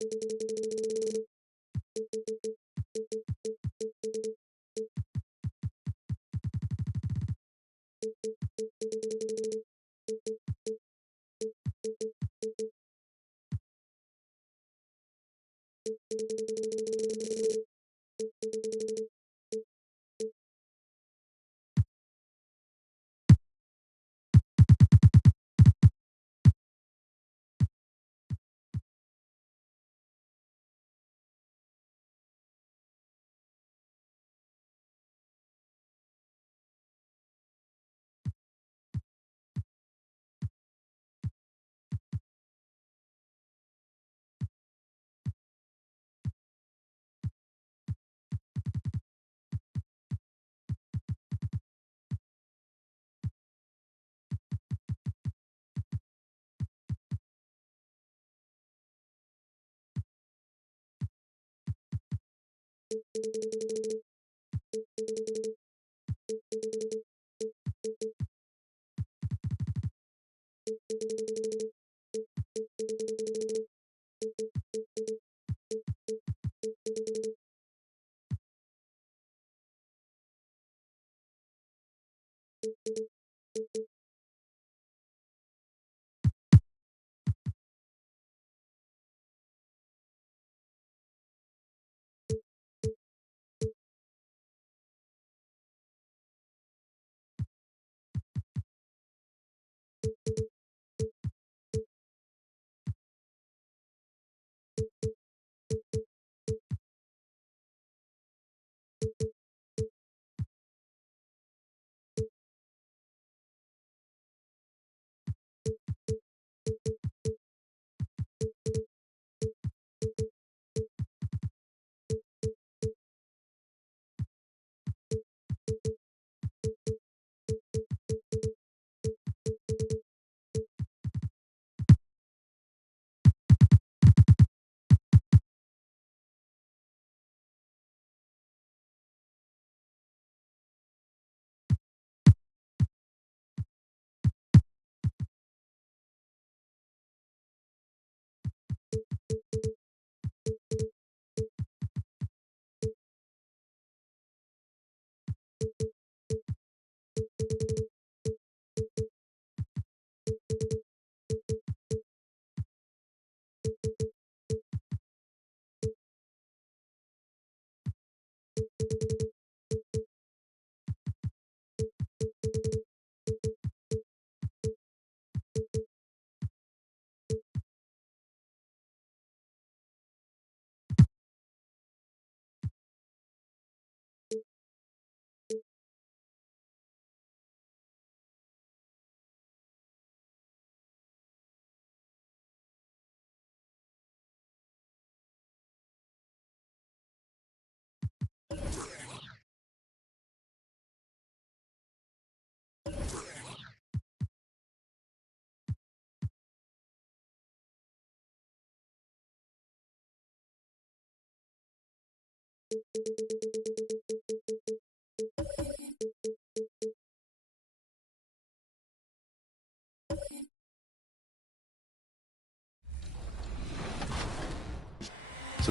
So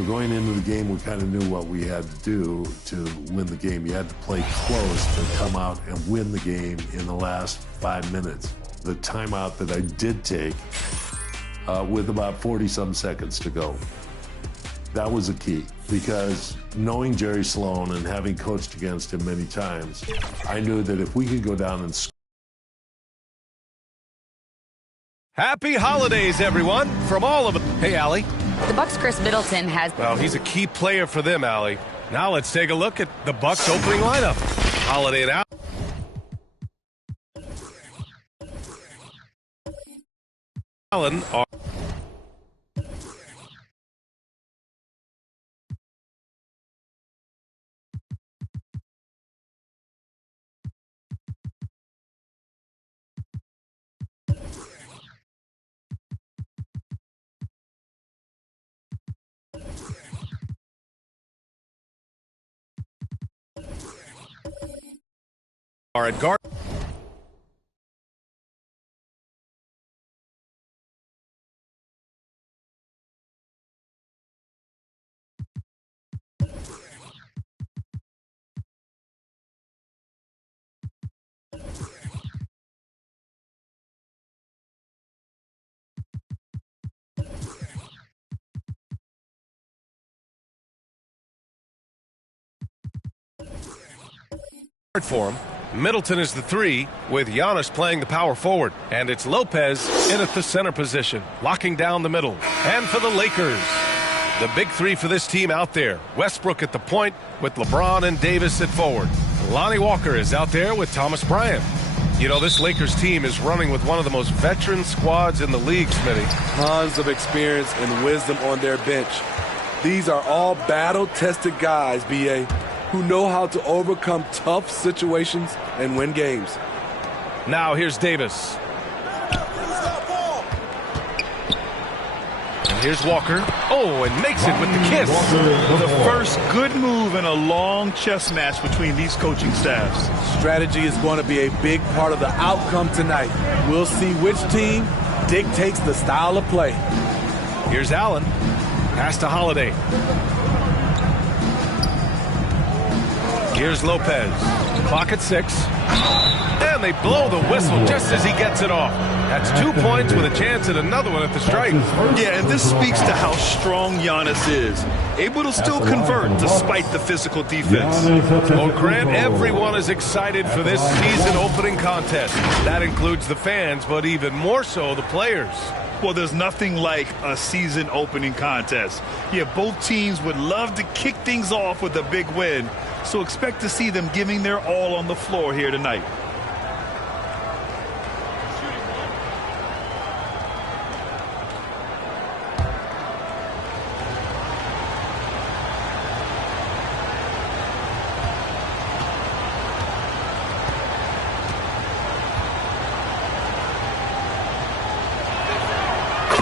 going into the game, we kind of knew what we had to do to win the game. You had to play close to come out and win the game in the last 5 minutes. The timeout that I did take with about 40-some seconds to go, that was a key, because knowing Jerry Sloan and having coached against him many times, I knew that if we could go down and score. Happy holidays, everyone, from all of us. Hey, Allie. The Bucks' Chris Middleton has... Well, he's a key player for them, Allie. Now let's take a look at the Bucks' opening lineup. Holiday and Allen are... are at guard. for him. Middleton is the 3, with Giannis playing the power forward. And it's Lopez in at the center position, locking down the middle. And for the Lakers, the big 3 for this team out there. Westbrook at the point with LeBron and Davis at forward. Lonnie Walker is out there with Thomas Bryant. You know, this Lakers team is running with one of the most veteran squads in the league, Smitty. Tons of experience and wisdom on their bench. These are all battle-tested guys, B.A., who know how to overcome tough situations and win games. Now here's Davis. And here's Walker. Oh, and makes it with the kiss. The first good move in a long chess match between these coaching staffs. Strategy is going to be a big part of the outcome tonight. We'll see which team dictates the style of play. Here's Allen. Pass to Holiday. Here's Lopez. Clock at 6. And they blow the whistle just as he gets it off. That's 2 points with a chance at another one at the stripe. Yeah, and this speaks to how strong Giannis is. Able to still convert despite the physical defense. Well, Grant, everyone is excited for this season opening contest. That includes the fans, but even more so the players. Well, there's nothing like a season opening contest. Yeah, both teams would love to kick things off with a big win. So expect to see them giving their all on the floor here tonight.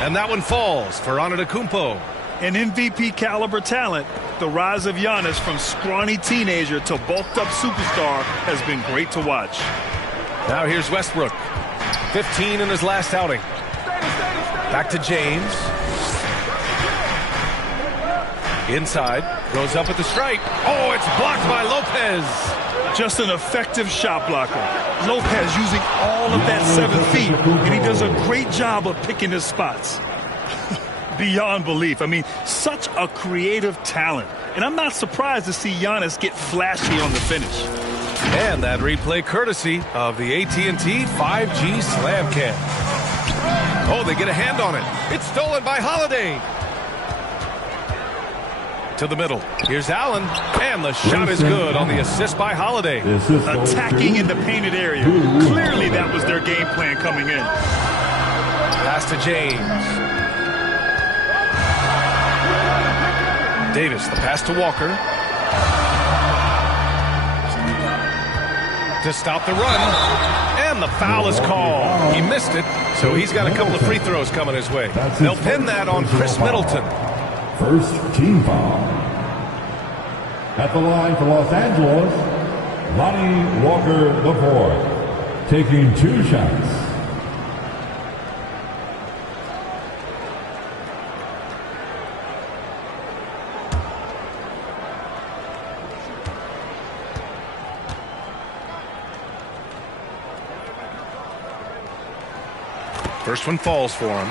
And that one falls for Antetokounmpo. An MVP caliber talent, the rise of Giannis from scrawny teenager to bulked up superstar has been great to watch. Now here's Westbrook. 15 in his last outing. Back to James. Inside. Goes up at the stripe. Oh, it's blocked by Lopez. Just an effective shot blocker. Lopez using all of that 7 feet, and he does a great job of picking his spots. Beyond belief. I mean, such a creative talent. And I'm not surprised to see Giannis get flashy on the finish. And that replay courtesy of the AT&T 5G Slam Cam. Oh, they get a hand on it. It's stolen by Holiday. To the middle. Here's Allen. And the shot is good on the assist by Holiday. Attacking in the painted area. Clearly that was their game plan coming in. Pass to James. Davis, the pass to Walker. To stop the run. And the foul is called. He missed it, so he's got a couple of free throws coming his way. They'll pin that on Chris Middleton. First team foul. At the line for Los Angeles, Lonnie Walker IV, taking 2 shots. First one falls for him.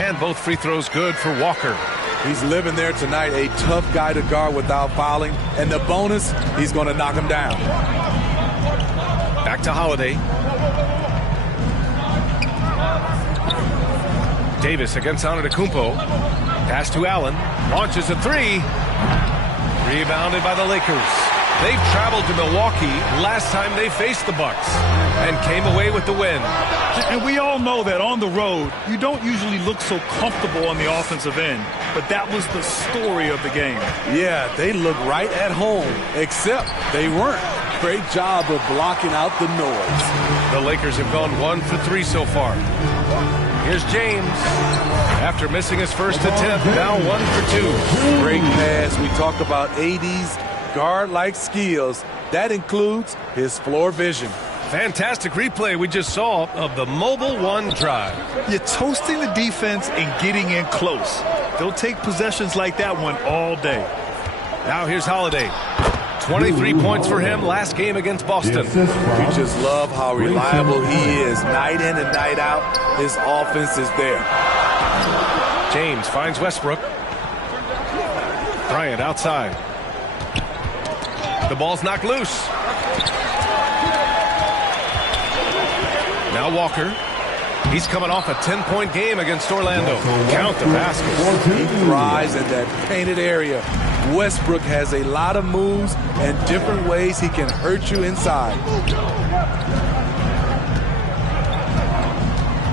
And both free throws good for Walker. He's living there tonight, a tough guy to guard without fouling. And the bonus, he's going to knock him down. Back to Holiday. Davis against Antetokounmpo. Pass to Allen. Launches a 3. Rebounded by the Lakers. They've traveled to Milwaukee last time they faced the Bucks and came away with the win. And we all know that on the road, you don't usually look so comfortable on the offensive end. But that was the story of the game. Yeah, they look right at home, except they weren't. Great job of blocking out the noise. The Lakers have gone 1 for 3 so far. Here's James. After missing his first attempt, now 1 for 2. Great pass. We talk about AD's guard-like skills. That includes his floor vision. Fantastic replay we just saw of the Mobile One drive. You're toasting the defense and getting in close. They'll take possessions like that one all day. Now here's Holiday. 23 points for him last game against Boston. You just love how reliable he is. Night in and night out, his offense is there. James finds Westbrook. Bryant outside. The ball's knocked loose. Now Walker. He's coming off a 10-point game against Orlando. Count the baskets. He thrives in that painted area. Westbrook has a lot of moves and different ways he can hurt you inside.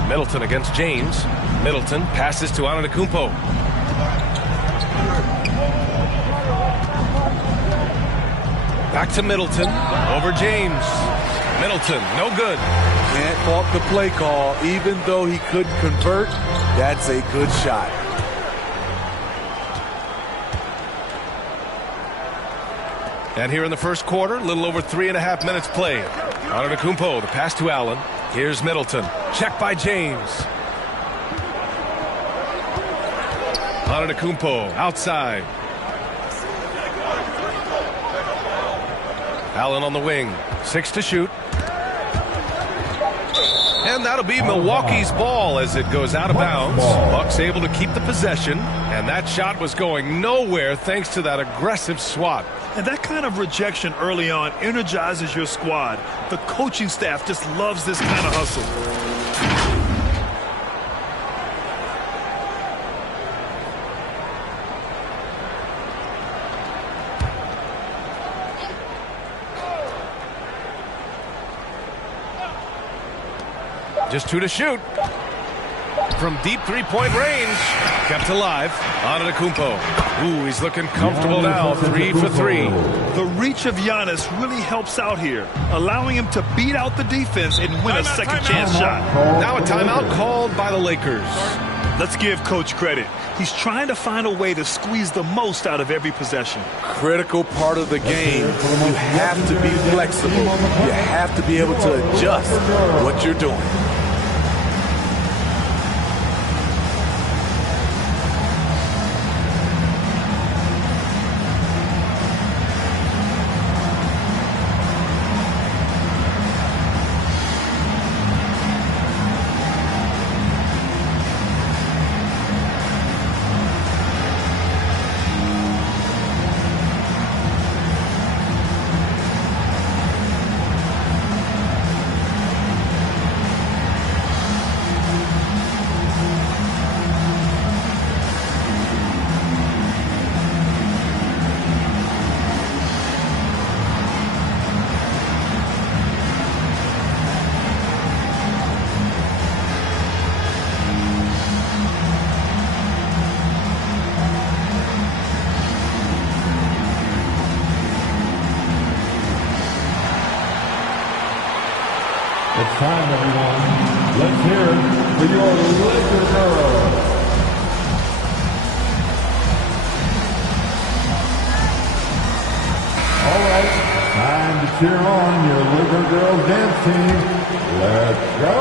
Middleton against James. Middleton passes to Antetokounmpo. Back to Middleton. Over James. Middleton, no good. Can't fault the play call. Even though he couldn't convert, that's a good shot. And here in the first quarter, a little over 3.5 minutes played. Antetokounmpo, the pass to Allen. Here's Middleton. Check by James. Antetokounmpo outside. Allen on the wing. 6 to shoot. And that'll be Milwaukee's ball as it goes out of bounds. Bucks able to keep the possession. And that shot was going nowhere thanks to that aggressive swat. And that kind of rejection early on energizes your squad. The coaching staff just loves this kind of hustle. Just 2 to shoot. From deep three-point range. Kept alive. Antetokounmpo. Ooh, he's looking comfortable now. 3 for 3. The reach of Giannis really helps out here, allowing him to beat out the defense and win a second-chance shot. Now a timeout called by the Lakers. Let's give Coach credit. He's trying to find a way to squeeze the most out of every possession. Critical part of the game. You have to be flexible. You have to be able to adjust what you're doing. It's time, everyone. Let's hear it for your Laker girls. All right, time to cheer on your Laker girls dance team. Let's go.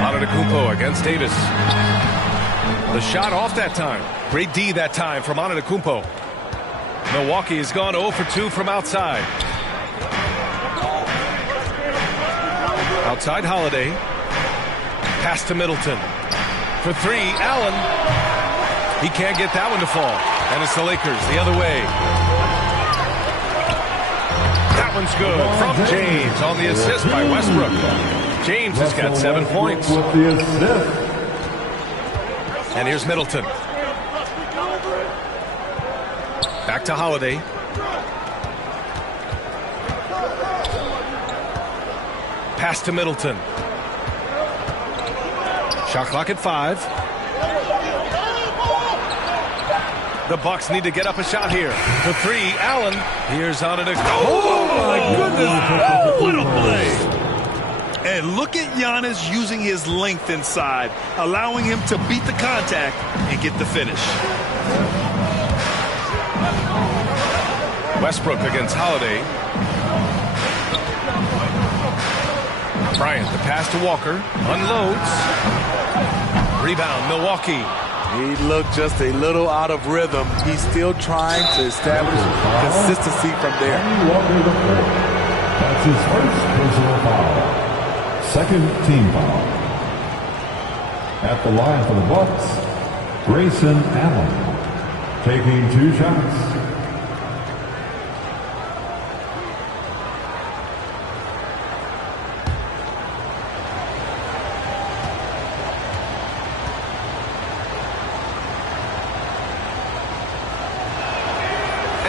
Antetokounmpo against Davis. The shot off that time. Great D that time from Antetokounmpo. Milwaukee has gone 0 for 2 from outside. Outside Holiday. Pass to Middleton. For 3, Allen. He can't get that one to fall. And it's the Lakers the other way. That one's good from James on the assist by Westbrook. James has got 7 points. With the assist. And here's Middleton. Back to Holiday. Pass to Middleton. Shot clock at 5. The Bucks need to get up a shot here. For 3, Allen. Here's Antetokounmpo. Oh, my goodness. What a play. And look at Giannis using his length inside, allowing him to beat the contact and get the finish. Westbrook against Holiday. Bryant, the pass to Walker. Unloads. Rebound, Milwaukee. He looked just a little out of rhythm. He's still trying to establish consistency from there. That's his first personal foul. Second team foul. At the line for the Bucks, Grayson Allen, taking 2 shots.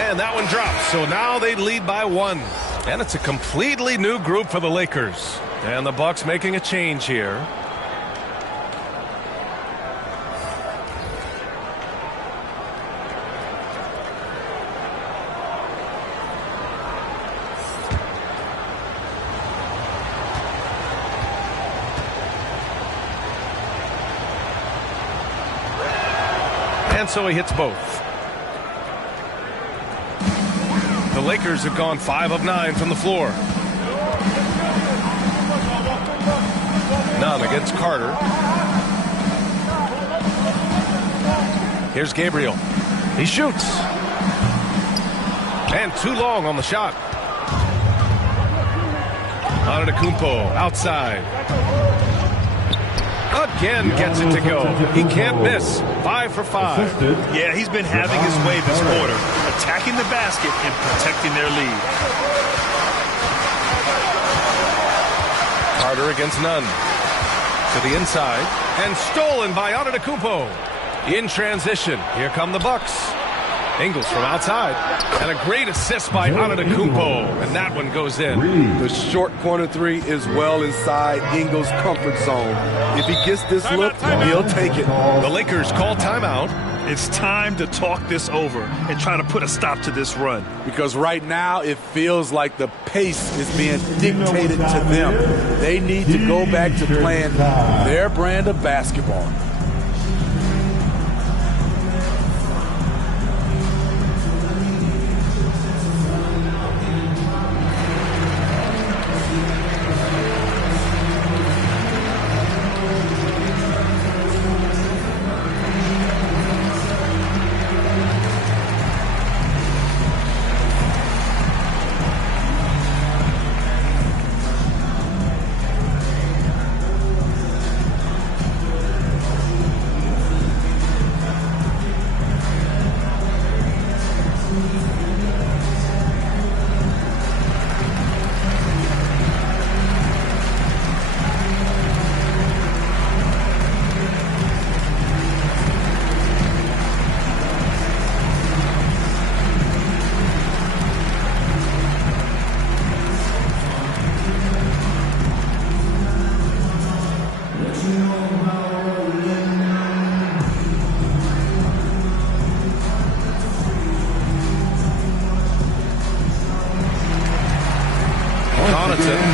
And that one drops, so now they lead by 1. And it's a completely new group for the Lakers. And the Bucks making a change here. And so he hits both. The Lakers have gone 5 of 9 from the floor. Nunn against Carter. Here's Gabriel. He shoots. And too long on the shot. Antetokounmpo outside. Again gets it to go. He can't miss. 5 for 5. Yeah, he's been having his way this quarter, attacking the basket and protecting their lead. Carter against Nunn. To the inside. And stolen by Antetokounmpo. In transition. Here come the Bucks. Ingles from outside. And a great assist by Antetokounmpo. And that one goes in. The short corner 3 is well inside Ingles' comfort zone. If he gets this look, he'll take it. The Lakers call timeout. It's time to talk this over and try to put a stop to this run. Because right now it feels like the pace is being dictated to them. They need to go back to playing their brand of basketball.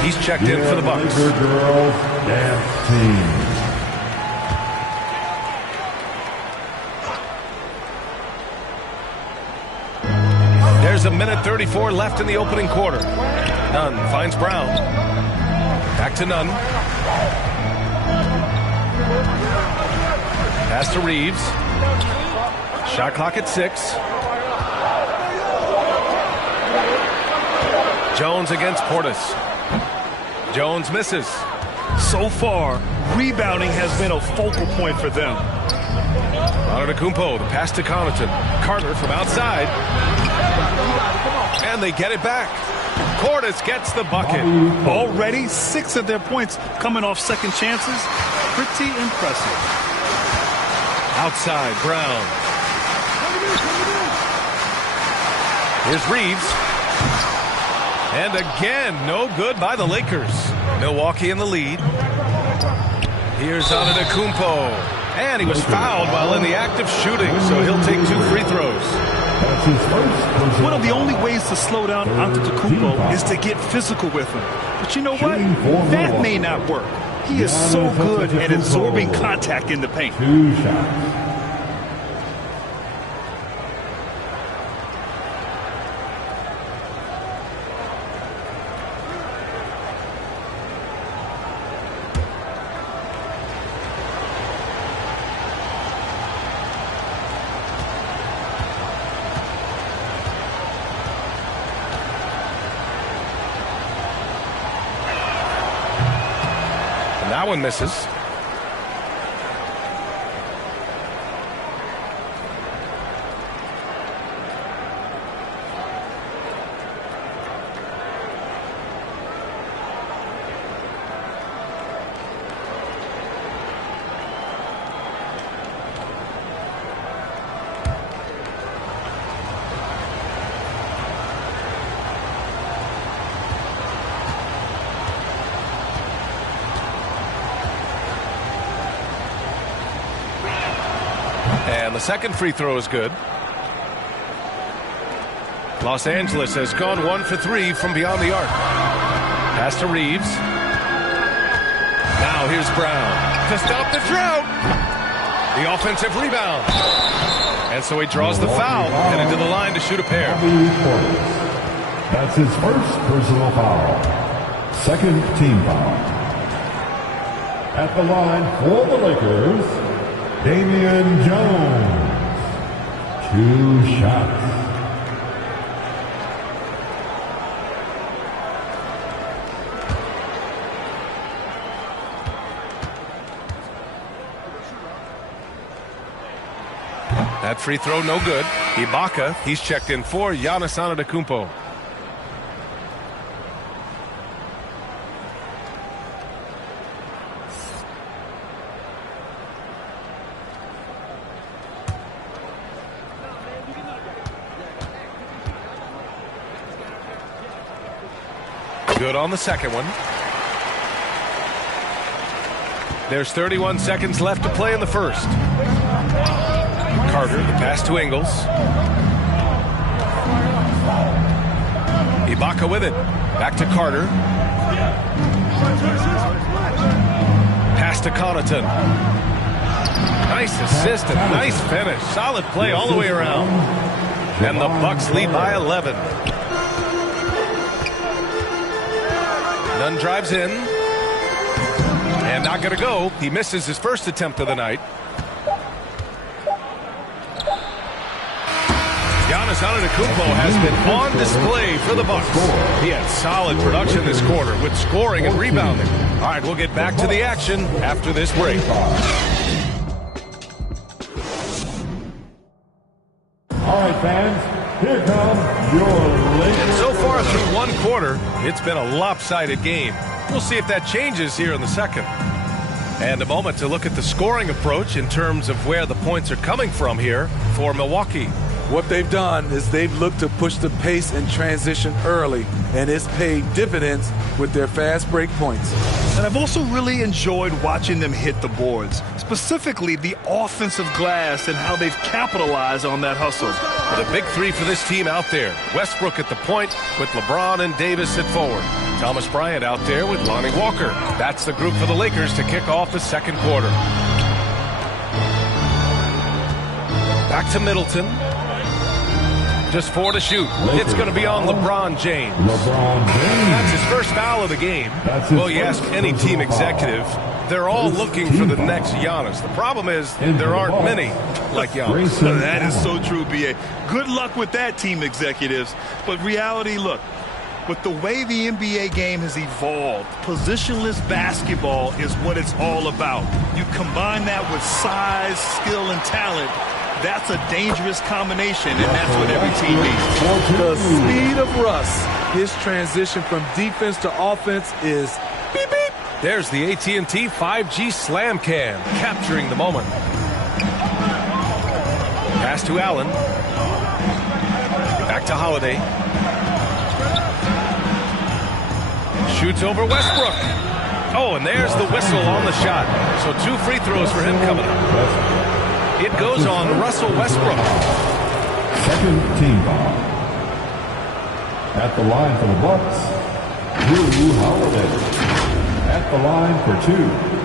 He's checked in for the Bucks. Girls dance team. There's a minute 34 left in the opening quarter. Nunn finds Brown. Back to Nunn. Pass to Reeves. Shot clock at 6. Jones against Portis. Jones misses. So far, rebounding has been a focal point for them. Antetokounmpo, the pass to Connaughton. Carter from outside. And they get it back. Portis gets the bucket. Already 6 of their points coming off second chances. Pretty impressive. Outside, Brown. Here's Reeves. And again, no good by the Lakers. Milwaukee in the lead. Here's Antetokounmpo. And he was fouled while in the act of shooting, so he'll take 2 free throws. One of the only ways to slow down Antetokounmpo is to get physical with him. But you know what? That may not work. He is so good at absorbing contact in the paint. 2 shots. That one misses. And the second free throw is good. Los Angeles has gone 1 for 3 from beyond the arc. Pass to Reeves. Now here's Brown to stop the drought. The offensive rebound. And so he draws the foul, headed to the line to shoot a pair. That's his first personal foul. Second team foul. At the line for the Lakers, Damian Jones. 2 shots. That free throw no good. Ibaka, he's checked in for Giannis Antetokounmpo. Good on the second one. There's 31 seconds left to play in the first. Carter, the pass to Ingles. Ibaka with it. Back to Carter. Pass to Connaughton. Nice assist and nice finish. Solid play all the way around. And the Bucks lead by 11. Nunn drives in. And not going to go. He misses his first attempt of the night. Giannis Antetokounmpo has been on display for the Bucks. He had solid production this quarter with scoring and rebounding. All right, we'll get back to the action after this break. All right, fans, here come your Lakers. And so far through one quarter, it's been a lopsided game. We'll see if that changes here in the second. And a moment to look at the scoring approach in terms of where the points are coming from here for Milwaukee. What they've done is they've looked to push the pace and transition early, and it's paid dividends with their fast break points. And I've also really enjoyed watching them hit the boards, specifically the offensive glass and how they've capitalized on that hustle. The big three for this team out there. Westbrook at the point with LeBron and Davis at forward. Thomas Bryant out there with Lonnie Walker. That's the group for the Lakers to kick off the second quarter. Back to Middleton. Just 4 to shoot. It's going to be on LeBron James. That's his first foul of the game. Well, you ask any team executive, they're all looking for the next Giannis. The problem is there aren't many like Giannis. That is so true, B.A. Good luck with that, team executives. But reality, look, with the way the NBA game has evolved, positionless basketball is what it's all about. You combine that with size, skill, and talent. That's a dangerous combination, and that's what every team needs. The speed of Russ, his transition from defense to offense is beep, beep. There's the AT&T 5G Slam Cam, capturing the moment. Pass to Allen. Back to Holiday. Shoots over Westbrook. Oh, and there's the whistle on the shot. So 2 free throws for him coming up. It goes on Russell Westbrook. Second team foul. At the line for the Bucks, Jrue Holiday. At the line for 2.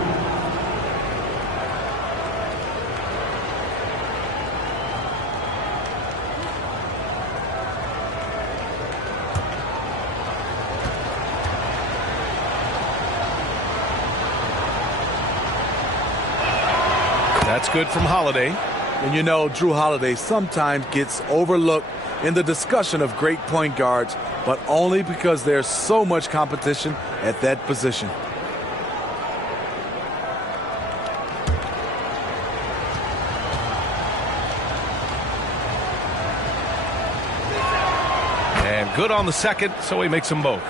That's good from Holiday. And you know, Jrue Holiday sometimes gets overlooked in the discussion of great point guards, but only because there's so much competition at that position. good on the second, so he makes them both.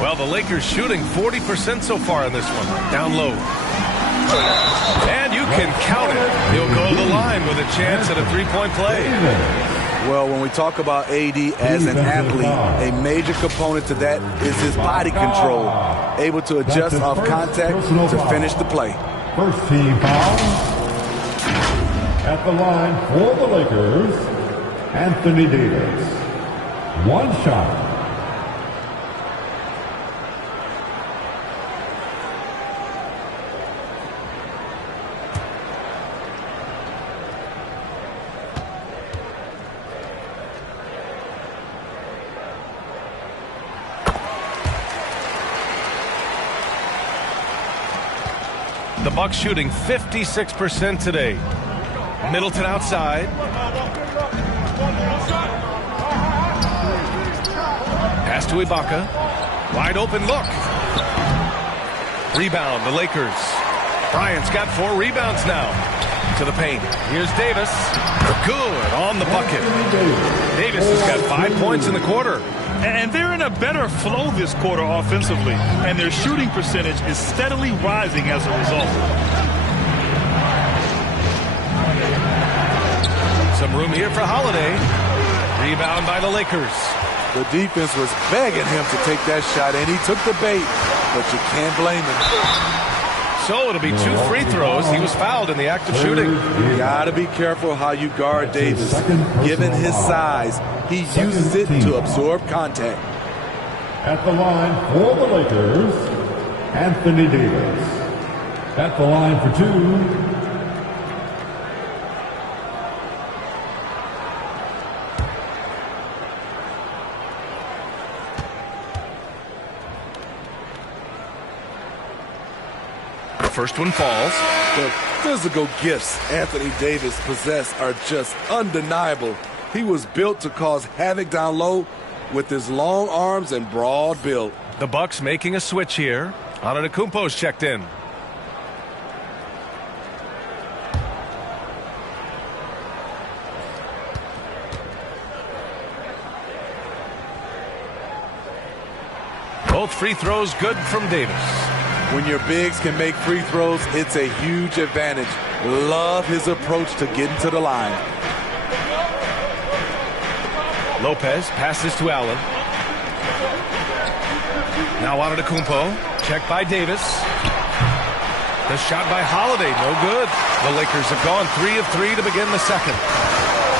Well, the Lakers shooting 40% so far in this one. Down low. And you can count it. He'll go to the line with a chance at a three-point play. Well, when we talk about AD as an athlete, a major component to that is his body control, able to adjust off contact to finish the play. First team foul. At the line for the Lakers, Anthony Davis. One shot. The Bucks shooting 56% today. Middleton outside. Pass to Ibaka. Wide open look. Rebound, the Lakers. Bryant's got 4 rebounds now. To the paint. Here's Davis. Good on the bucket. Davis has got 5 points in the quarter. And they're in a better flow this quarter offensively. And their shooting percentage is steadily rising as a result. Some room here for Holiday. Rebound by the Lakers. The defense was begging him to take that shot, and he took the bait, but you can't blame him. So it'll be 2 free throws. He was fouled in the act of shooting. You gotta be careful how you guard Davis. Given his size, he uses it to absorb contact. At the line for the Lakers, Anthony Davis. At the line for 2. First one falls. The physical gifts Anthony Davis possesses are just undeniable. He was built to cause havoc down low with his long arms and broad build. The Bucks making a switch here. Antetokounmpo's checked in. Both free throws good from Davis. When your bigs can make free throws, it's a huge advantage. Love his approach to getting to the line. Lopez passes to Allen. Now Antetokounmpo. Checked by Davis. The shot by Holiday, no good. The Lakers have gone 3 of 3 to begin the second.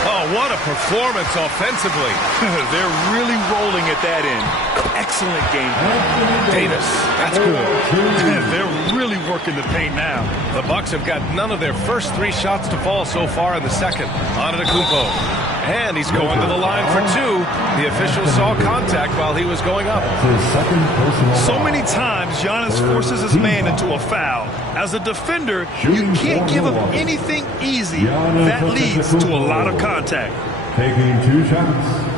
Oh, what a performance offensively. They're really rolling at that end. Excellent game. Davis, that's good. They're really working the paint now. The Bucks have got none of their first 3 shots to fall so far in the second. Antetokounmpo. And he's going to the line for 2. The official saw contact while he was going up. So many times, Giannis forces his man into a foul. As a defender, you can't give him anything easy. That leads to a lot of contact. Taking 2 shots.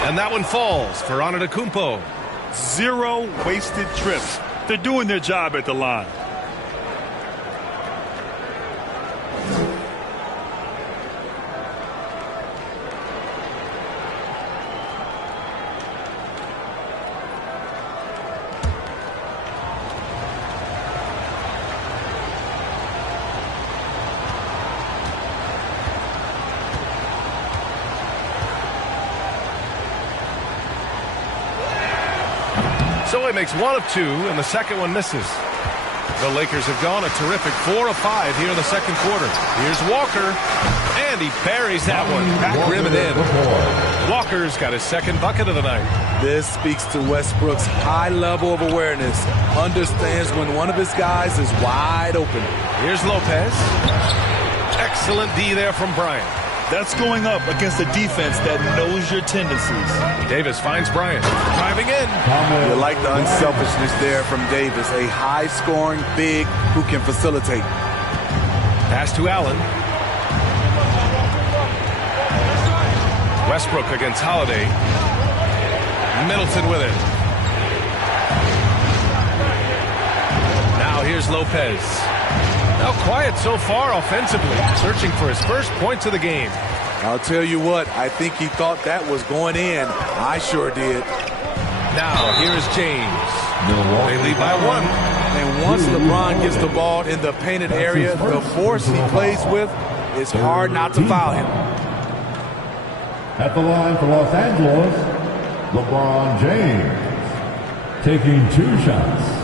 And that one falls for Antetokounmpo. 0 wasted trips. They're doing their job at the line. So he makes 1 of 2, and the second one misses. The Lakers have gone a terrific 4 of 5 here in the second quarter. Here's Walker, and he buries that one. Back rim and in. Walker's got his second bucket of the night. This speaks to Westbrook's high level of awareness. Understands when one of his guys is wide open. Here's Lopez. Excellent D there from Bryant. That's going up against a defense that knows your tendencies. Davis finds Bryant. Driving in. You like the unselfishness there from Davis. A high-scoring big who can facilitate. Pass to Allen. Westbrook against Holiday. Middleton with it. Now here's Lopez. Now quiet so far offensively, searching for his first points of the game. I'll tell you what, I think he thought that was going in. I sure did. Now here is James. They lead by 1. And once LeBron gets the ball in the painted area, the force he plays with, it's hard not to foul him. At the line for Los Angeles, LeBron James, taking 2 shots.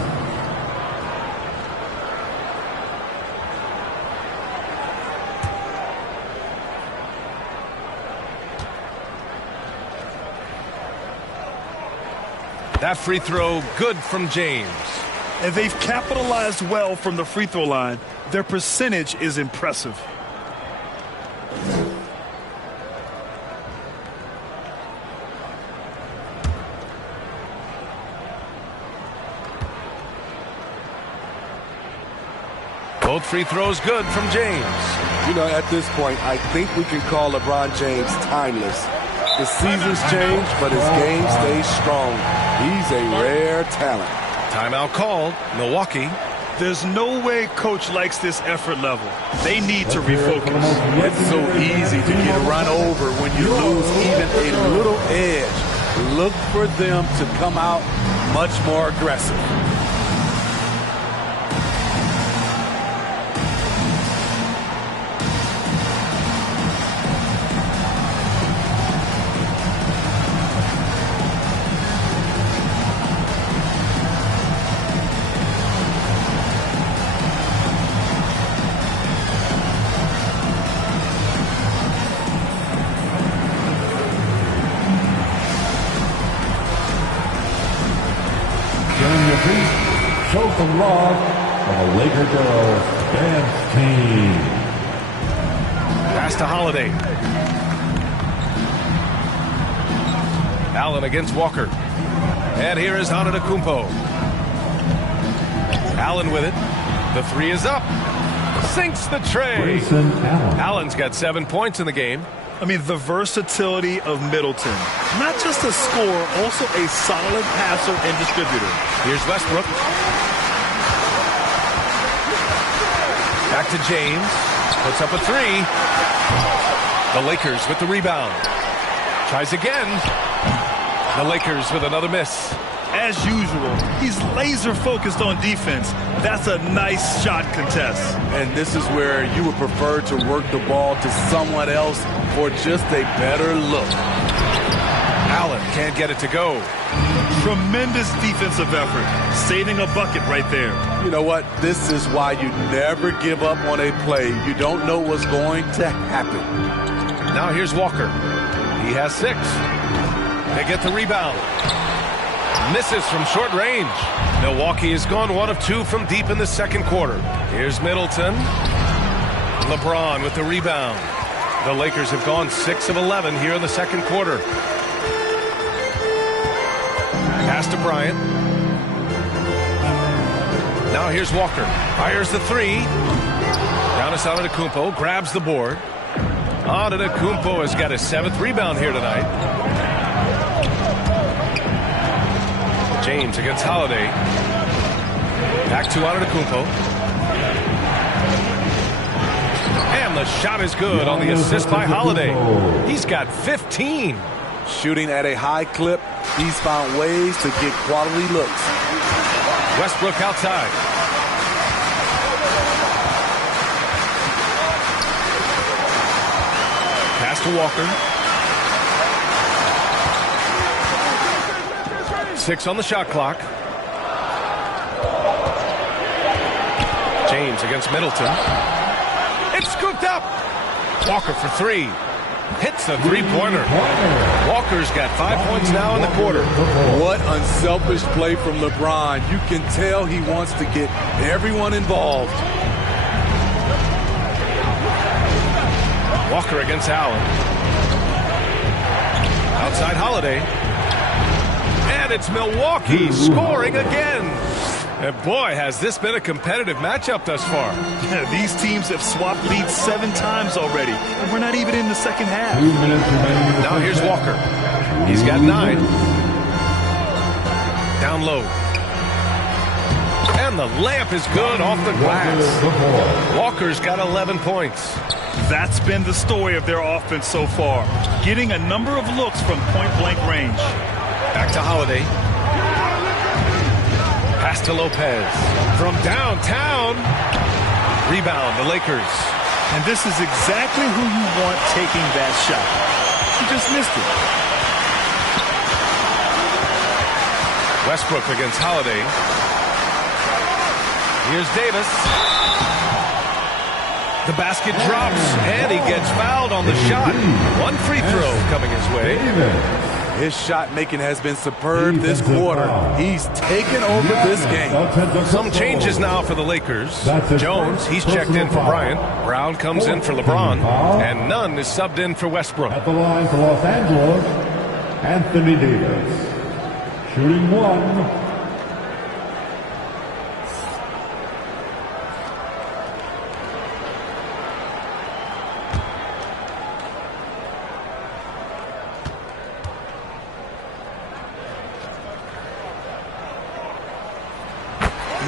That free throw good from James. And they've capitalized well from the free throw line. Their percentage is impressive. Both free throws good from James. You know, at this point, I think we can call LeBron James timeless. The seasons change, but his game stays strong. He's a rare talent. Timeout called. Milwaukee. There's no way coach likes this effort level. They need to refocus. It's so easy to get run over when you lose even a little edge. Look for them to come out much more aggressive. Show some love for the Laker girls dance team. Pass to Holiday. Allen against Walker. And here is Antetokounmpo. Allen with it. The 3 is up. Sinks the tray. Grayson Allen. Allen's got 7 points in the game. I mean, the versatility of Middleton. Not just a scorer, also a solid passer and distributor. Here's Westbrook. Back to James. Puts up a 3. The Lakers with the rebound. Tries again. The Lakers with another miss. As usual, he's laser focused on defense. That's a nice shot contest. And this is where you would prefer to work the ball to someone else for just a better look. Allen can't get it to go. Tremendous defensive effort. Saving a bucket right there. You know what? This is why you never give up on a play. You don't know what's going to happen. Now here's Walker. He has 6. They get the rebound. Misses from short range. Milwaukee has gone 1 of 2 from deep in the second quarter. Here's Middleton. LeBron with the rebound. The Lakers have gone 6 of 11 here in the second quarter. Pass to Bryant. Now here's Walker. Fires the 3. Giannis Antetokounmpo grabs the board. Antetokounmpo has got his 7th rebound here tonight. James against Holiday. Back to Antetokounmpo. And the shot is good on the assist by Holiday. He's got 15. Shooting at a high clip, he's found ways to get quality looks. Westbrook outside. Pass to Walker. 6 on the shot clock. James against Middleton. It's scooped up. Walker for 3. Hits a 3-pointer. Walker's got 5 points now in the quarter. What unselfish play from LeBron. You can tell he wants to get everyone involved. Walker against Allen. Outside Holiday. And it's Milwaukee scoring again. And boy, has this been a competitive matchup thus far. Yeah, these teams have swapped leads 7 times already, and we're not even in the second half. 2 minutes remaining. Now here's Walker. He's got 9. Down low. And the layup is good off the glass. Walker's got 11 points. That's been the story of their offense so far, getting a number of looks from point-blank range. Back to Holiday. Pass to Lopez. From downtown. Rebound, the Lakers. And this is exactly who you want taking that shot. He just missed it. Westbrook against Holiday. Here's Davis. The basket drops, and he gets fouled on the shot. 1 free throw coming his way. His shot making has been superb this quarter. He's taken over this game. Some changes now for the Lakers. Jones, he's checked in for Bryant. Brown comes in for LeBron. And Nunn is subbed in for Westbrook. At the line for Los Angeles, Anthony Davis. Shooting 1.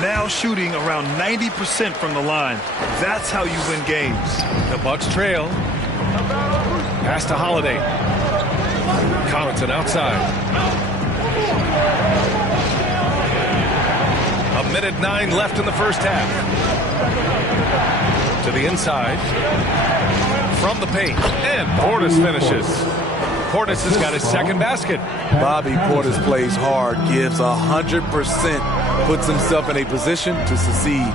Now shooting around 90% from the line. That's how you win games. The Bucks trail. Pass to Holiday. Connaughton outside. 1:09 left in the first half. To the inside. From the paint. And Portis finishes. Portis has got his second basket. Bobby Portis plays hard, gives 100%, puts himself in a position to succeed.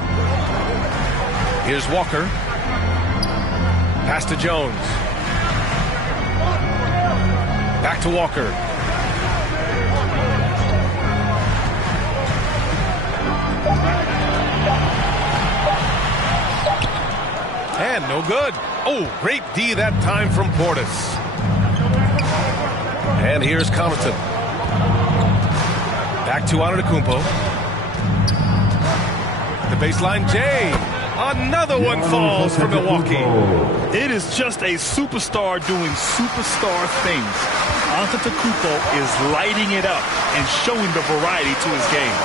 Here's Walker. Pass to Jones. Back to Walker. And no good. Oh, great D that time from Portis. And here's Connaughton. Back to Antetokounmpo. The baseline, Jay. Another one falls for Milwaukee. It is just a superstar doing superstar things. Antetokounmpo is lighting it up and showing the variety to his game.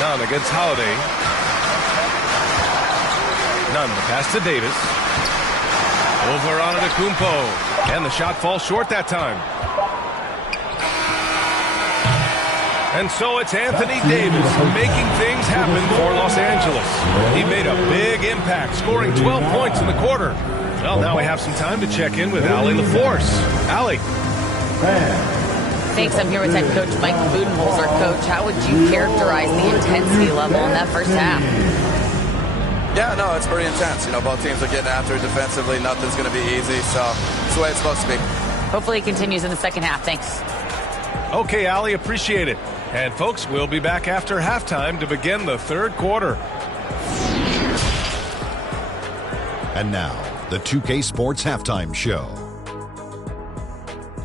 Nunn against Holiday. Nunn, the pass to Davis. Over Antetokounmpo. And the shot falls short that time. And so it's Anthony Davis making things happen for Los Angeles. He made a big impact, scoring 12 points in the quarter. Well, now we have some time to check in with Allie LaForce. Allie. Thanks. I'm here with head coach Mike Budenholzer. Coach, how would you characterize the intensity level in that first half? Yeah, no, it's pretty intense. You know, both teams are getting after it defensively. Nothing's going to be easy, so it's the way it's supposed to be. Hopefully it continues in the second half. Thanks. Okay, Allie, appreciate it. And folks, we'll be back after halftime to begin the third quarter. And now, the 2K Sports Halftime Show.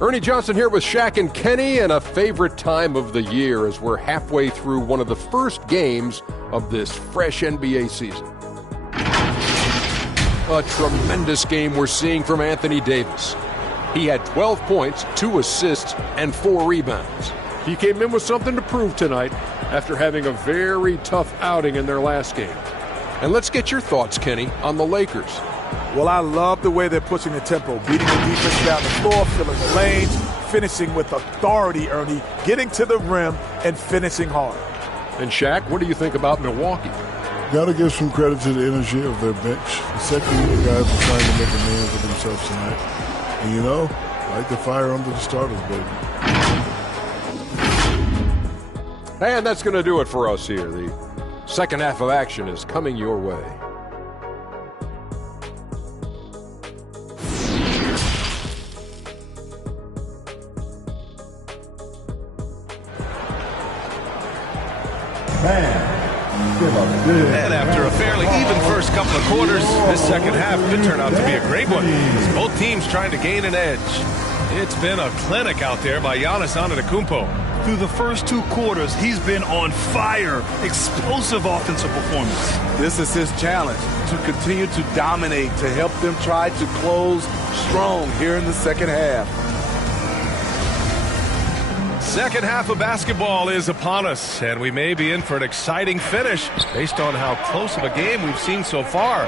Ernie Johnson here with Shaq and Kenny, and a favorite time of the year as we're halfway through one of the first games of this fresh NBA season. A tremendous game we're seeing from Anthony Davis. He had 12 points, 2 assists, and 4 rebounds. He came in with something to prove tonight after having a very tough outing in their last game. And let's get your thoughts, Kenny, on the Lakers. Well, I love the way they're pushing the tempo, beating the defense down the floor, filling the lanes, finishing with authority, Ernie, getting to the rim and finishing hard. And Shaq, what do you think about Milwaukee? Got to give some credit to the energy of their bench. The second unit guys are trying to make a name for themselves tonight. And you know, I like the fire under the starters, baby. And that's going to do it for us here. The second half of action is coming your way. Man. And after a fairly even first couple of quarters, this second half could turn out to be a great one. As both teams trying to gain an edge. It's been a clinic out there by Giannis Antetokounmpo. Through the first 2 quarters, he's been on fire. Explosive offensive performance. This is his challenge, to continue to dominate, to help them try to close strong here in the second half. Second half of basketball is upon us, and we may be in for an exciting finish based on how close of a game we've seen so far.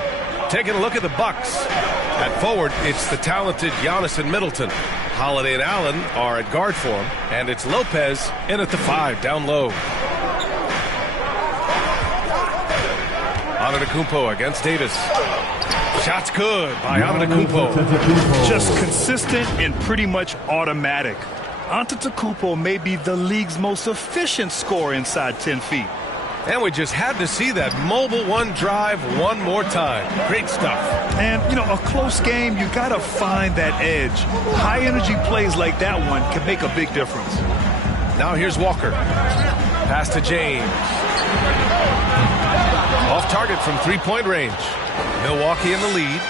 Taking a look at the Bucks. At forward, it's the talented Giannis and Middleton. Holiday and Allen are at guard for him, and it's Lopez in at the 5 down low. Antetokounmpo against Davis. Shot's good by Antetokounmpo. Just consistent and pretty much automatic. Antetokounmpo may be the league's most efficient scorer inside 10 feet. And we just had to see that mobile one drive one more time. Great stuff. And, you know, a close game, you got to find that edge. High-energy plays like that one can make a big difference. Now here's Walker. Pass to James. Off target from three-point range. Milwaukee in the lead.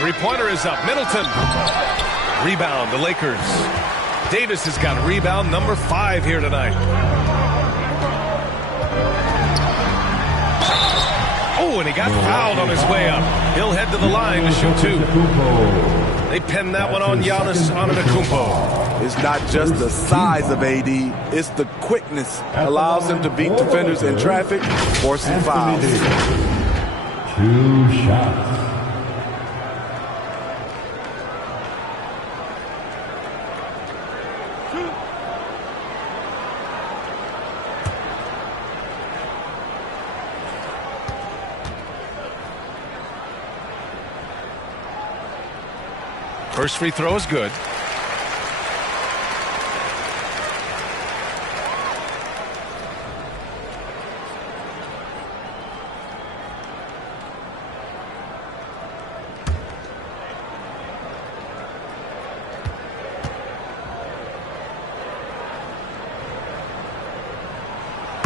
Three-pointer is up. Middleton. Rebound, the Lakers. Davis has got rebound number 5 here tonight. Oh, and he got fouled on his way up. He'll head to the line to shoot 2. They pinned that one on Giannis Antetokounmpo. It's not just the size of AD, it's the quickness. Allows him to beat defenders in traffic, forcing fouls. 2 shots. First free throw is good.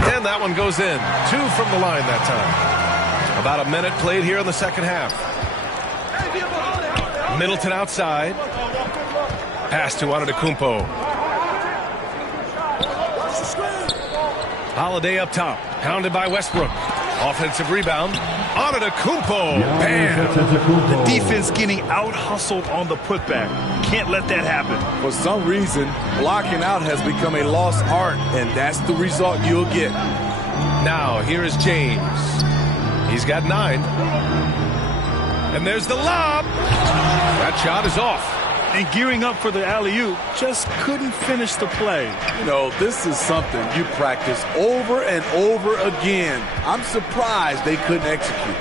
And that one goes in. 2 from the line that time. About a minute played here in the second half. Middleton outside. Pass to Antetokounmpo. Holiday up top. Pounded by Westbrook. Offensive rebound. Antetokounmpo. Bam! The defense getting out-hustled on the putback. Can't let that happen. For some reason, blocking out has become a lost art, and that's the result you'll get. Now, here is James. He's got 9. And there's the lob. That shot is off. And gearing up for the alley-oop, just couldn't finish the play. You know, this is something you practice over and over again. I'm surprised they couldn't execute.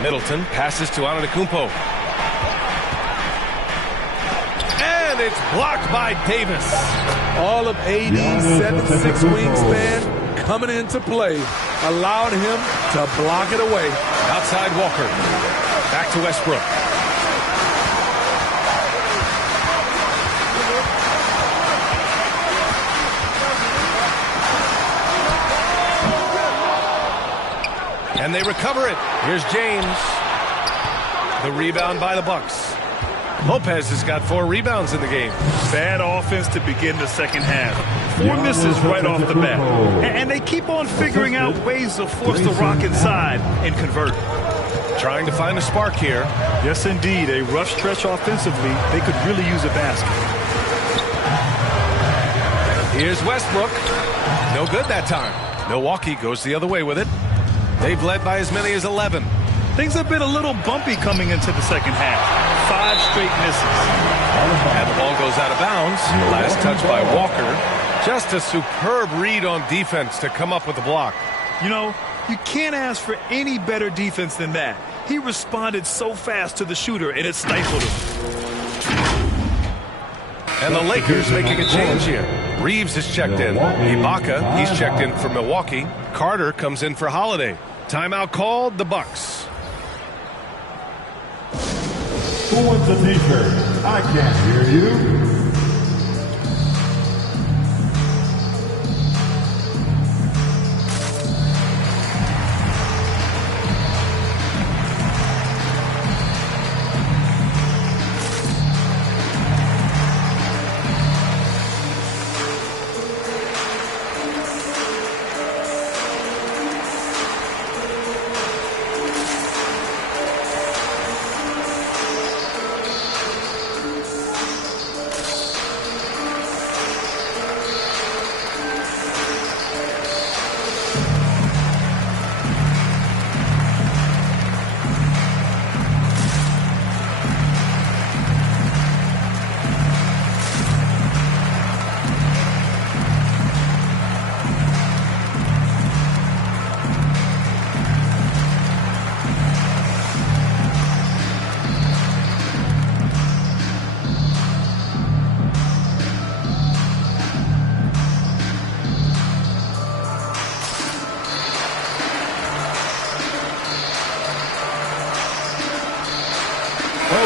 Middleton passes to Antetokounmpo. And it's blocked by Davis. All of AD's 7'6" wingspan coming into play, allowed him to block it away. Outside Walker. Back to Westbrook. And they recover it. Here's James. The rebound by the Bucks. Lopez has got 4 rebounds in the game. Bad offense to begin the second half. 4 misses right off the bat. And they keep on figuring out ways to force the rock inside and convert. Trying to find a spark here. Yes, indeed. A rough stretch offensively. They could really use a basket. Here's Westbrook. No good that time. Milwaukee goes the other way with it. They've led by as many as 11. Things have been a little bumpy coming into the second half. 5 straight misses. And the ball goes out of bounds. Last touch by Walker. Just a superb read on defense to come up with the block. You know, you can't ask for any better defense than that. He responded so fast to the shooter, and it stifled him. And the Lakers making a change here. Reeves is checked in. Ibaka, he's checked in for Milwaukee. Carter comes in for Holiday. Timeout called, the Bucks. Who wants the t-shirt? I can't hear you.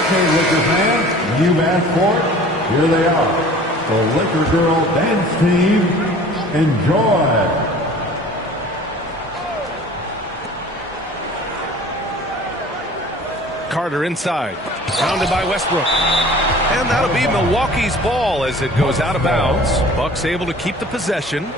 Okay, Laker fans, you've asked for it. Here they are, the Laker Girl Dance Team. Enjoy. Carter inside, rounded by Westbrook. And that'll be Milwaukee's ball as it goes out of bounds. Bucks able to keep the possession.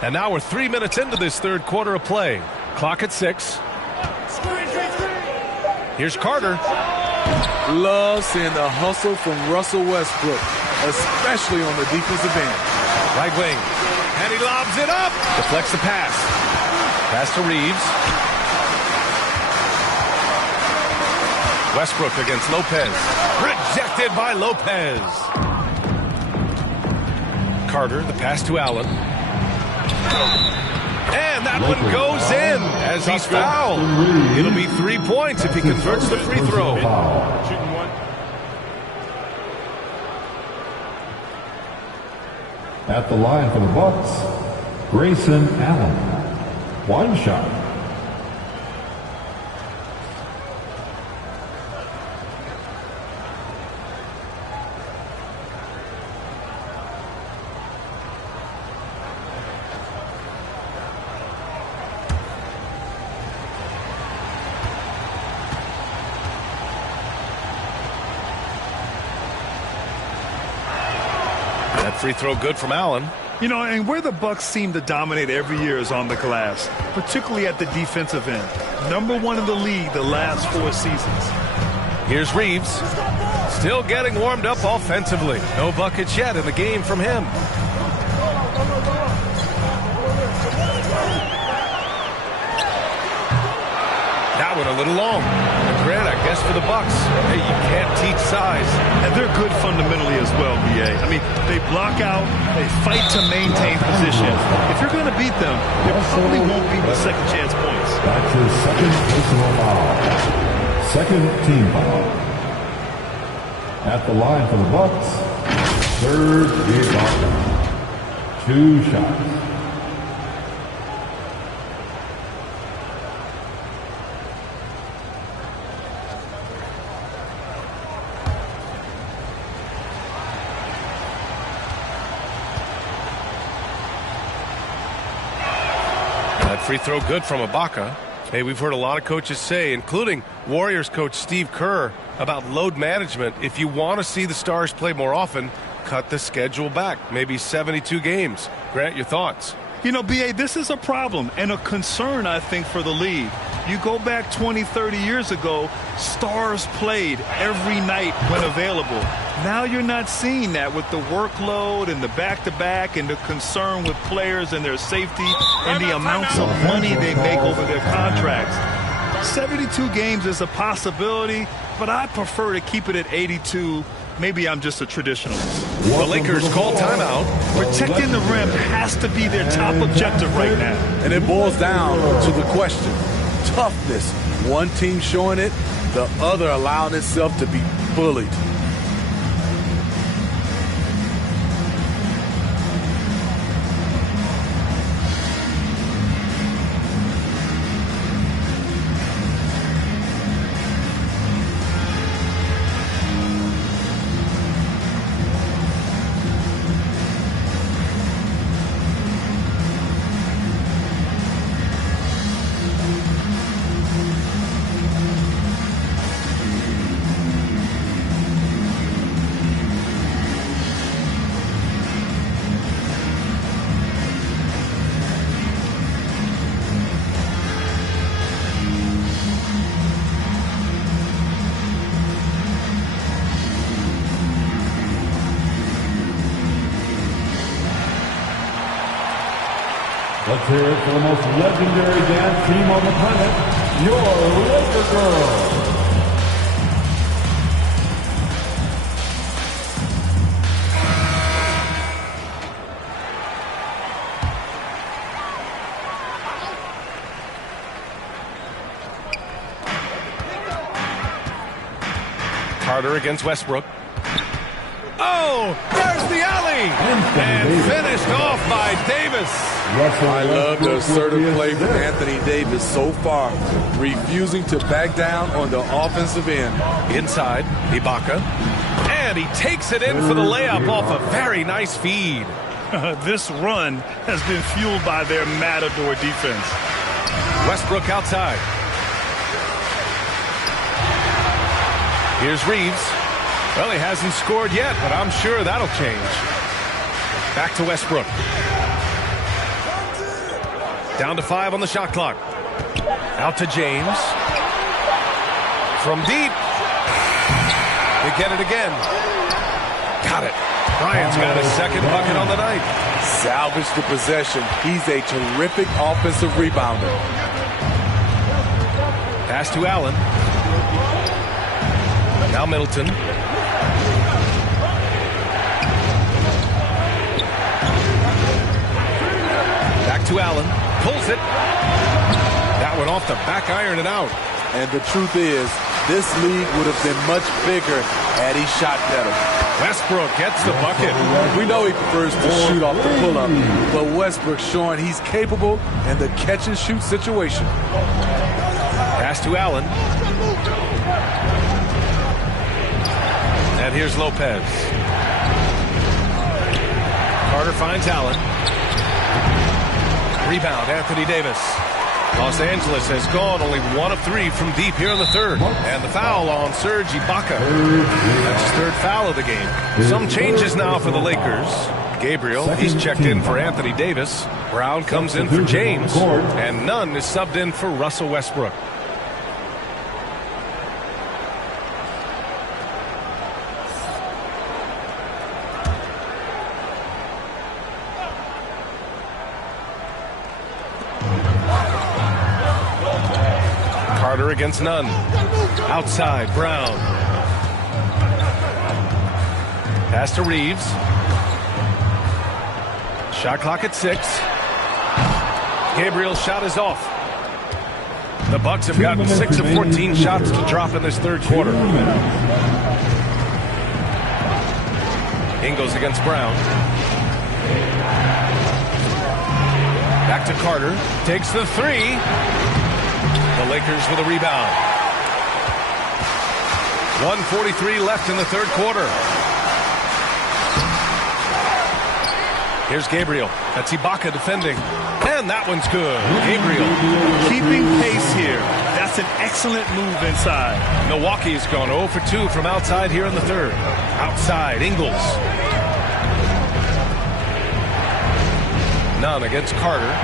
And now we're 3 minutes into this third quarter of play. Clock at 6. Here's Carter. Love seeing the hustle from Russell Westbrook, especially on the defensive end. Right wing. And he lobs it up. Deflects the pass. Pass to Reeves. Westbrook against Lopez. Rejected by Lopez. Carter, the pass to Allen. And that one goes in as he's fouled. It'll be 3 points if he converts the free throw. At the line for the Bucks, Grayson Allen. One shot. Free throw good from Allen. You know, and where the Bucks seem to dominate every year is on the glass, particularly at the defensive end. #1 in the league the last 4 seasons. Here's Reeves. Still getting warmed up offensively. No buckets yet in the game from him. That one a little long. Grant, I guess, for the Bucks. Hey, you can't teach size. And they're good fundamentally as well, B.A. I mean, they block out, they fight to maintain position. If you're going to beat them, they probably won't be with second chance points. That's his second personal foul. Second team foul. At the line for the Bucks, Serge Ibaka. 2 shots. Free throw good from Ibaka. Hey, we've heard a lot of coaches say, including Warriors coach Steve Kerr, about load management. If you want to see the Stars play more often, cut the schedule back. Maybe 72 games. Grant, your thoughts? You know, B.A., this is a problem and a concern, I think, for the league. You go back 20, 30 years ago, Stars played every night when available. Now you're not seeing that with the workload and the back-to-back and the concern with players and their safety and the amounts of money they make over their contracts. 72 games is a possibility, but I prefer to keep it at 82. Maybe I'm just a traditionalist. The Lakers call timeout. Protecting the rim has to be their top objective right now. And it boils down to the question. Toughness. One team showing it, the other allowing itself to be bullied. Let's hear it for the most legendary dance team on the planet, your Laker Girls. Carter against Westbrook. Oh, there's the alley. And finished off by Davis. I love the assertive play from Anthony Davis so far, refusing to back down on the offensive end. Inside, Ibaka. And he takes it in for the layup off a very nice feed. This run has been fueled by their Matador defense. Westbrook outside. Here's Reeves. Well, he hasn't scored yet, but I'm sure that'll change. Back to Westbrook. Down to 5 on the shot clock. Out to James. From deep. They get it again. Got it. Bryant's got his second bucket on the night. Salvage the possession. He's a terrific offensive rebounder. Pass to Allen. Now Middleton. Back to Allen. Pulls it. That one off the back iron and out. And the truth is, this league would have been much bigger had he shot better. Westbrook gets the bucket. We know he prefers to shoot off the pull-up, but Westbrook's showing he's capable in the catch-and-shoot situation. Pass to Allen. And here's Lopez. Carter finds Allen. Rebound, Anthony Davis. Los Angeles has gone only 1 of 3 from deep here in the third. And the foul on Serge Ibaka. That's his third foul of the game. Some changes now for the Lakers. Gabriel, he's checked in for Anthony Davis. Brown comes in for James. And Nunn is subbed in for Russell Westbrook. Carter against Nunn. Outside, Brown. Pass to Reeves. Shot clock at 6. Gabriel's shot is off. The Bucks have gotten 6 of 14 shots to drop in this third quarter. Ingles against Brown. Back to Carter. Takes the 3. The Lakers with a rebound. 1:43 left in the third quarter. Here's Gabriel. That's Ibaka defending. And that one's good. Gabriel. Keeping pace here. That's an excellent move inside. Milwaukee's gone 0 for 2 from outside here in the third. Outside, Ingles. Nunn against Carter.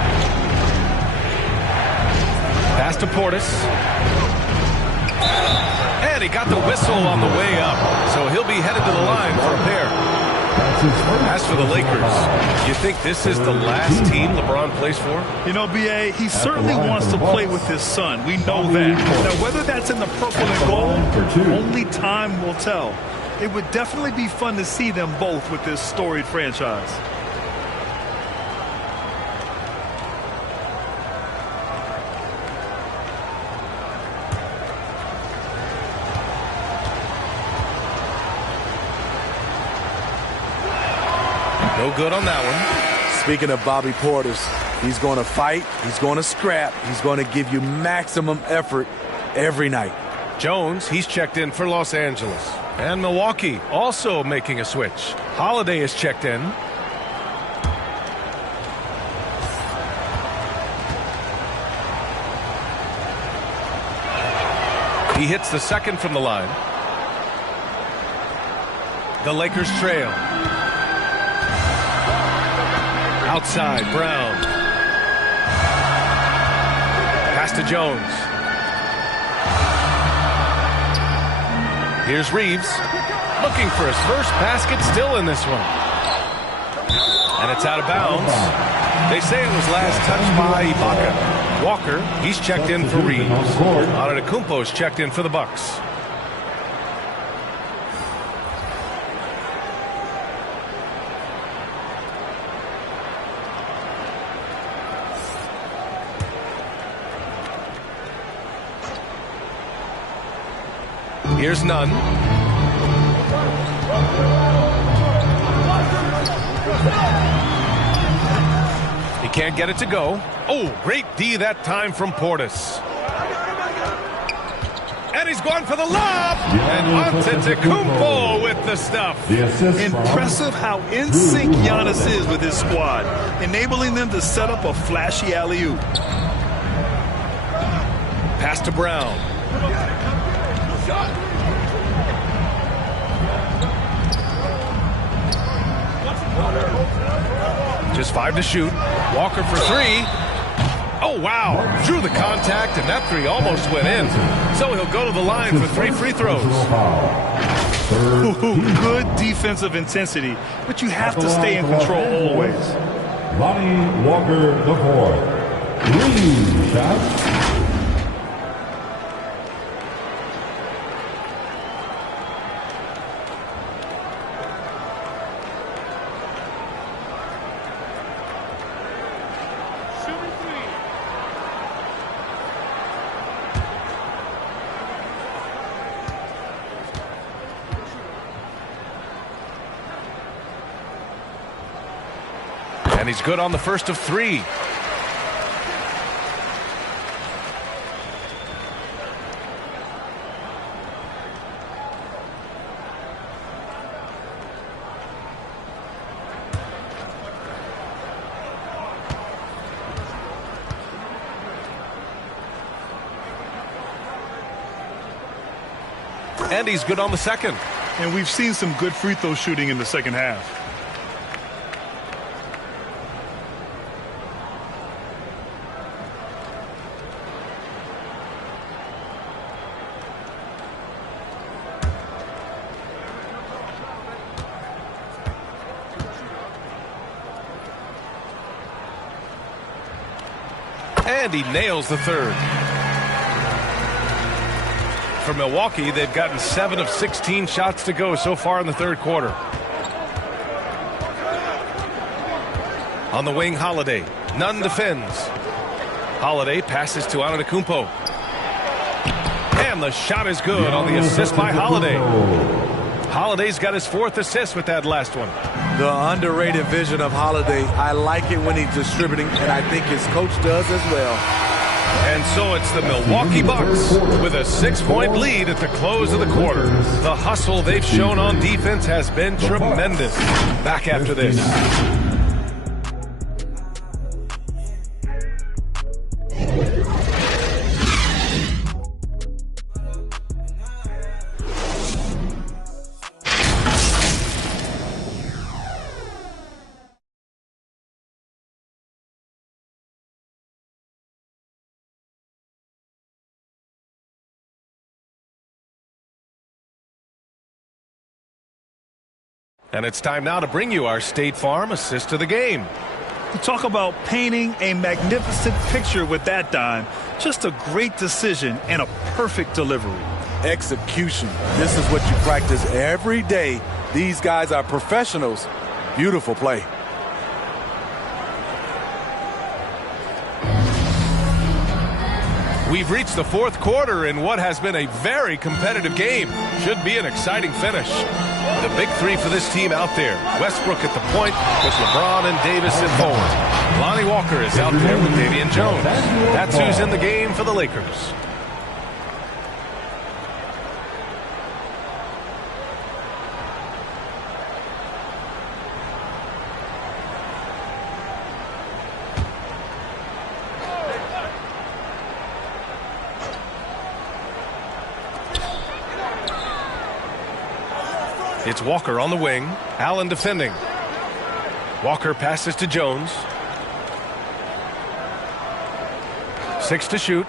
Pass to Portis. And he got the whistle on the way up. So he'll be headed to the line for a pair. As for the Lakers, you think this is the last team LeBron plays for? You know, B.A., he certainly wants to play with his son. We know that. Now, whether that's in the purple and gold, only time will tell. It would definitely be fun to see them both with this storied franchise. No good on that one. Speaking of Bobby Portis, he's going to fight, he's going to scrap, he's going to give you maximum effort every night. Jones, he's checked in for Los Angeles. And Milwaukee also making a switch. Holiday is checked in. He hits the second from the line. The Lakers trail. Outside, Brown. Pass to Jones. Here's Reeves. Looking for his first basket, still in this one. And it's out of bounds. They say it was last touched by Ibaka. Walker, he's checked in for Reeves. Antetokounmpo's checked in for the Bucks. Here's Nunn. He can't get it to go. Oh, great D that time from Portis. And he's going for the lob. And Antetokounmpo with the stuff. Impressive how in sync Giannis is with his squad, enabling them to set up a flashy alley-oop. Pass to Brown. Just 5 to shoot. Walker for 3. Oh, wow. Drew the contact, and that 3 almost went in. So he'll go to the line for 3 free throws. Good defensive intensity, but you have to stay in control always. Lonnie Walker, the 4th. 3 shots. And he's good on the first of 3. And he's good on the second. And we've seen some good free throw shooting in the second half. And he nails the third. For Milwaukee, they've gotten 7 of 16 shots to go so far in the third quarter. On the wing, Holiday. Nunn defends. Holiday passes to Antetokounmpo. And the shot is good on the assist by Holiday. Holiday's got his 4th assist with that last one. The underrated vision of Holiday. I like it when he's distributing, and I think his coach does as well. And so it's the Milwaukee Bucks with a 6-point lead at the close of the quarter. The hustle they've shown on defense has been tremendous. Back after this. And it's time now to bring you our State Farm assist of the game. You talk about painting a magnificent picture with that dime. Just a great decision and a perfect delivery. Execution. This is what you practice every day. These guys are professionals. Beautiful play. We've reached the 4th quarter in what has been a very competitive game. Should be an exciting finish. The big 3 for this team out there. Westbrook at the point with LeBron and Davis at forward. Lonnie Walker is out there with Damian Jones. That's who's in the game for the Lakers. It's Walker on the wing. Allen defending. Walker passes to Jones. 6 to shoot.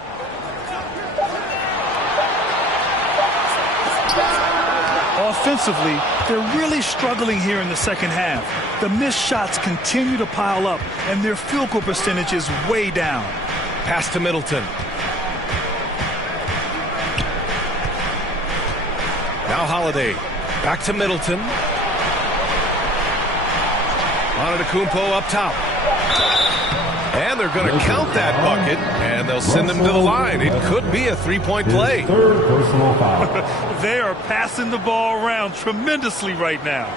Offensively, they're really struggling here in the second half. The missed shots continue to pile up, and their field goal percentage is way down. Pass to Middleton. Now Holiday. Back to Middleton. Antetokounmpo up top. And they're going to count that bucket, and they'll send him to the line. It could be a 3-point play. Third personal foul. They are passing the ball around tremendously right now.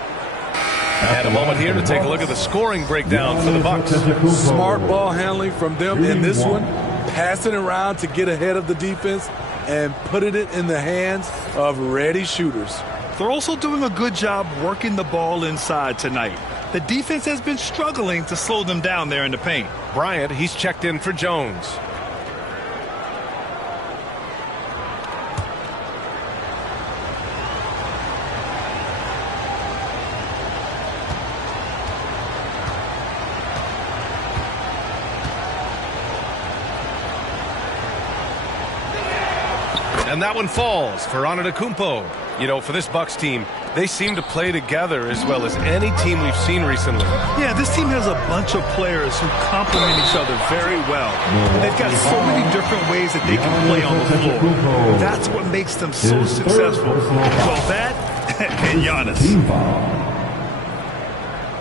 And a moment here to take a look at the scoring breakdown for the Bucks. Smart ball handling from them in this one. Passing around to get ahead of the defense and putting it in the hands of ready shooters. They're also doing a good job working the ball inside tonight. The defense has been struggling to slow them down there in the paint. Bryant, he's checked in for Jones. And that one falls for Antetokounmpo. You know, for this Bucks team, they seem to play together as well as any team we've seen recently. Yeah, this team has a bunch of players who complement each other very well. They've got so many different ways that they can play on the floor. That's what makes them so successful. Well, that and Giannis.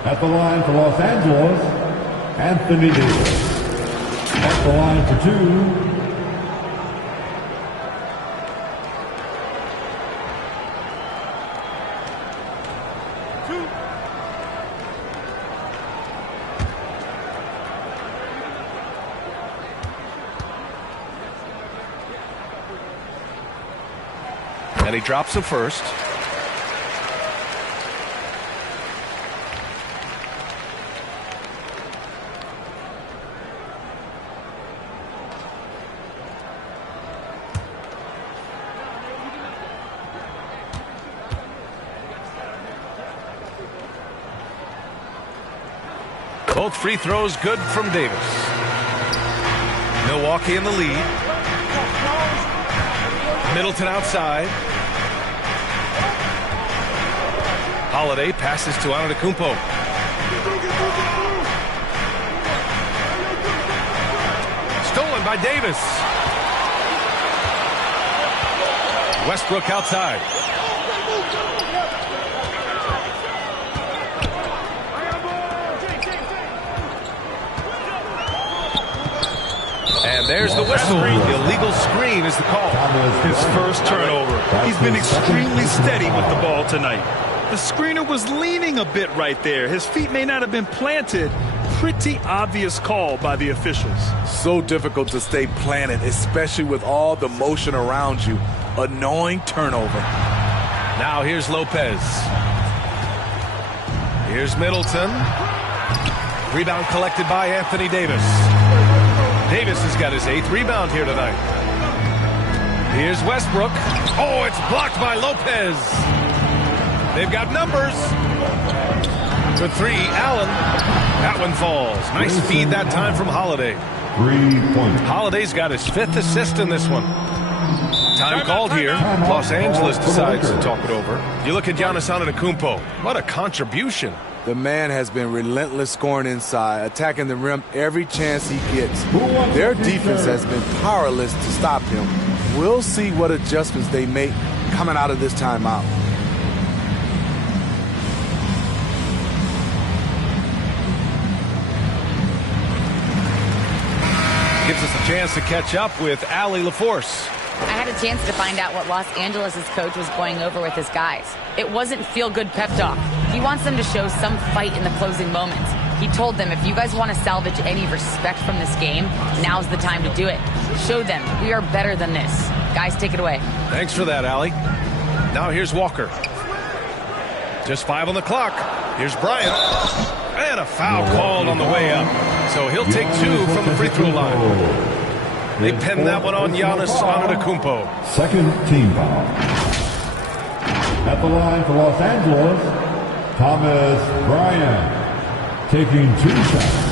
At the line for Los Angeles, Anthony Davis. At the line for two, And he drops the first. Both free throws good from Davis. Milwaukee in the lead. Middleton outside. Holiday passes to Antetokounmpo. Stolen by Davis. Westbrook outside. And there's the whistle. Illegal screen is the call. His first turnover. He's been extremely steady with the ball tonight. The screener was leaning a bit right there. His feet may not have been planted. Pretty obvious call by the officials. So difficult to stay planted, especially with all the motion around you. Annoying turnover. Now here's Lopez. Here's Middleton. Rebound collected by Anthony Davis. Davis has got his 8th rebound here tonight. Here's Westbrook. Oh, it's blocked by Lopez. They've got numbers. For 3, Allen. That one falls. Nice feed that time from Holiday. 3 points. Holiday's got his 5th assist in this one. Time called here. Los Angeles decides to talk it over. You look at Giannis Antetokounmpo. What a contribution. The man has been relentless scoring inside, attacking the rim every chance he gets. Their defense has been powerless to stop him. We'll see what adjustments they make coming out of this timeout. Gives us a chance to catch up with Allie LaForce. I had a chance to find out what Los Angeles' coach was going over with his guys. It wasn't feel-good pep talk. He wants them to show some fight in the closing moments. He told them, if you guys want to salvage any respect from this game, now's the time to do it. Show them we are better than this. Guys, take it away. Thanks for that, Allie. Now here's Walker. Just 5 on the clock. Here's Bryant. And a foul called on the way up. So he'll take 2 from the free throw line. They pinned that one on Giannis Antetokounmpo. Second team foul. At the line for Los Angeles, Thomas Bryant taking 2 shots.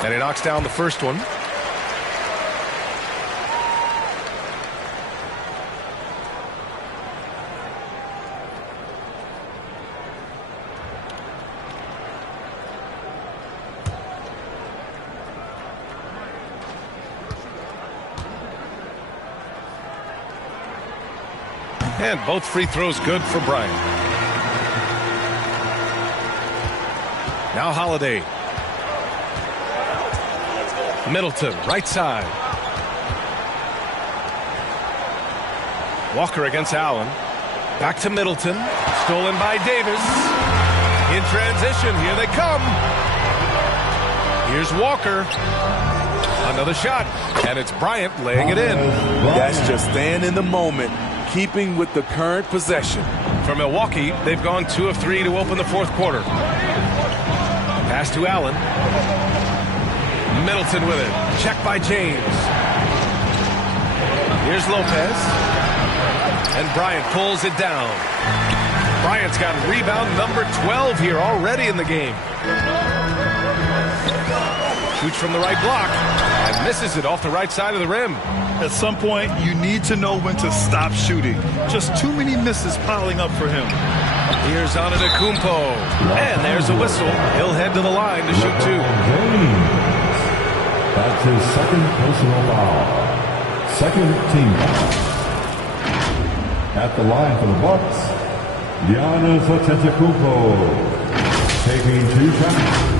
And he knocks down the first one. And both free throws good for Bryant. Now Holiday. Middleton, right side. Walker against Allen. Back to Middleton. Stolen by Davis. In transition, here they come. Here's Walker. Another shot. And it's Bryant laying it in. That's just staying in the moment, keeping with the current possession. For Milwaukee, they've gone 2 of 3 to open the fourth quarter. Pass to Allen. Middleton with it. Check by James. Here's Lopez. And Bryant pulls it down. Bryant's got rebound number 12 here already in the game. Shoots from the right block and misses it off the right side of the rim. At some point, you need to know when to stop shooting. Just too many misses piling up for him. Here's Antetokounmpo. And there's a whistle. He'll head to the line to shoot 2. That's his second personal foul. Second team foul. At the line for the Bucks, Giannis Antetokounmpo taking 2 shots.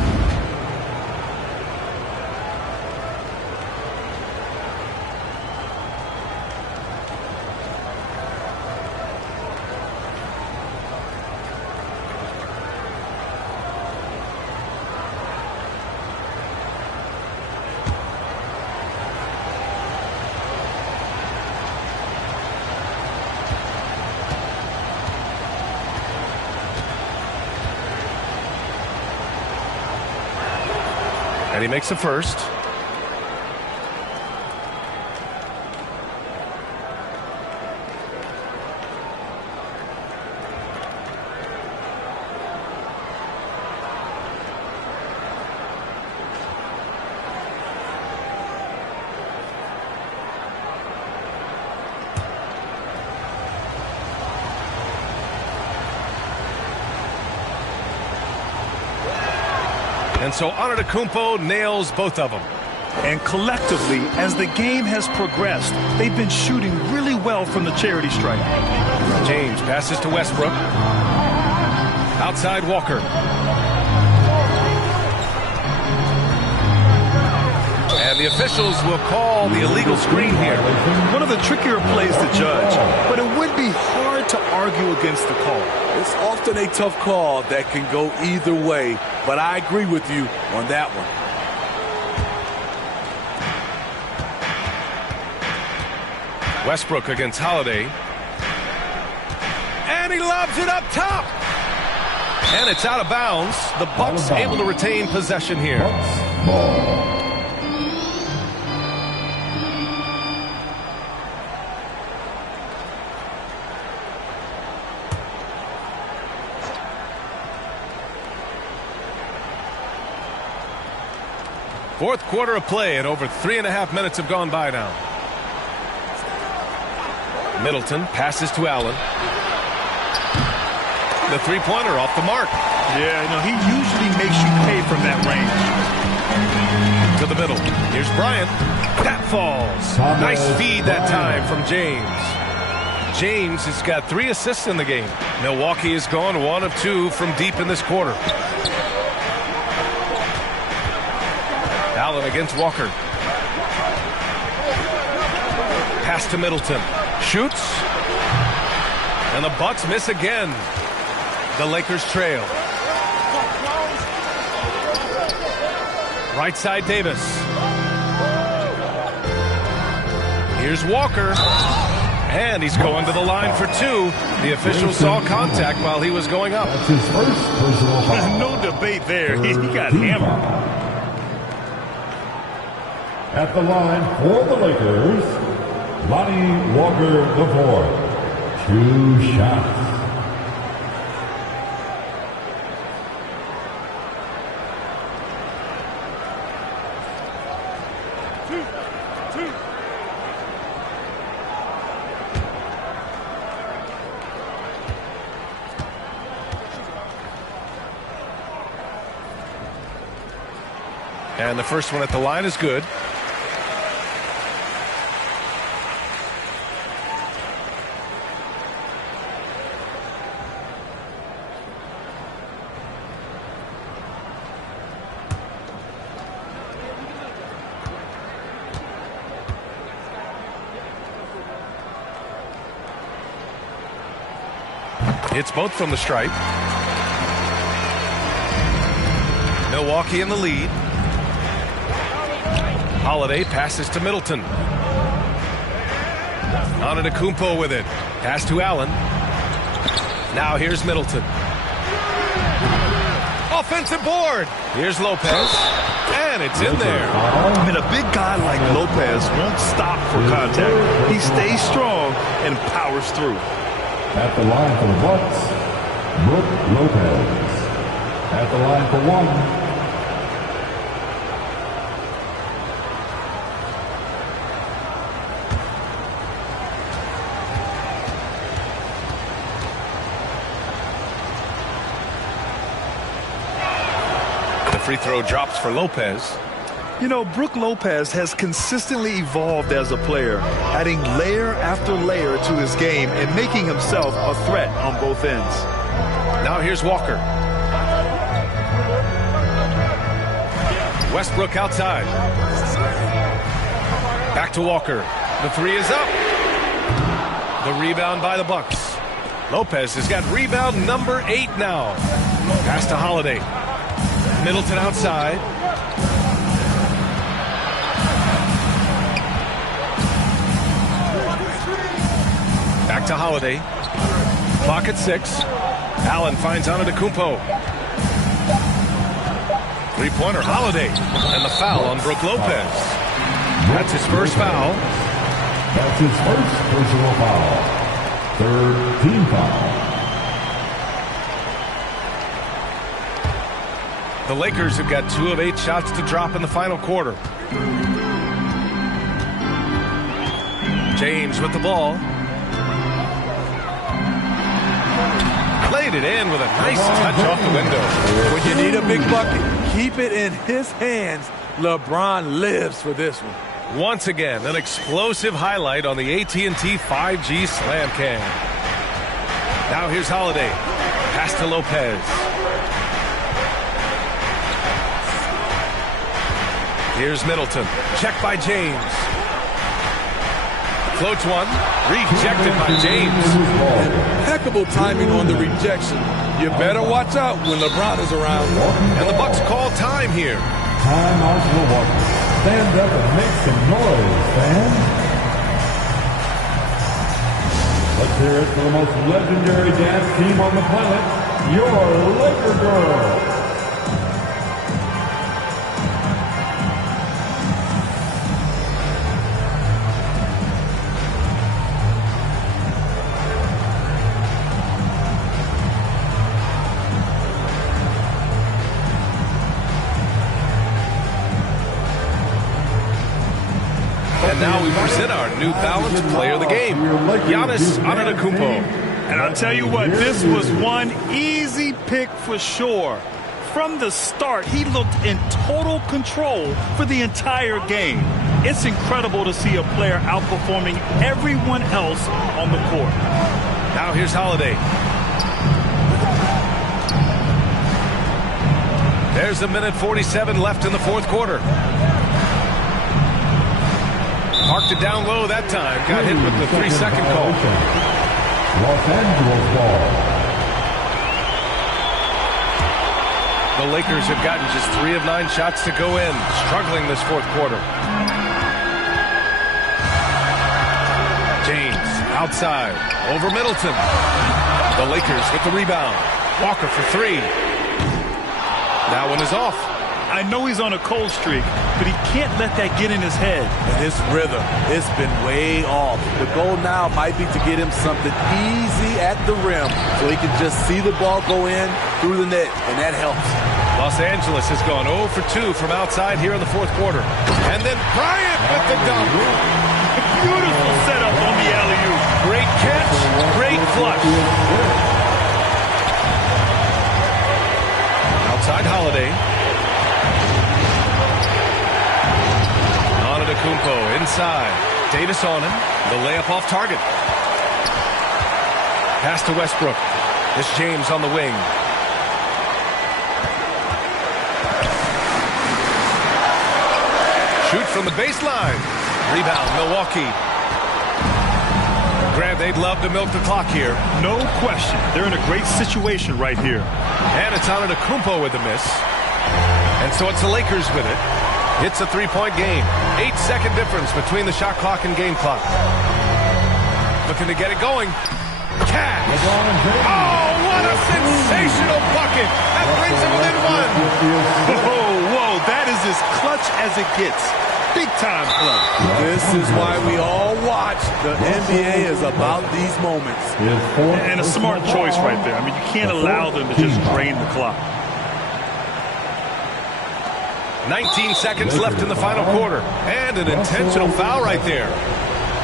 And he makes the first. And so Antetokounmpo nails both of them. And collectively, as the game has progressed, they've been shooting really well from the charity stripe. James passes to Westbrook. Outside Walker. And the officials will call the illegal screen here. One of the trickier plays to judge, but it would be hard to argue against the call. It's often a tough call that can go either way, but I agree with you on that one. Westbrook against Holiday. And he lobs it up top. And it's out of bounds. The Bucks able to retain possession here. Fourth quarter of play, and over 3.5 minutes have gone by now. Middleton passes to Allen. The three-pointer off the mark. Yeah, he usually makes you pay from that range. To the middle. Here's Bryant. That falls. Nice feed that time from James. James has got 3 assists in the game. Milwaukee has gone 1 of 2 from deep in this quarter. Allen against Walker. Pass to Middleton. Shoots. And the Bucks miss again. The Lakers trail. Right side Davis. Here's Walker. And he's going to the line for 2. The official saw contact while he was going up. That's his first personal foul. No debate there. He got hammered. At the line for the Lakers, Lonnie Walker IV. 2 shots. And the first one at the line is good. Hits both from the stripe. Milwaukee in the lead. Holiday passes to Middleton. Antetokounmpo with it. Pass to Allen. Now here's Middleton. Offensive board. Here's Lopez. And it's in there. And a big guy like Lopez won't stop for contact. He stays strong and powers through. At the line for the Bucks, Brook Lopez. At the line for one. Free throw drops for Lopez. You know, Brook Lopez has consistently evolved as a player, adding layer after layer to his game and making himself a threat on both ends. Now here's Walker. Westbrook outside. Back to Walker. The three is up. The rebound by the Bucks. Lopez has got rebound number 8 now. Pass to Holiday. Middleton outside. Back to Holiday. Clock at 6. Allen finds Antetokounmpo. Three-pointer, Holiday. And the foul on Brook Lopez. That's his first foul. That's his first personal foul. Third team foul. The Lakers have got 2 of 8 shots to drop in the final quarter. James with the ball. Played it in with a nice touch off the window. When you need a big bucket, keep it in his hands. LeBron lives for this one. Once again, an explosive highlight on the AT&T 5G Slam Cam. Now here's Holiday. Pass to Lopez. Here's Middleton. Check by James. Floats one. Rejected by James. Impeccable timing on the rejection. You better watch out when LeBron is around. And the Bucks call time here. Time out for Milwaukee. Stand up and make some noise, fans. Let's hear it for the most legendary dance team on the planet, your Laker Girls. And now we present our New Balance Player of the Game, Giannis Antetokounmpo. And I'll tell you what, this was one easy pick for sure. From the start, he looked in total control for the entire game. It's incredible to see a player outperforming everyone else on the court. Now here's Holiday. There's a minute 47 left in the fourth quarter. Marked it down low that time. Got hit with the 3-second call. Los Angeles ball. The Lakers have gotten just 3 of 9 shots to go in. Struggling this fourth quarter. James outside. Over Middleton. The Lakers with the rebound. Walker for 3. That one is off. I know he's on a cold streak, but he can't let that get in his head. And his rhythm, it's been way off. The goal now might be to get him something easy at the rim so he can just see the ball go in through the net, and that helps. Los Angeles has gone 0 for 2 from outside here in the fourth quarter. And then Bryant with the dunk. Beautiful setup on the alley-oop. Great catch, great flush. Outside Holiday. Antetokounmpo inside. Davis on him. The layup off target. Pass to Westbrook. It's James on the wing. Shoot from the baseline. Rebound, Milwaukee. Grant, they'd love to milk the clock here. No question. They're in a great situation right here. And it's Antetokounmpo with the miss. And so it's the Lakers with it. It's a three-point game. 8-second difference between the shot clock and game clock. Looking to get it going. Cash. Oh, what a sensational bucket. That brings him within one. Whoa, that is as clutch as it gets. Big time play. This is why we all watch. The NBA is about these moments. And a smart choice right there. I mean, you can't allow them to just drain the clock. 19 seconds left in the final quarter. And an intentional foul right there.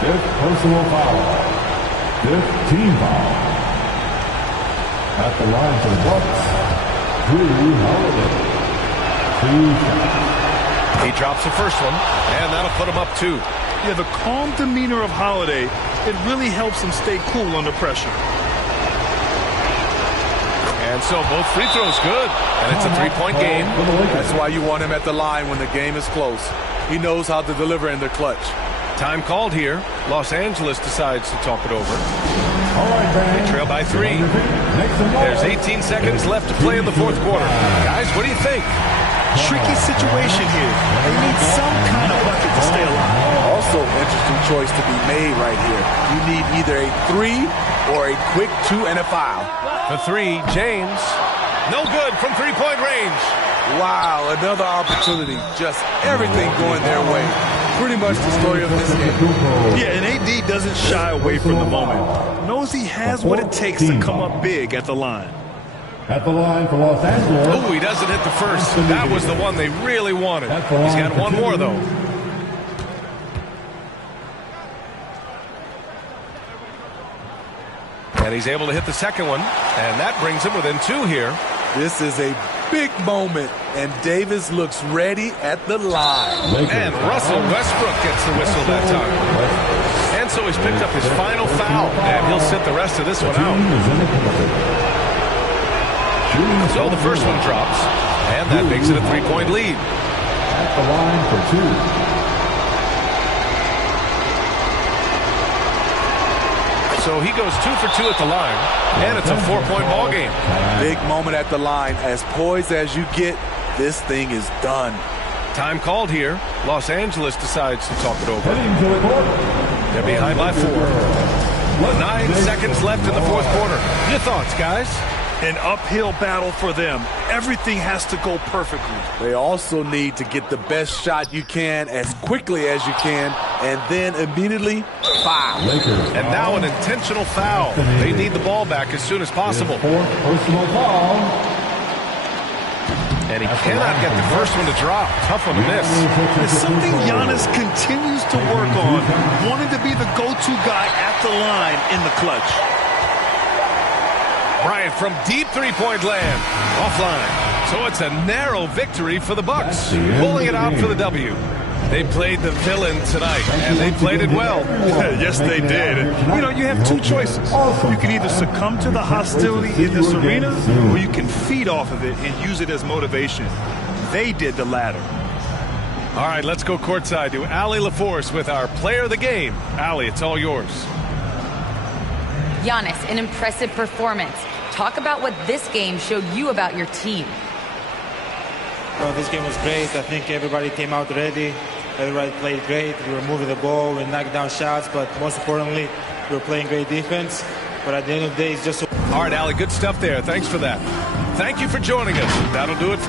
Fifth personal foul. Fifth team foul. At the line for the Bucks, Jrue Holiday. 2 shots. He drops the first one, and that'll put him up 2. Yeah, the calm demeanor of Holiday, it really helps him stay cool under pressure. And so both free throws good, and it's a three-point game. That's why you want him at the line when the game is close. He knows how to deliver in the clutch. Time called here. Los Angeles decides to talk it over. They trail by 3. There's 18 seconds left to play in the fourth quarter. Guys, what do you think? Tricky situation here. They need some kind of bucket to stay alive. Also, interesting choice to be made right here. You need either a 3 or a quick 2 and a foul. The 3, James. No good from three-point range. Wow, another opportunity. Just everything going their way. Pretty much the story of this game. Yeah, and AD doesn't shy away from the moment. Knows he has what it takes to come up big at the line. At the line for Los Angeles. Oh, he doesn't hit the first. That was the one they really wanted. He's got one more, though. And he's able to hit the second one. And that brings him within 2 here. This is a big moment, and Davis looks ready at the line. And Russell Westbrook gets the whistle that time. And so he's picked up his final foul, and he'll sit the rest of this one out. So the first one drops, and that makes it a 3-point lead. At the line for 2. So he goes 2 for 2 at the line, and it's a 4-point ball game. Big moment at the line. As poised as you get, this thing is done. Time called here. Los Angeles decides to talk it over. They're behind by 4. 9 seconds left in the fourth quarter. Your thoughts, guys? An uphill battle for them. Everything has to go perfectly. They also need to get the best shot you can as quickly as you can, and then immediately foul. And now an intentional foul. They need the ball back as soon as possible. Fourth personal foul. And he cannot get the first one to drop. Tough one to miss. It's something Giannis continues to work on, wanting to be the go-to guy at the line in the clutch. Bryant from deep three-point land. Offline. So it's a narrow victory for the Bucks. Pulling it out for the W. They played the villain tonight, and they played it well. Yes, they did. You know, you have 2 choices. You can either succumb to the hostility in this arena, or you can feed off of it and use it as motivation. They did the latter. All right, let's go courtside to Allie LaForce with our player of the game. Allie, it's all yours. Giannis, an impressive performance. Talk about what this game showed you about your team. Well, this game was great. I think everybody came out ready. Everybody played great. We were moving the ball. We knocked down shots. But most importantly, we were playing great defense. But at the end of the day, it's just... All right, Allie, good stuff there. Thanks for that. Thank you for joining us. That'll do it.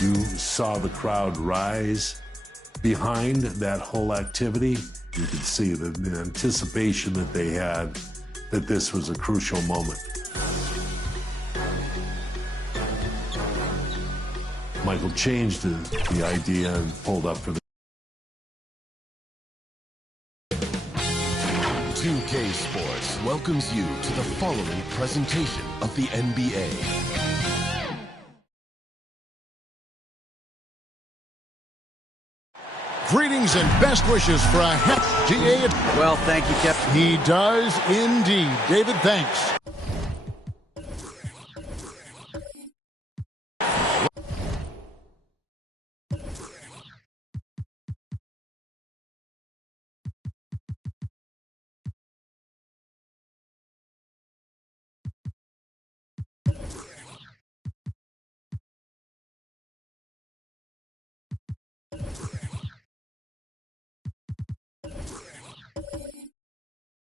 You saw the crowd rise behind that whole activity. You could see the anticipation that they had that this was a crucial moment. Michael changed the idea and pulled up for the 2K Sports welcomes you to the following presentation of the NBA. Greetings and best wishes for a happy GA. Well, thank you, Captain. He does indeed. David, thanks.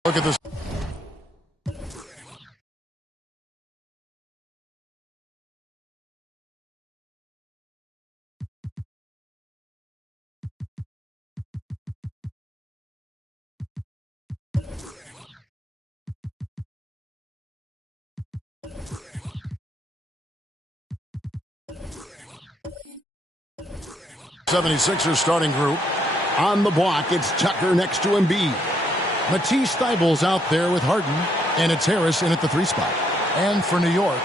Look at this. '76ers starting group. On the block, it's Tucker next to Embiid. Matisse Thybulle's out there with Harden, and it's Harris in at the 3 spot. And for New York,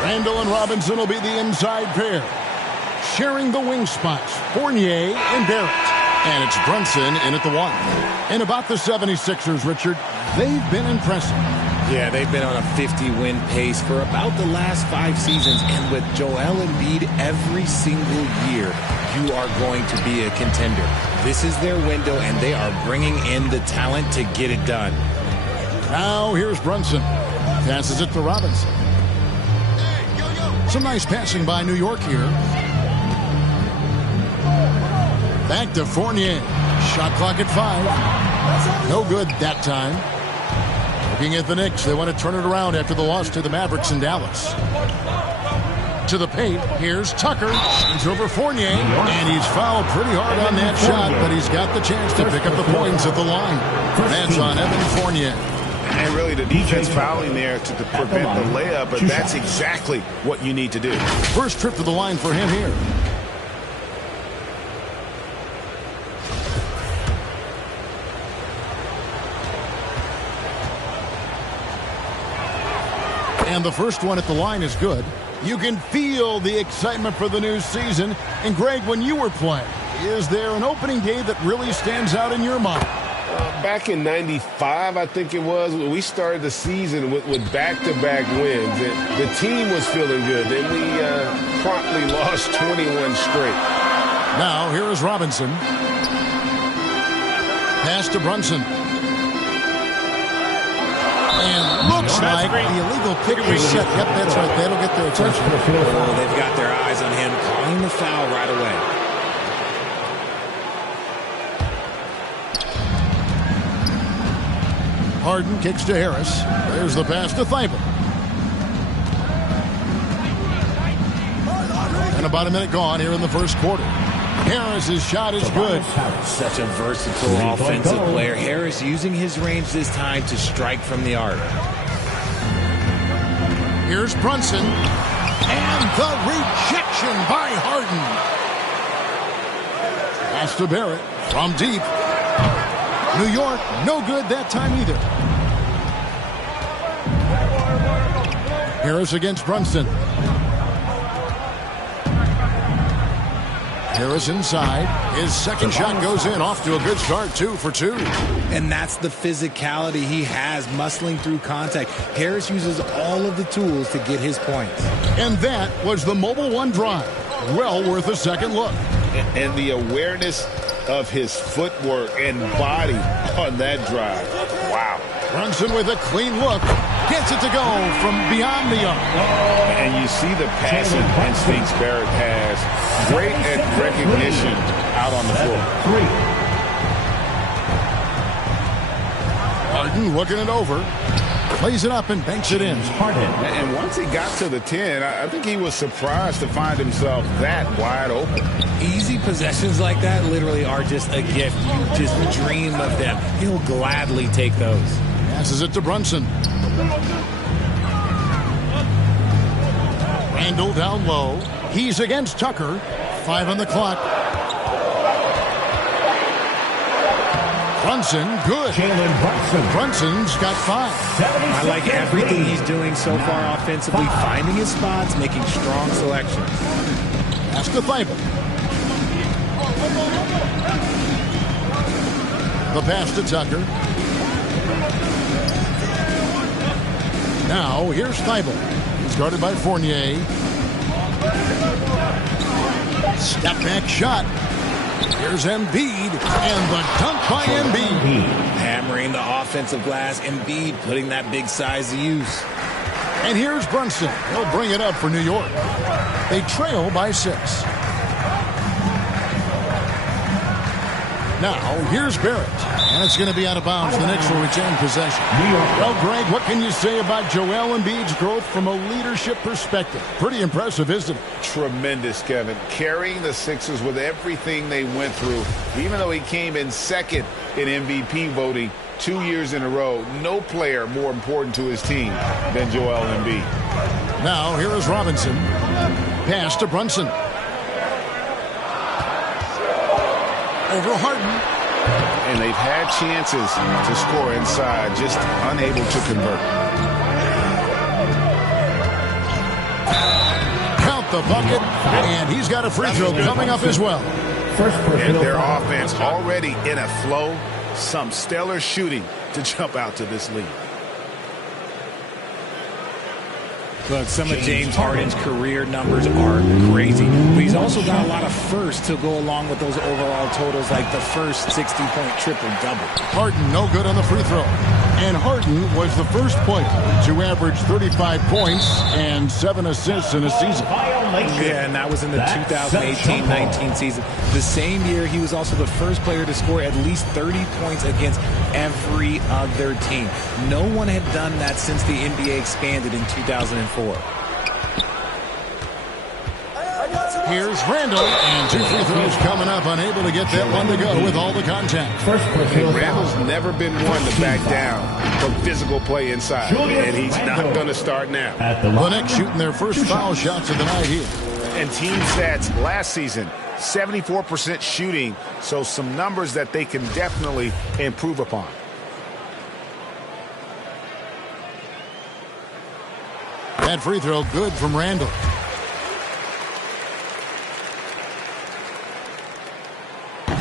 Randall and Robinson will be the inside pair. sharing the wing spots, Fournier and Barrett. And it's Brunson in at the 1. And about the 76ers, Richard, they've been impressive. Yeah, they've been on a 50-win pace for about the last 5 seasons. And with Joel Embiid every single year, you are going to be a contender. This is their window, and they are bringing in the talent to get it done. Now here's Brunson. Passes it to Robinson. Some nice passing by New York here. Back to Fournier. Shot clock at 5. No good that time. Looking at the Knicks, they want to turn it around after the loss to the Mavericks in Dallas. To the paint, here's Tucker. He's over Fournier, and he's fouled pretty hard on that shot, but he's got the chance to pick up the points at the line. That's on Evan Fournier. And really the defense fouling there to prevent the layup, but that's exactly what you need to do. First trip to the line for him here. And the first one at the line is good. You can feel the excitement for the new season. And Greg, when you were playing, is there an opening day that really stands out in your mind? Back in '95, I think it was, we started the season with back-to-back wins. And the team was feeling good. Then we promptly lost 21 straight. Now, here is Robinson. Pass to Brunson. And looks like the illegal kick was set. Yep, that's right. That'll get their attention. Oh, they've got their eyes on him, calling the foul right away. Harden kicks to Harris. There's the pass to Thibault. And about a minute gone here in the first quarter. Harris's shot is good. Such a versatile offensive player. Harris using his range this time to strike from the arc. Here's Brunson. And the rejection by Harden. Pass to Barrett from deep. New York, no good that time either. Harris against Brunson. Harris inside. His second shot goes in. Off to a good start, 2 for 2. And that's the physicality he has, muscling through contact. Harris uses all of the tools to get his points. And that was the Mobile One drive. Well worth a second look. And the awareness of his footwork and body on that drive. Wow. Brunson with a clean look. Gets it to go from beyond the arc. And you see the passing instincts Barrett has. Great at recognition out on the floor. Harden looking it over. Plays it up and banks it in. And once he got to the 10, I think he was surprised to find himself that wide open. Easy possessions like that literally are just a gift. You just dream of them. He'll gladly take those. Passes it to Brunson. Randall down low. He's against Tucker. 5 on the clock. Brunson, good. Brunson's got 5. I like everything he's doing so far offensively, finding his spots, making strong selections. Pass to Thibault. The pass to Tucker. Now, here's Thibault. He's guarded by Fournier. Step back shot. Here's Embiid, and the dunk by Embiid. Hammering the offensive glass. Embiid putting that big size to use. And here's Brunson. He'll bring it up for New York. They trail by 6. Now, here's Barrett. And it's going to be out of bounds. The Knicks will retain possession. Well, Greg, what can you say about Joel Embiid's growth from a leadership perspective? Pretty impressive, isn't it? Tremendous, Kevin. Carrying the Sixers with everything they went through. Even though he came in second in MVP voting 2 years in a row, no player more important to his team than Joel Embiid. Now, here is Robinson. Pass to Brunson. Over Harden. And they've had chances to score inside, just unable to convert. Count the the bucket, and he's got a free throw coming up as well. And their offense already in a flow. Some stellar shooting to jump out to this lead. Look, some of James Harden's career numbers are crazy, but he's also got a lot of firsts to go along with those overall totals, like the first 60-point triple-double. Harden no good on the free throw. And Harden was the first player to average 35 points and 7 assists in a season. Yeah, and that was in the 2018-19 season. The same year, he was also the first player to score at least 30 points against every other team. No one had done that since the NBA expanded in 2004. Here's Randall, and 2 free throws coming up, unable to get that one to go with all the contact. Randall's never been one to back down from physical play inside, and he's not going to start now. The Knicks shooting their first foul shots of the night here. And team stats last season, 74% shooting, so some numbers that they can definitely improve upon. That free throw good from Randall.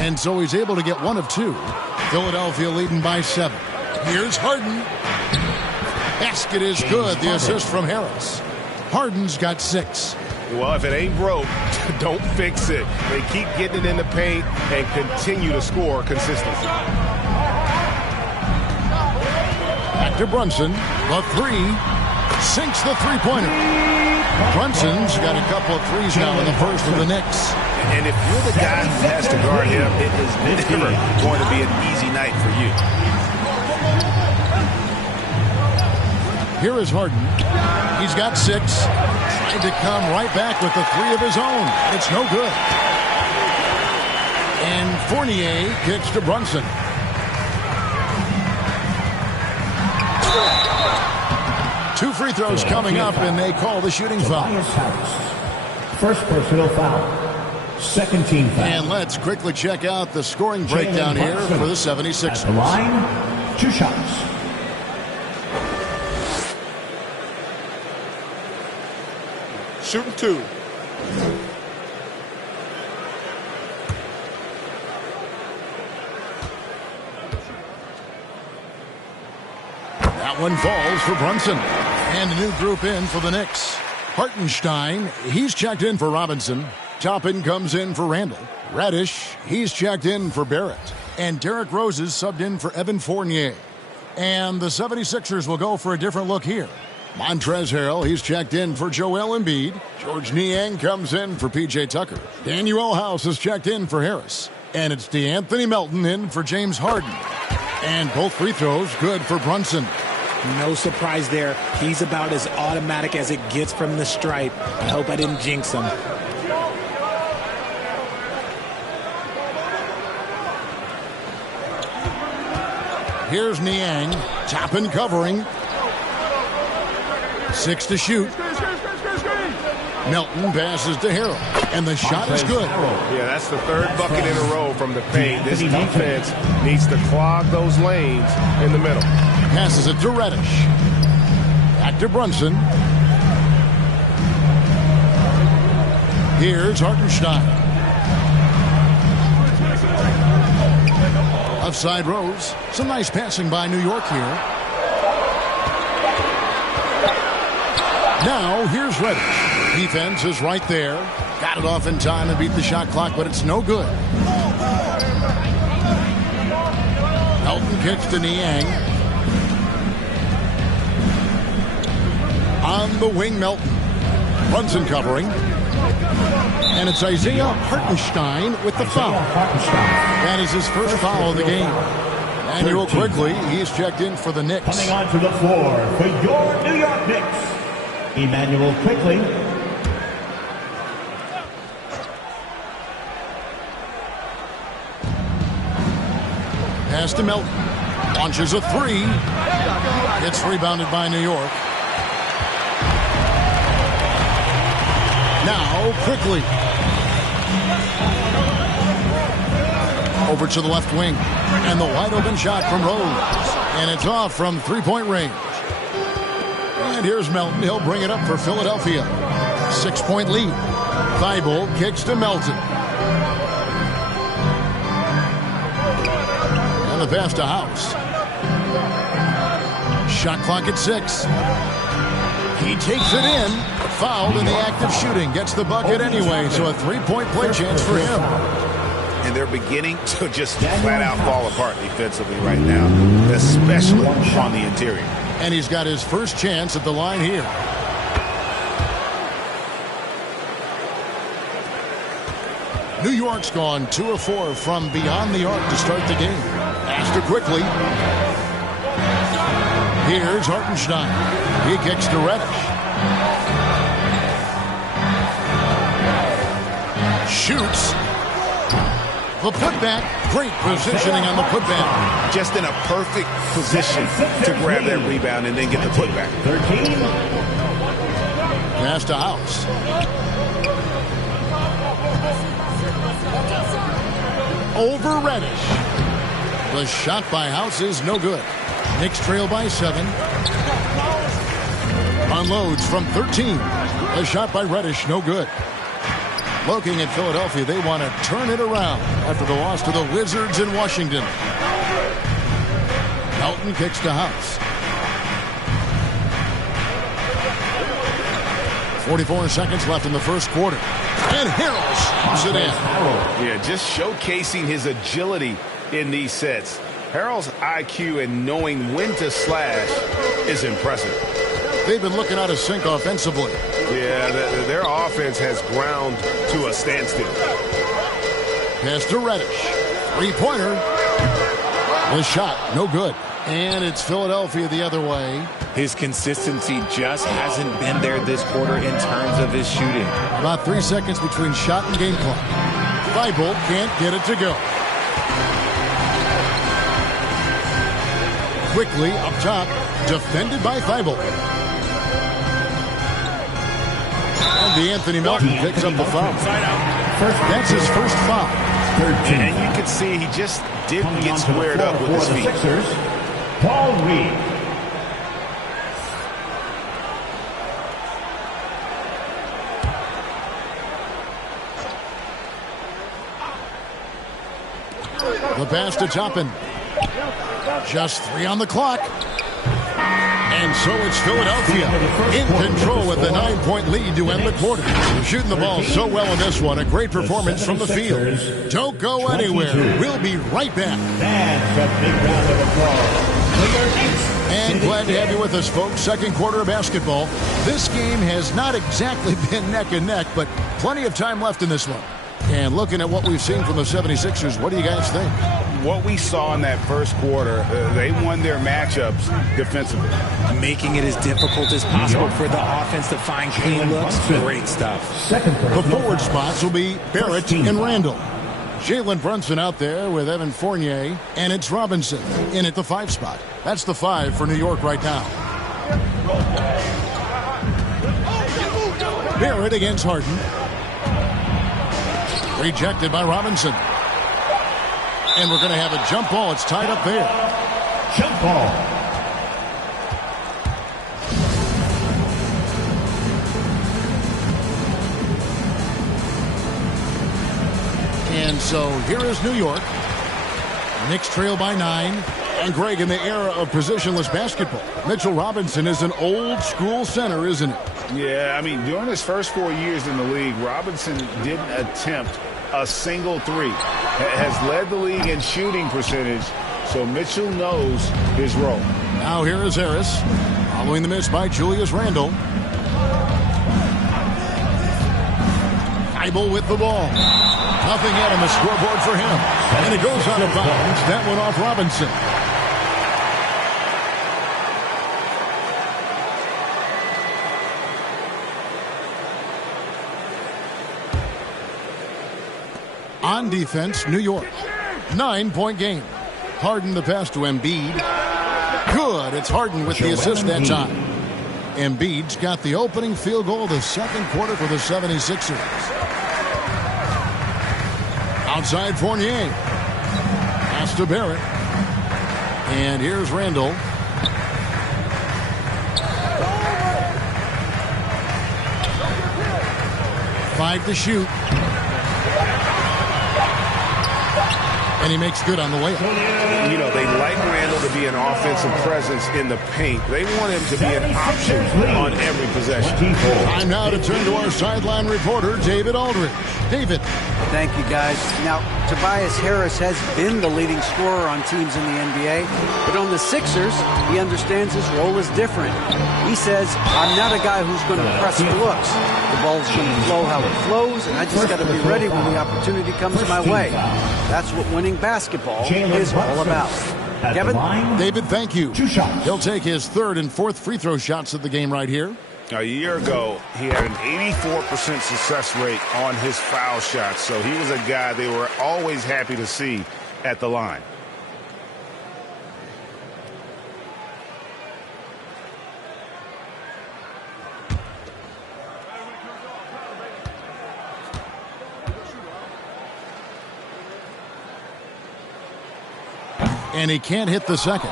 And so he's able to get 1 of 2. Philadelphia leading by 7. Here's Harden. Basket is good. The assist from Harris. Harden's got 6. Well, if it ain't broke, don't fix it. They keep getting it in the paint and continue to score consistently. Back to Brunson. The 3. Sinks the three-pointer. Brunson's got a couple of threes now in the first of the Knicks. And if you're the guy who has to guard him, it is never going to be an easy night for you. Here is Harden. He's got 6. Trying to come right back with the 3 of his own. It's no good. And Fournier kicks to Brunson. Two free throws coming up, and they call the shooting foul. First personal foul. Second team foul. And let's quickly check out the scoring breakdown here for the 76ers. At the line, 2 shots. Shooting 2. That one falls for Brunson. And a new group in for the Knicks. Hartenstein, he's checked in for Robinson. Toppin comes in for Randall. Radish, he's checked in for Barrett. And Derrick Rose is subbed in for Evan Fournier. And the 76ers will go for a different look here. Montrezl Harrell, he's checked in for Joel Embiid. George Niang comes in for P.J. Tucker. Daniel House is checked in for Harris. And it's DeAnthony Melton in for James Harden. And both free throws good for Brunson. No surprise there. He's about as automatic as it gets from the stripe. I hope I didn't jinx him. Here's Niang. Toppin covering. 6 to shoot. Melton passes to Harrell. And the shot is good. Yeah, that's the 3rd bucket in a row from the paint. This defense needs to clog those lanes in the middle. Passes it to Reddish. Back to Brunson. Here's Hartenstein. Offside Rose. Some nice passing by New York here. Now, here's Reddish. Defense is right there. Got it off in time and beat the shot clock, but it's no good. Melton kicks to Niang. On the wing, Melton. Brunson covering. And it's Isaiah Hartenstein with the foul. That is his first foul of the game. Emmanuel Quickly, he's checked in for the Knicks. Coming onto the floor for your New York Knicks, Emmanuel Quickly. Pass to Melton. Launches a 3. It's rebounded by New York. Now, Quickly. Over to the left wing. And the wide open shot from Rose. And it's off from 3-point range. And here's Melton. He'll bring it up for Philadelphia. 6-point lead. Thibault kicks to Melton. And the pass to House. Shot clock at 6. He takes it in. Fouled in the act of shooting. Gets the bucket anyway, so a 3-point play chance for him. And they're beginning to just flat out fall apart defensively right now, especially on the interior. And he's got his first chance at the line here. New York's gone 2 of 4 from beyond the arc to start the game. Astor quickly. Here's Hartenstein. He kicks to Reddish. Shoots. The putback. Great positioning on the putback. Just in a perfect position to grab that rebound and then get the putback. 13. Pass to House. Over Reddish. The shot by House is no good. Knicks trail by 7. Unloads from 13. The shot by Reddish, no good. Looking at Philadelphia, they want to turn it around after the loss to the Wizards in Washington. Melton kicks to House. 44 seconds left in the first quarter. And Harrell slams it in. Yeah, just showcasing his agility in these sets. Harrell's IQ and knowing when to slash is impressive. They've been looking out of sync offensively. Yeah, their offense has ground to a standstill. Pass to Reddish. Three-pointer. The shot, no good. And it's Philadelphia the other way. His consistency just hasn't been there this quarter in terms of his shooting. About 3 seconds between shot and game clock. Thibault can't get it to go. Quickly up top, defended by Thibault. And Anthony Melton picks up the foul. That's his first foul. And you can see he just didn't get squared up with his feet. Paul Reed. The pass to Toppin. Just 3 on the clock. And so it's Philadelphia in control with the 9-point lead to end the quarter. Shooting the ball so well in this one. A great performance from the field. Don't go anywhere. We'll be right back. And glad to have you with us, folks. Second quarter of basketball. This game has not exactly been neck and neck, but plenty of time left in this one. And looking at what we've seen from the 76ers, what do you guys think? What we saw in that first quarter, they won their matchups defensively. Making it as difficult as possible for the offense to find clean looks. Great stuff. The forward spots will be Barrett and Randall. Jalen Brunson out there with Evan Fournier, and it's Robinson in at the 5 spot. That's the 5 for New York right now. Barrett against Harden. Rejected by Robinson. And we're going to have a jump ball. It's tied up there. Jump ball. And so here is New York. Knicks trail by 9. And Greg, in the era of positionless basketball, Mitchell Robinson is an old school center, isn't it? Yeah, I mean, during his first 4 years in the league, Robinson didn't attempt a single three. Has led the league in shooting percentage, so Mitchell knows his role. Now here is Harris, following the miss by Julius Randle. Thibault with the ball. Nothing yet on the scoreboard for him. And it goes out of bounds. That went off Robinson. On defense, New York. 9-point game. Harden the pass to Embiid. Good. It's Harden with the assist that time. Embiid's got the opening field goal of the second quarter for the 76ers. Outside Fournier. Pass to Barrett. And here's Randall. 5 to shoot. And he makes good on the way up. You know, they like Randall to be an offensive presence in the paint. They want him to be an option on every possession. Time now to turn to our sideline reporter, David Aldridge. David. Thank you, guys. Now, Tobias Harris has been the leading scorer on teams in the NBA, but on the Sixers, he understands his role is different. He says, I'm not a guy who's going to press for looks. The ball's going to flow how it flows, and I just got to be ready when the opportunity comes my way. That's what winning basketball is all about. Kevin? David, thank you. He'll take his third and fourth free throw shots of the game right here. A year ago, he had an 84% success rate on his foul shots, so he was a guy they were always happy to see at the line. And he can't hit the second.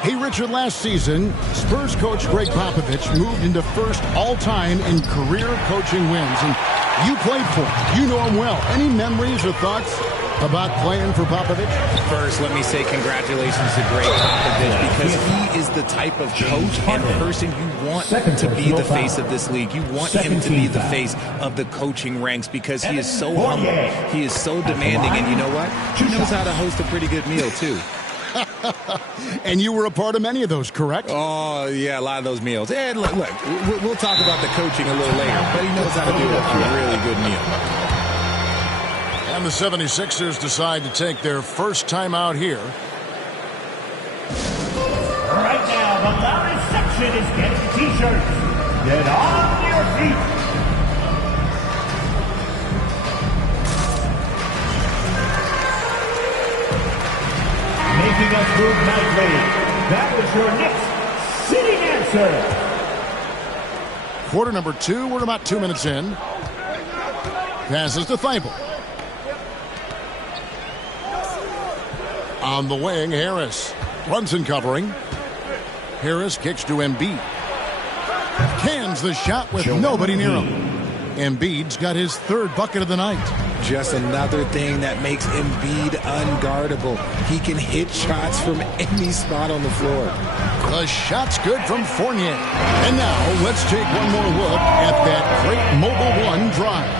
Hey, Richard, last season, Spurs coach Greg Popovich moved into first all-time in career coaching wins. And you played for him. You know him well. Any memories or thoughts about playing for Popovich? First, let me say congratulations to Greg Popovich, because he is the type of coach and person you want to be the face of this league. You want him to be the face of the coaching ranks, because he is so humble. He is so demanding. And you know what? He knows how to host a pretty good meal, too. And you were a part of many of those, correct? Oh, yeah, a lot of those meals. And look, we'll talk about the coaching a little later, but he knows how to do a really good meal. And the 76ers decide to take their first time out here. Right now, the loudest section is getting T-shirts. Get on your feet. Making us move nightly. That was your Knicks sitting answer. Quarter number 2. We're about 2 minutes in. Passes to Thibault. On the wing, Harris. Brunson covering. Harris kicks to Embiid. Cans the shot with nobody near him. Embiid's got his third bucket of the night. Just another thing that makes Embiid unguardable. He can hit shots from any spot on the floor. The shot's good from Fournier. And now let's take one more look at that great Mobile One drive.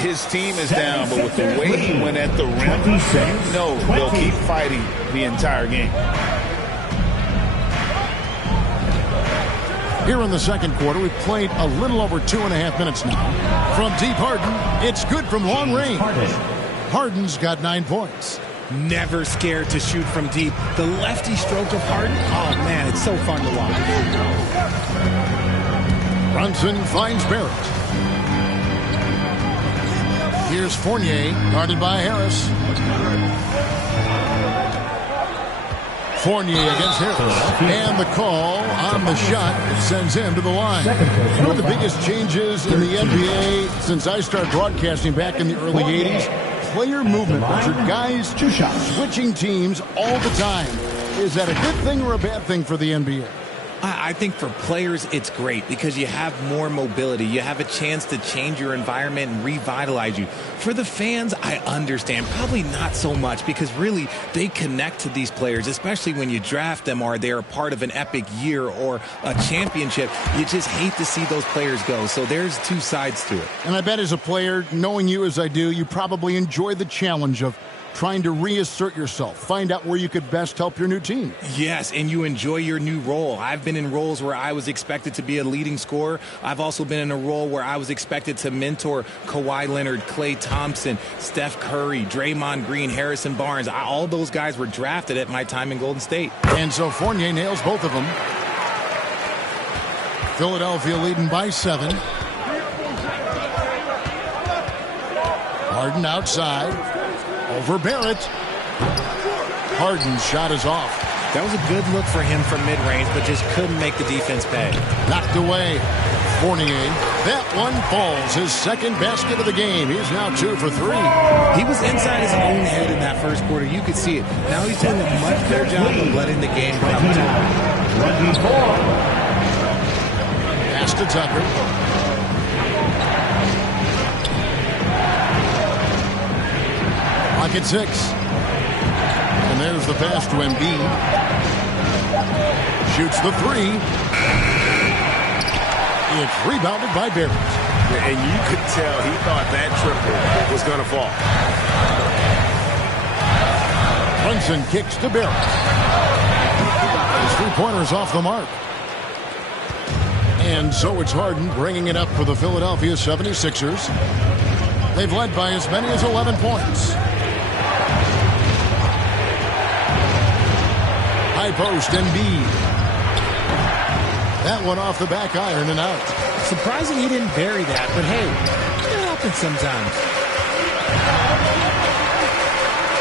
His team is down, but with the way he went at the rim, you know they'll keep fighting the entire game. Here in the second quarter, we've played a little over 2.5 minutes now. From deep, Harden, it's good from long range. Harden's got 9 points. Never scared to shoot from deep. The lefty stroke of Harden, oh man, it's so fun to watch. Brunson finds Barrett. Here's Fournier, guarded by Harris. Fournier against Harris. And the call on the shot sends him to the line. One of the biggest changes in the NBA since I started broadcasting back in the early 80s, player movement, Richard. Guys switching teams all the time. Is that a good thing or a bad thing for the NBA? I think for players, it's great because you have more mobility. You have a chance to change your environment and revitalize you. For the fans, I understand. Probably not so much because really they connect to these players, especially when you draft them or they're a part of an epic year or a championship. You just hate to see those players go. So there's two sides to it. And I bet as a player, knowing you as I do, you probably enjoy the challenge of trying to reassert yourself, find out where you could best help your new team. Yes, and you enjoy your new role. I've been in roles where I was expected to be a leading scorer. I've also been in a role where I was expected to mentor Kawhi Leonard, Klay Thompson, Steph Curry, Draymond Green, Harrison Barnes. All those guys were drafted at my time in Golden State. And so Fournier nails both of them. Philadelphia leading by 7. Harden outside. Over Barrett. Harden's shot is off. That was a good look for him from mid-range, but just couldn't make the defense pay. Knocked away. Fournier. That one falls. His second basket of the game. He's now 2 for 3. He was inside his own head in that first quarter. You could see it. Now he's doing a much better job of letting the game come to him. Pass to Tucker. Clock at 6. And there's the pass to Embiid. Shoots the 3. It's rebounded by Barrett. And you could tell he thought that triple was going to fall. Brunson kicks to Barrett. His three-pointer's off the mark. And so it's Harden bringing it up for the Philadelphia 76ers. They've led by as many as 11 points. High post, Embiid. That one off the back iron and out. Surprising he didn't bury that, but hey, it happens sometimes.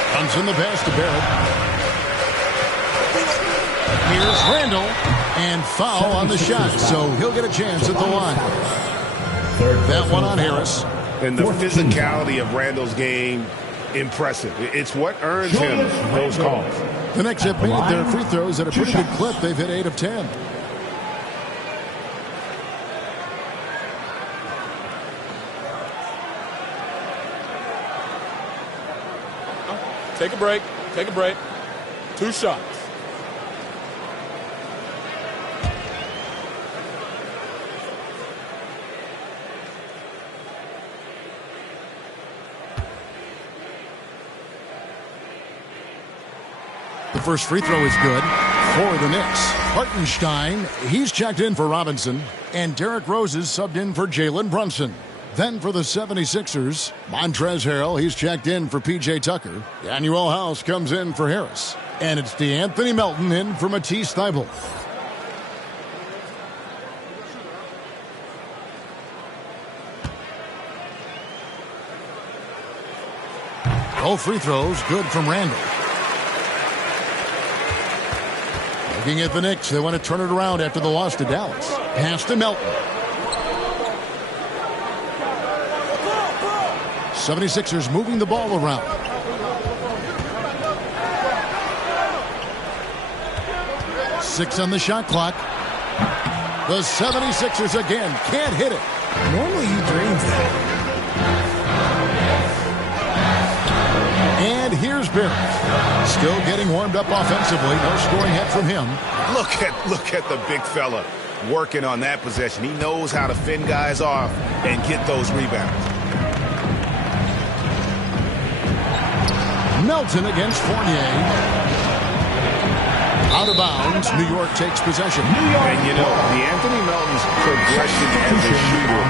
Brunson the pass to Barrett. Here's Randall, and foul on the shot, so he'll get a chance at the line. That one on Harris. And the physicality of Randall's game, impressive. It's what earns him those calls. The Knicks have made their free throws at a pretty good clip. They've hit 8 of 10. Take a break. Take a break. 2 shots. The first free throw is good for the Knicks. Hartenstein, he's checked in for Robinson. And Derrick Rose is subbed in for Jalen Brunson. Then for the 76ers, Montrezl Harrell, he's checked in for P.J. Tucker. Daniel House comes in for Harris. And it's DeAnthony Melton in for Matisse Thybulle. All free throws good from Randall. Looking at the Knicks, they want to turn it around after the loss to Dallas. Pass to Melton. 76ers moving the ball around. Six on the shot clock. The 76ers again can't hit it. Normally he drains that. And here's Barrett. Still getting warmed up offensively. No scoring hit from him. Look at the big fella working on that possession. He knows how to fend guys off and get those rebounds. Melton against Fournier. Out of bounds. New York takes possession. And you know, DeAnthony Melton's progression as a shooter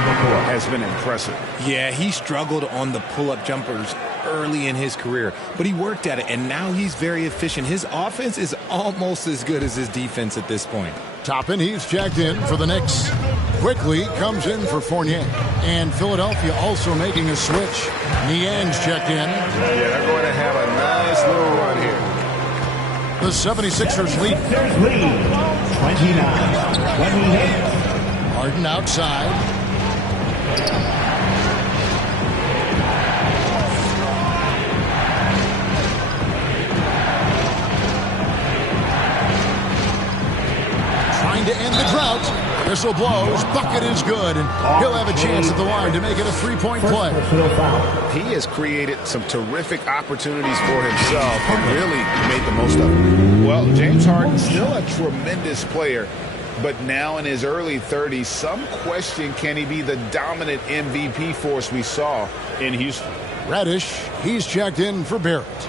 has been impressive. Yeah, he struggled on the pull-up jumpers early in his career, but he worked at it, and now he's very efficient. His offense is almost as good as his defense at this point. Toppin, he's checked in for the Knicks. Quickly comes in for Fournier. And Philadelphia also making a switch. Niang's checked in. Yeah, they're going to have a nice little run here. The 76ers lead. 29-28. Harden outside. Trying to end the drought. Whistle blows. Bucket is good. And he'll have a chance at the line to make it a three-point play. He has created some terrific opportunities for himself and really made the most of it. Well, James Harden, still a tremendous player, but now in his early 30s, some question, can he be the dominant MVP force we saw in Houston? Reddish, he's checked in for Barrett.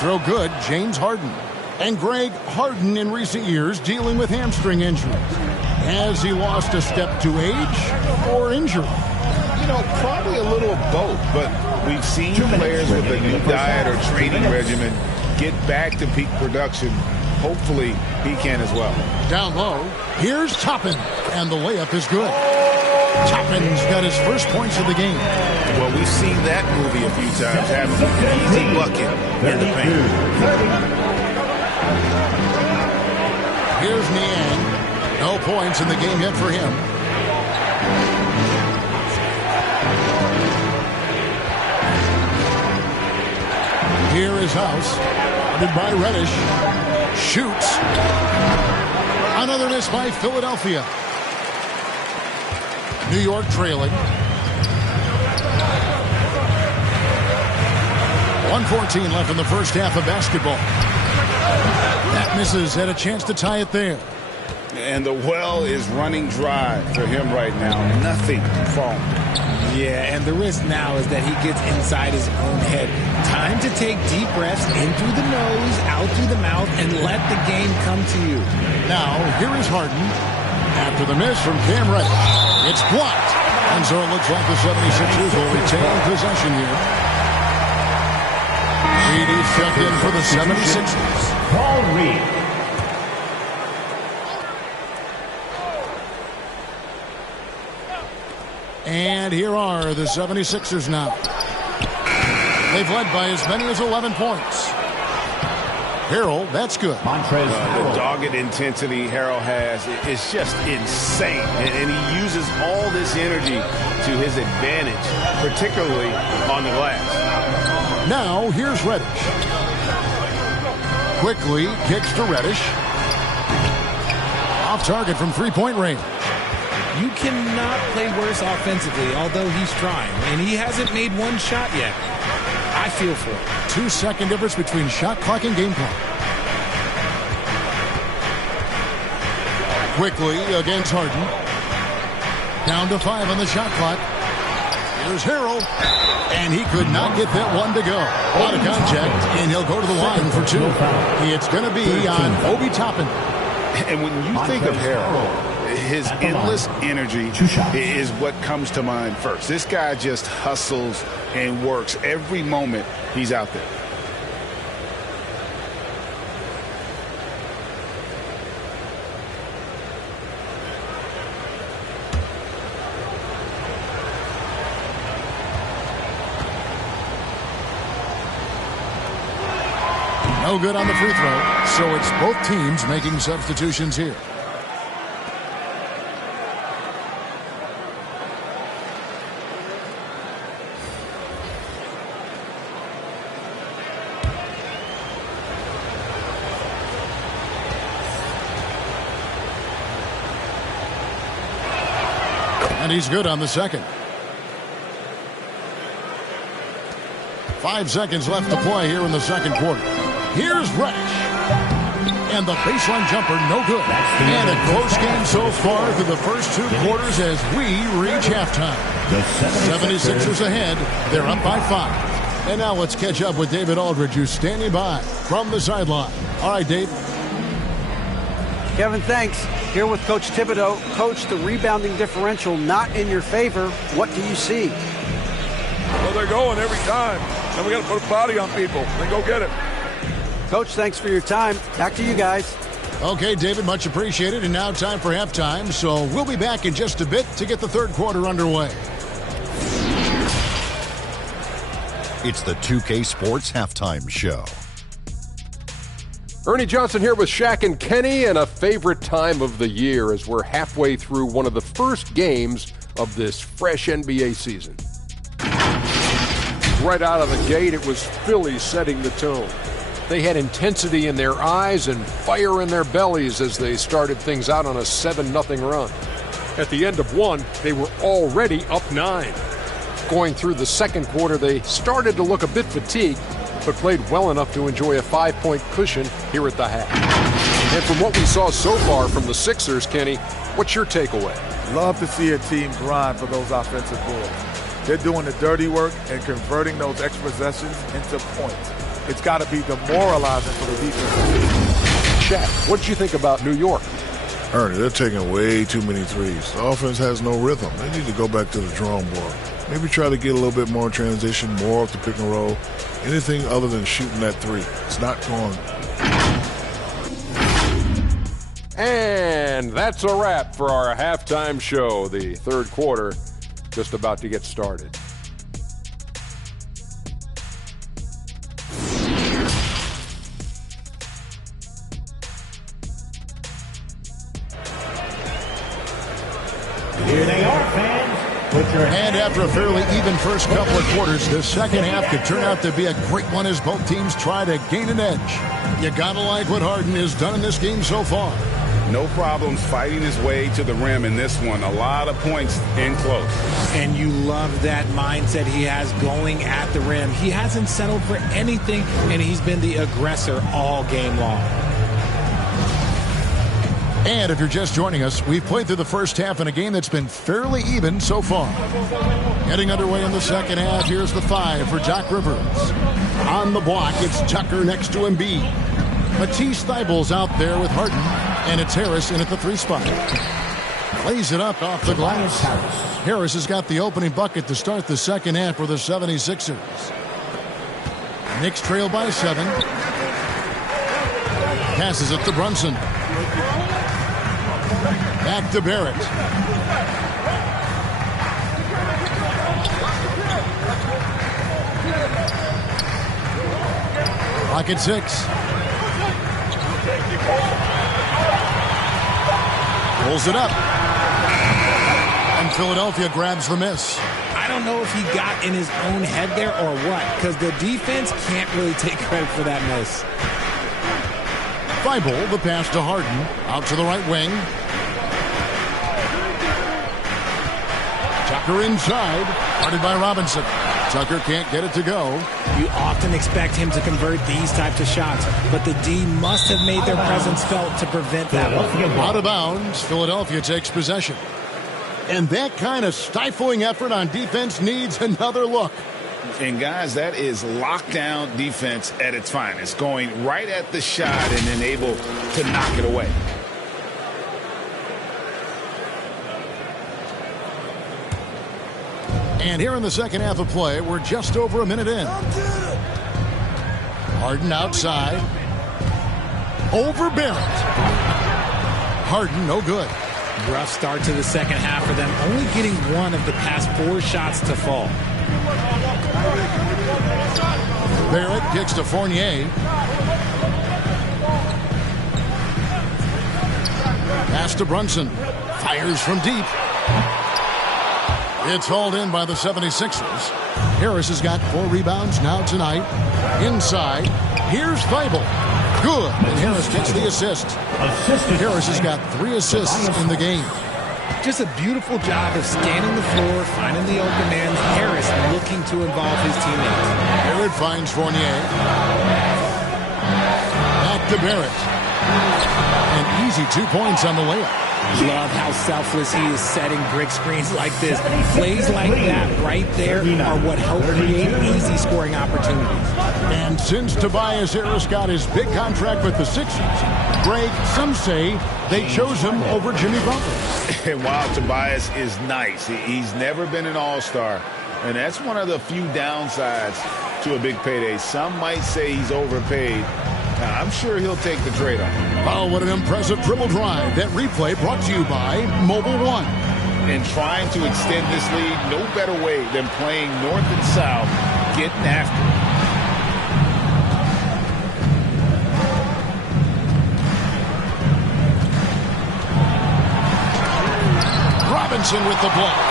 Throw good, James Harden. And Greg Harden in recent years dealing with hamstring injuries. Has he lost a step to age or injury? You know, probably a little of both, but we've seen players with a new diet or training regimen get back to peak production. Hopefully, he can as well. Down low, here's Toppin, and the layup is good. Toppin's got his first points of the game. Well, we've seen that movie a few times, having an easy bucket in the paint. Here's Niang. No points in the game yet for him. Here is House. Guarded by Reddish. Shoots. Another miss by Philadelphia. New York trailing. 1:14 left in the first half of basketball. That misses. Had a chance to tie it there. And the well is running dry for him right now. Nothing falling. Yeah, and the risk now is that he gets inside his own head. Time to take deep breaths in through the nose, out through the mouth, and let the game come to you. Now, here is Harden. After the miss from Cam Reddish. It's blocked. And so it looks like the 76ers will retain possession here. Reed is checked in for the 76ers. Paul Reed. And here are the 76ers now. They've led by as many as 11 points. Harrell, that's good. The dogged intensity Harrell has is just insane. And he uses all this energy to his advantage, particularly on the glass. Now, here's Reddish. Quickly kicks to Reddish. Off target from three-point range. You cannot play worse offensively, although he's trying, and he hasn't made one shot yet. I feel for him. 2-second difference between shot clock and game clock. Quickly against Harden. Down to 5 on the shot clock. Here's Harrell. And he could not get that one to go. Out of contact, and he'll go to the line for 2. It's going to be on Obi Toppin. And when you think of Harrell, his endless energy is what comes to mind first. This guy just hustles and works every moment he's out there. No good on the free throw, so it's both teams making substitutions here. And he's good on the second. 5 seconds left to play here in the second quarter. Here's Reddish. And the baseline jumper, no good. And a close game so far through the first 2 quarters as we reach halftime. The 76ers ahead. They're up by 5. And now let's catch up with David Aldridge, who's standing by from the sideline. All right, Dave. Kevin, thanks. Here with Coach Thibodeau. Coach, the rebounding differential not in your favor. What do you see? Well, they're going every time. And we got to put a body on people. Then go get it. Coach, thanks for your time. Back to you guys. Okay, David, much appreciated. And now time for halftime. So we'll be back in just a bit to get the third quarter underway. It's the 2K Sports Halftime Show. Ernie Johnson here with Shaq and Kenny, and a favorite time of the year as we're halfway through one of the first games of this fresh NBA season. Right out of the gate, it was Philly setting the tone. They had intensity in their eyes and fire in their bellies as they started things out on a 7-0 run. At the end of one, they were already up 9. Going through the second quarter, they started to look a bit fatigued, but played well enough to enjoy a 5-point cushion here at the half. And from what we saw so far from the Sixers, Kenny, what's your takeaway? Love to see a team grind for those offensive boards. They're doing the dirty work and converting those extra possessions into points. It's got to be demoralizing for the defense. Shaq, what did you think about New York? Ernie, they're taking way too many threes. The offense has no rhythm. They need to go back to the drawing board. Maybe try to get a little bit more transition, more off the pick and roll. Anything other than shooting that 3. It's not going. And that's a wrap for our halftime show. The third quarter just about to get started. Here they are, fans. And after a fairly even first couple of quarters, the second half could turn out to be a great one as both teams try to gain an edge. You gotta like what Harden has done in this game so far. No problems fighting his way to the rim in this one. A lot of points in close. And you love that mindset he has going at the rim. He hasn't settled for anything, and he's been the aggressor all game long. And if you're just joining us, we've played through the first half in a game that's been fairly even so far. Getting underway in the second half, here's the 5 for Doc Rivers. On the block, it's Tucker next to Embiid. Matisse Thybulle's out there with Harden, and it's Harris in at the 3 spot. Plays it up off the glass. Harris has got the opening bucket to start the second half for the 76ers. Knicks trail by 7. Passes it to Brunson. Back to Barrett. Clock at 6. Pulls it up. And Philadelphia grabs the miss. I don't know if he got in his own head there or what, because the defense can't really take credit for that miss. Thybulle, the pass to Harden. Out to the right wing. Tucker inside. Guarded by Robinson. Tucker can't get it to go. You often expect him to convert these types of shots, but the D must have made their presence felt to prevent that one. Out of bounds, Philadelphia takes possession. And that kind of stifling effort on defense needs another look. And guys, that is lockdown defense at its finest. Going right at the shot and then able to knock it away. And here in the second half of play, we're just over a minute in. Harden outside. Over Barrett. Harden, no good. Rough start to the second half for them, only getting one of the past 4 shots to fall. Barrett kicks to Fournier. Pass to Brunson. Fires from deep. It's hauled in by the 76ers. Harris has got 4 rebounds now tonight. Inside, here's Thybulle. Good, and Harris gets the assist. Harris has got 3 assists in the game. Just a beautiful job of scanning the floor, finding the open man. Harris looking to involve his teammates. Barrett finds Fournier. Back to Barrett. An easy 2 points on the layup. Love how selfless he is setting brick screens like this. Plays like that right there are what help create easy scoring opportunities. And since Tobias Harris got his big contract with the Sixers, Greg, some say they chose him over Jimmy Butler. And while Tobias is nice, he's never been an all-star. And that's one of the few downsides to a big payday. Some might say he's overpaid. Now, I'm sure he'll take the trade-off. Oh, what an impressive dribble drive. That replay brought to you by Mobile One. And trying to extend this lead, no better way than playing north and south, getting after it. Robinson with the block.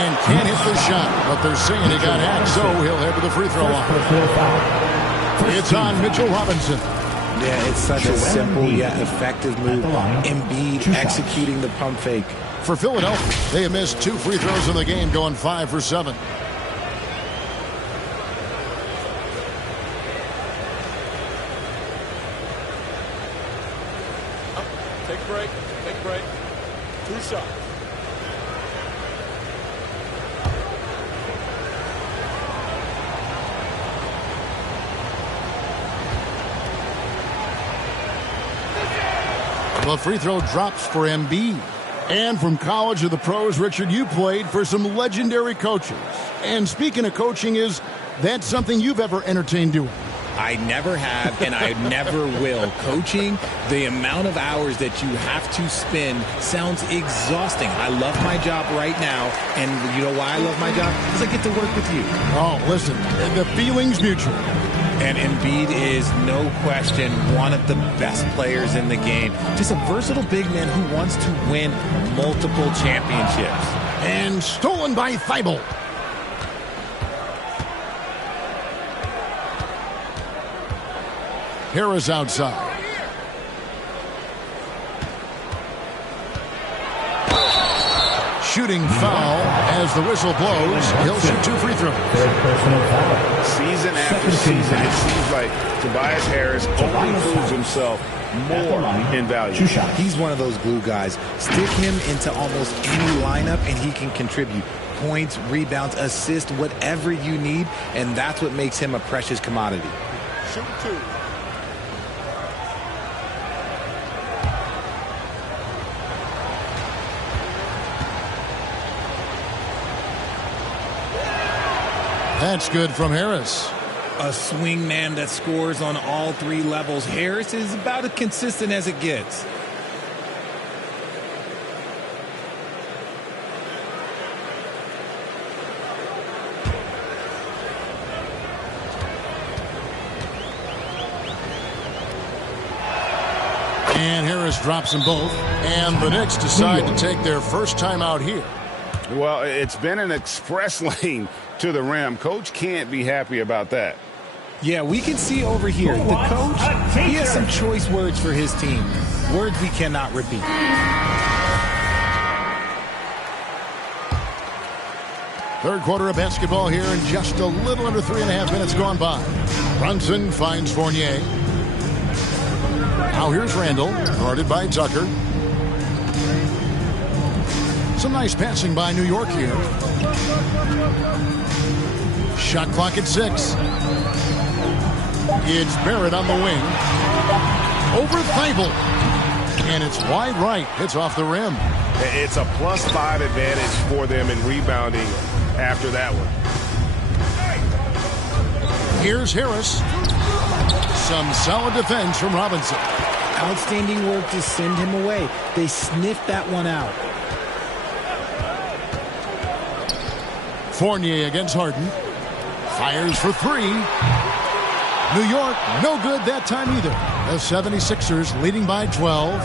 And can't hit the shot, but they're saying he got hacked, so he'll head to the free throw line. It's on Mitchell Robinson. Yeah, it's such a simple yet effective move. Embiid executing the pump fake. For Philadelphia, they have missed 2 free throws in the game, going 5 for 7. Take a break. Take a break. 2 shots. The free throw drops for Embiid. And from college to the pros, Richard, you played for some legendary coaches. And speaking of coaching, is that something you've ever entertained doing? I never have, and I never will. Coaching, the amount of hours that you have to spend sounds exhausting. I love my job right now, and you know why I love my job? Because I get to work with you. Oh, listen, the feeling's mutual. And Embiid is, no question, one of the best players in the game. Just a versatile big man who wants to win multiple championships. And stolen by Thibault. Harris outside. Shooting foul as the whistle blows. He'll shoot 2 free throws. Season after season, it seems like Tobias Harris only proves himself more in value. He's one of those glue guys. Stick him into almost any lineup and he can contribute. Points, rebounds, assists, whatever you need, and that's what makes him a precious commodity. Shoot 2. That's good from Harris. A swing man that scores on all 3 levels. Harris is about as consistent as it gets. And Harris drops them both. And the Knicks decide to take their first time out here. Well, it's been an express lane to the rim. Coach can't be happy about that. Yeah, we can see over here. The coach, he has some choice words for his team. Words we cannot repeat. Third quarter of basketball here, and just a little under 3.5 minutes gone by. Brunson finds Fournier. Now here's Randall, guarded by Tucker. Some nice passing by New York here. Shot clock at 6. It's Barrett on the wing. Over Thibault. And it's wide right. It's off the rim. It's a +5 advantage for them in rebounding after that one. Here's Harris. Some solid defense from Robinson. Outstanding work to send him away. They sniffed that one out. Fournier against Harden. Fires for 3. New York, no good that time either. The 76ers leading by 12.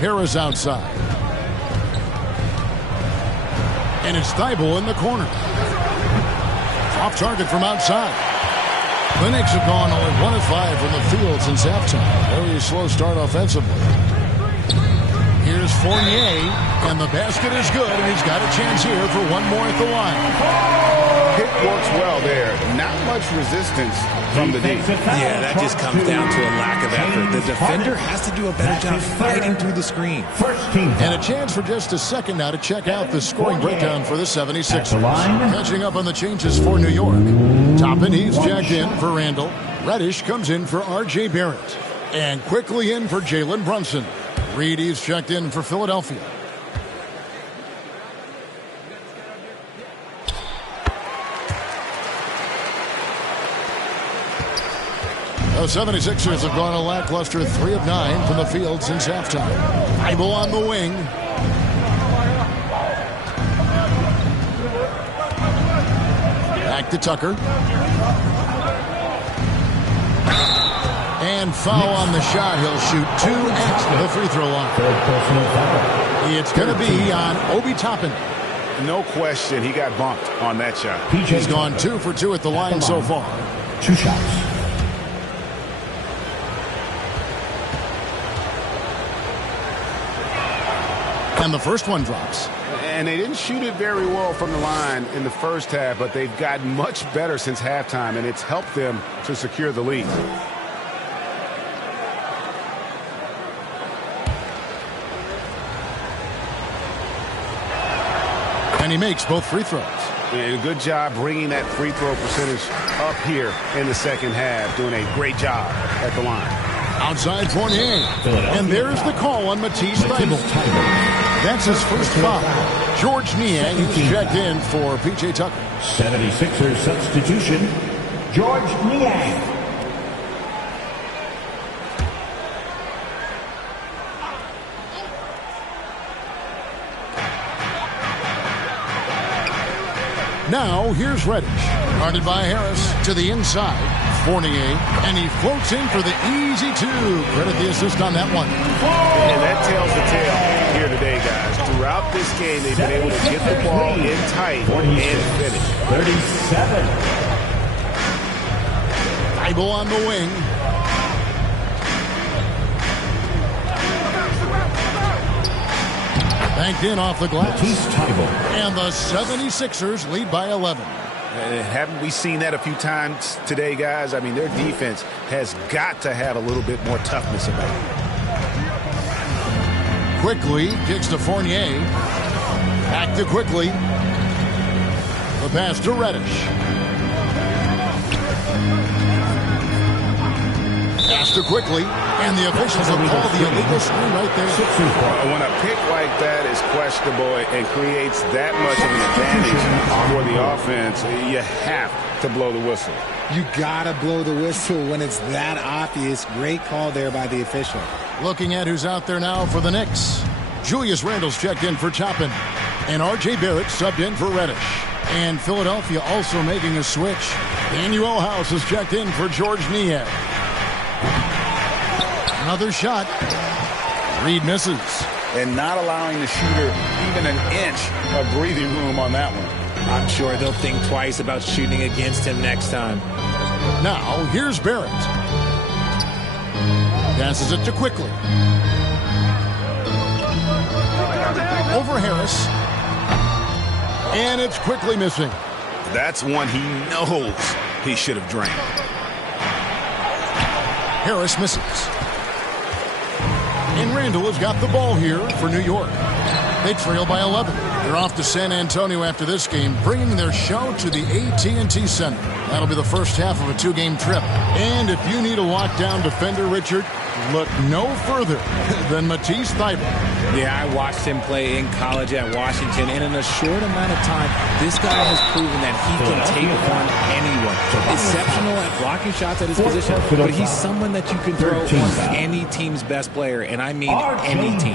Harris outside. And it's Thibault in the corner. Off target from outside. The Knicks have gone only 1 of 5 from the field since halftime. Very slow start offensively. Here's Fournier, and the basket is good, and he's got a chance here for one more at the line. Pick works well there. Not much resistance from the D. Yeah, that just comes down to a lack of effort. The defender has to do a better job fighting through the screen. And a chance for just a second now to check out the scoring breakdown for the 76ers. Catching up on the changes for New York. Toppin, he's jacked in for Randall. Reddish comes in for R.J. Barrett. And quickly in for Jalen Brunson. Reed, he's checked in for Philadelphia. The 76ers have gone a lackluster 3 of 9 from the field since halftime. Thibault on the wing. Back to Tucker. And foul on the shot. He'll shoot 2 at the free throw line. It's going to be on Obi Toppin. No question, he got bumped on that shot. He's gone 2 for 2 at the line so far. 2 shots. And the first one drops. And they didn't shoot it very well from the line in the first half, but they've gotten much better since halftime, and it's helped them to secure the lead. And he makes both free throws. And good job bringing that free throw percentage up here in the second half. Doing a great job at the line. Outside Fournier. And there's the call on Matisse Thybulle. That's his first foul. George Niang is checked in for P.J. Tucker. 76ers substitution, George Niang. Now, here's Reddish. Guarded by Harris to the inside. Fournier, and he floats in for the easy two. Credit the assist on that one. And that tells the tale here today, guys. Throughout this game, they've been able to get the ball in tight and finish. 37. Thybulle on the wing. Banked in off the glass. And the 76ers lead by 11. Haven't we seen that a few times today, guys? I mean, their defense has got to have a little bit more toughness about it. Quickly kicks to Fournier. Back to Quickly. The pass to Reddish. Pass to Quickly. And the officials have called the illegal screen right there. When a pick like that is questionable and creates that much of an advantage for the offense, you have to blow the whistle. You gotta blow the whistle when it's that obvious. Great call there by the official. Looking at who's out there now for the Knicks. Julius Randle's checked in for Toppin. And R.J. Barrett subbed in for Reddish. And Philadelphia also making a switch. Daniel House is checked in for George Niang. Another shot. Reed misses. And not allowing the shooter even an inch of breathing room on that one. I'm sure they'll think twice about shooting against him next time. Now, here's Barrett. Passes it to Quickly. Over Harris. And it's Quickly missing. That's one he knows he should have drained. Harris misses. And Randle has got the ball here for New York. They trail by 11. They're off to San Antonio after this game, bringing their show to the AT&T Center. That'll be the first half of a two-game trip. And if you need a lockdown defender, Richard, look no further than Matisse Thybulle. Yeah, I watched him play in college at Washington, and in a short amount of time, this guy has proven that he can take on anyone. Exceptional at blocking shots at his position, but he's someone that you can throw on any team's best player, and I mean any team.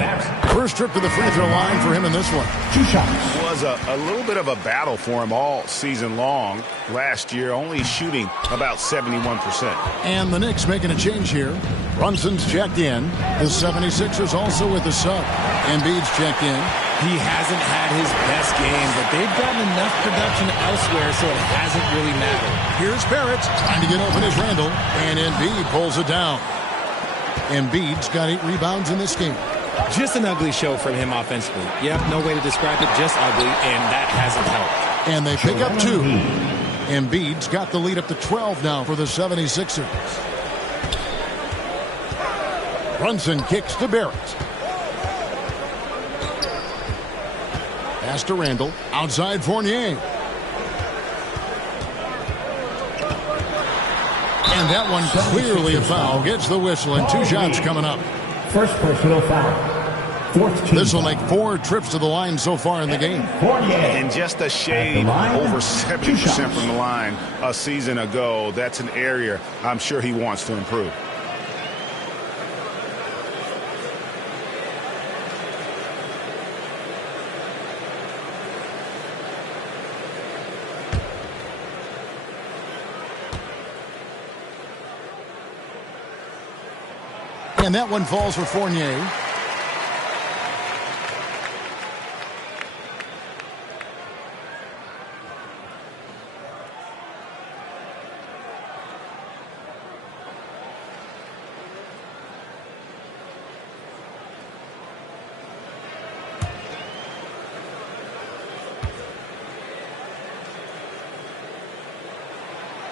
First trip to the free throw line for him in this one. 2 shots. It was a little bit of a battle for him all season long. Last year, only shooting about 71%. And the Knicks making a change here. Brunson's checked in. The 76ers also with the sub. Embiid's checked in. He hasn't had his best game, but they've gotten enough production elsewhere, so it hasn't really mattered. Here's Barrett trying to get open as Randle, and Embiid pulls it down. Embiid's got 8 rebounds in this game. Just an ugly show from him offensively. Yep, no way to describe it, just ugly, and that hasn't helped. And they pick up 2. Embiid's got the lead up to 12 now for the 76ers. Brunson kicks to Barrett. Pass to Randle. Outside Fournier. And that one clearly a foul. Gets the whistle, and 2 shots coming up. First personal foul. This will make 4 trips to the line so far in the game. And just a shade over 70% from the line a season ago. That's an area I'm sure he wants to improve. And that one falls for Fournier.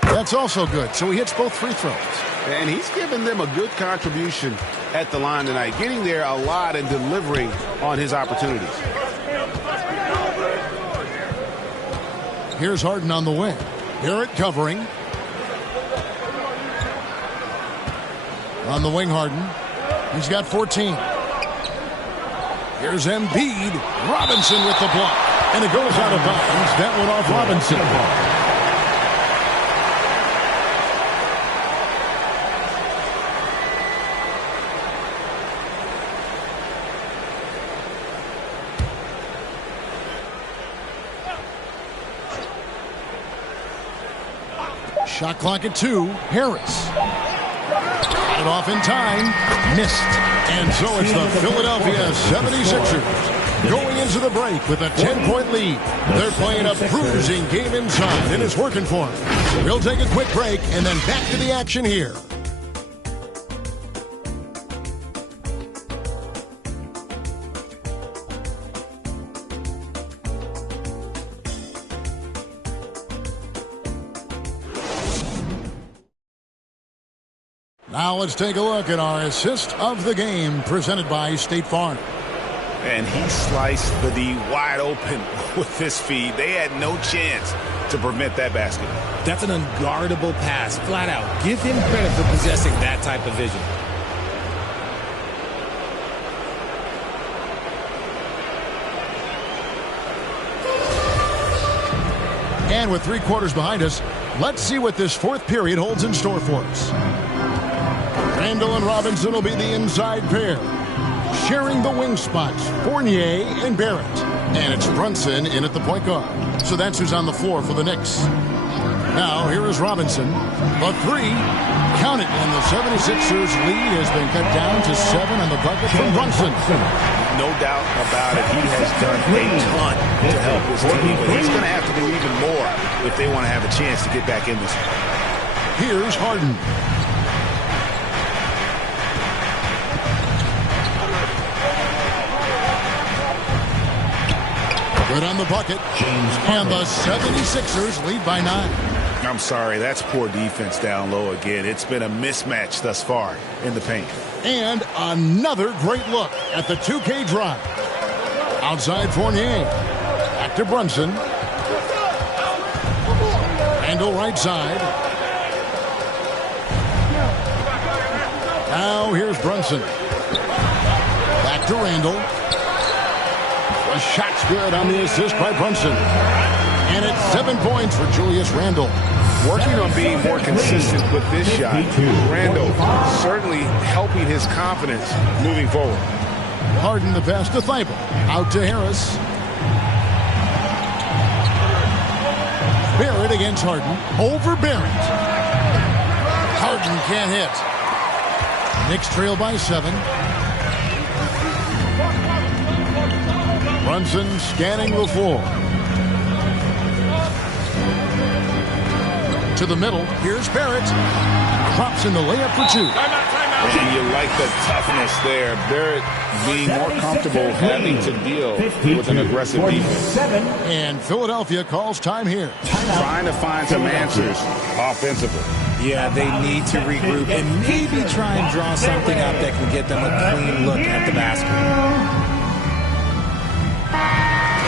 That's also good. So he hits both free throws. And he's given them a good contribution at the line tonight, getting there a lot and delivering on his opportunities. Here's Harden on the wing. Barrett covering. On the wing, Harden. He's got 14. Here's Embiid. Robinson with the block. And it goes out of bounds. That one off Robinson. Shot clock at 2. Harris. Got it off in time. Missed. And so it's the Philadelphia 76ers going into the break with a 10-point lead. They're playing a bruising game inside, and it's working for them. We'll take a quick break and then back to the action here. Now let's take a look at our assist of the game presented by State Farm. And he sliced the D wide open with this feed. They had no chance to prevent that basket. That's an unguardable pass, flat out. Give him credit for possessing that type of vision. And with 3 quarters behind us, let's see what this fourth period holds in store for us. Randall and Robinson will be the inside pair. Sharing the wing spots, Fournier and Barrett. And it's Brunson in at the point guard. So that's who's on the floor for the Knicks. Now, here is Robinson. The 3. Count it. And the 76ers lead has been cut down to 7 on the bucket from Brunson. No doubt about it. He has done a ton to help his team. But he's going to have to do even more if they want to have a chance to get back in this. Here's Harden. Good on the bucket. And the 76ers lead by 9. I'm sorry, that's poor defense down low again. It's been a mismatch thus far in the paint. And another great look at the 2K drive. Outside Fournier. Back to Brunson. Randall right side. Now here's Brunson. Back to Randall. The shot's good on the assist by Brunson. And it's 7 points for Julius Randle. Working on being more consistent with this shot. Randle certainly helping his confidence moving forward. Harden the pass to Thibault. Out to Harris. Barrett against Harden. Over Barrett. Harden can't hit. Knicks trail by 7. Brunson scanning the floor. To the middle. Here's Barrett. Drops in the layup for 2. And you like the toughness there. Barrett being more comfortable having to deal with an aggressive defense. And Philadelphia calls time here. Trying to find some answers offensively. Yeah, they need to regroup and maybe try and draw something up that can get them a clean look at the basket.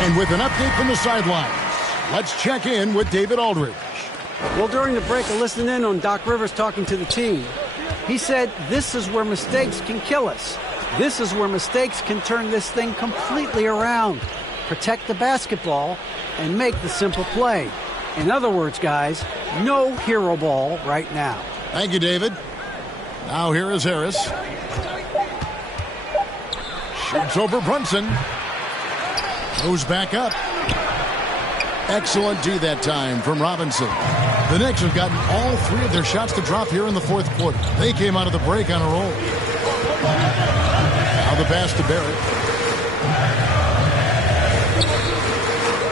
And with an update from the sidelines, let's check in with David Aldridge. Well, during the break, I listened in on Doc Rivers talking to the team. He said, this is where mistakes can kill us. This is where mistakes can turn this thing completely around. Protect the basketball and make the simple play. In other words, guys, no hero ball right now. Thank you, David. Now here is Harris. Shoots over Brunson. Goes back up. Excellent D that time from Robinson. The Knicks have gotten all 3 of their shots to drop here in the fourth quarter. They came out of the break on a roll. Now the pass to Barrett.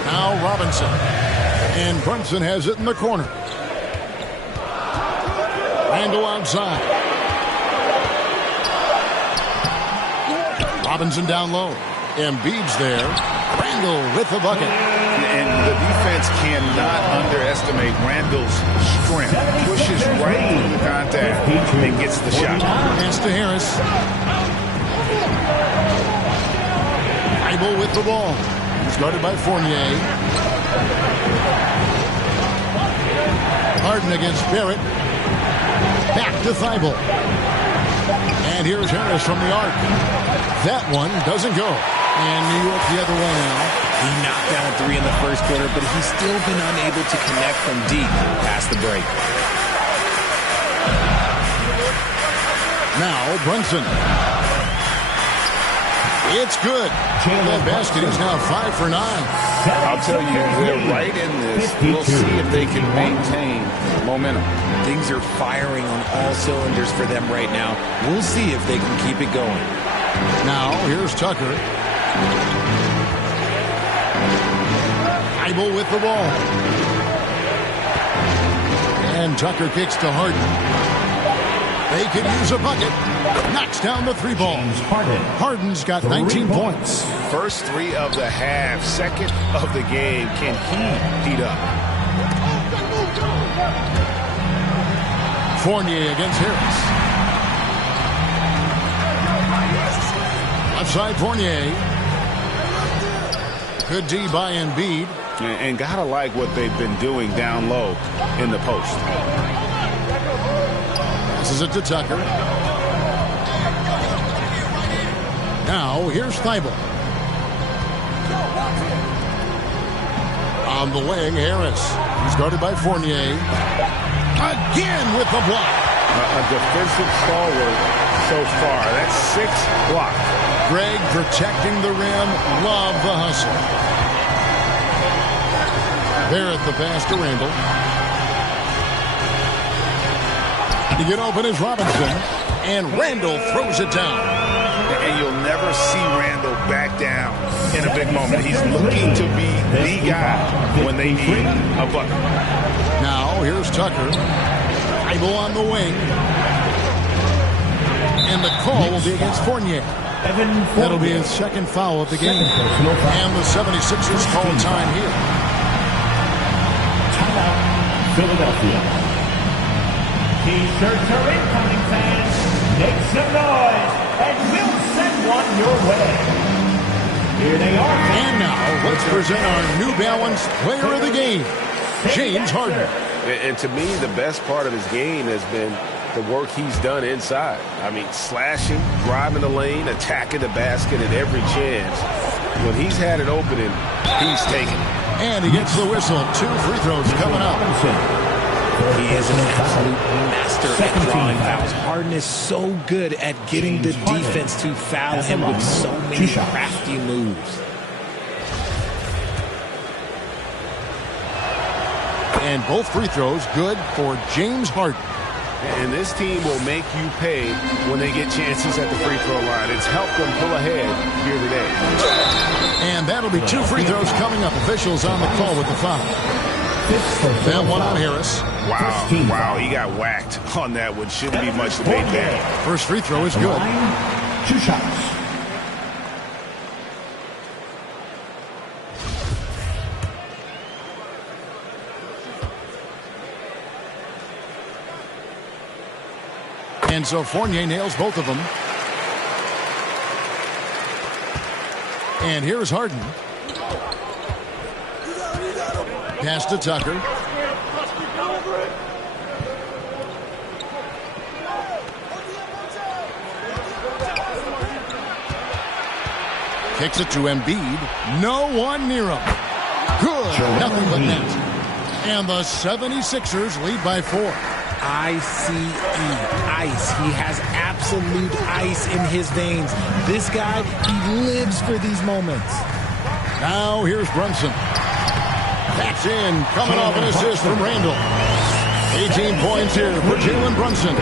Now Robinson. And Brunson has it in the corner. Randall outside. Robinson down low. Embiid's there. Randall with the bucket. And the defense cannot underestimate Randall's strength. Pushes right through the contact and gets the shot. Pass to Harris. Thibault with the ball. He's guarded by Fournier. Harden against Barrett. Back to Thibault. And here's Harris from the arc. That one doesn't go. And New York the other way now. He knocked down 3 in the first quarter, but he's still been unable to connect from deep past the break. Now Brunson. It's good. That basket is now 5 for 9. I'll tell you, they're right in this. We'll see if they can maintain momentum. Things are firing on all cylinders for them right now. We'll see if they can keep it going. Now, here's Tucker. Thybulle with the ball. And Tucker kicks to Harden. They could use a bucket. Knocks down the 3 ball. Harden's got 19 points. First 3 of the half, second of the game. Can he heat up? Fournier against Harris. Left side Fournier. Good D by Embiid. And gotta like what they've been doing down low in the post. Passes it to Tucker. Now here's Thybulle. On the wing, Harris. He's guarded by Fournier. Again with the block. A defensive stalwart so far. That's 6 blocks. Greg protecting the rim. Love the hustle. Barrett the pass to Randall. To get open is Robinson. And Randall throws it down. And you'll never see Randall back down in a big moment. He's looking to be the guy when they need a bucket. Now here's Tucker. Thybulle on the wing. And the call will be against Fournier. That'll be his second foul of the game. And the 76ers call time here. Timeout, Philadelphia. T-shirts are incoming, fans. Make some noise, and we'll send one your way. Here they are. And now, let's present our New Balance player of the game, James Harden. And to me, the best part of his game has been the work he's done inside. I mean, slashing, driving the lane, attacking the basket at every chance. When he's had an opening, he's taken it. And he gets the whistle. 2 free throws coming up. He is an absolute master at drawing fouls. Harden is so good at getting the defense to foul him with so many crafty moves. And both free throws good for James Harden. And this team will make you pay when they get chances at the free throw line. It's helped them pull ahead here today. And that'll be 2 free throws coming up. Officials on the call with the foul. That one on Harris. Wow, he got whacked on that one. Shouldn't be much debate there. First free throw is good. 2 shots. And so Fournier nails both of them. And here's Harden. Pass to Tucker. Kicks it to Embiid. No one near him. Good. Nothing but net. And the 76ers lead by 4. ICE, ice. He has absolute ice in his veins. This guy, he lives for these moments. Now here's Brunson. That's in. Coming off an assist from Randall. 18 points here for Jalen Brunson.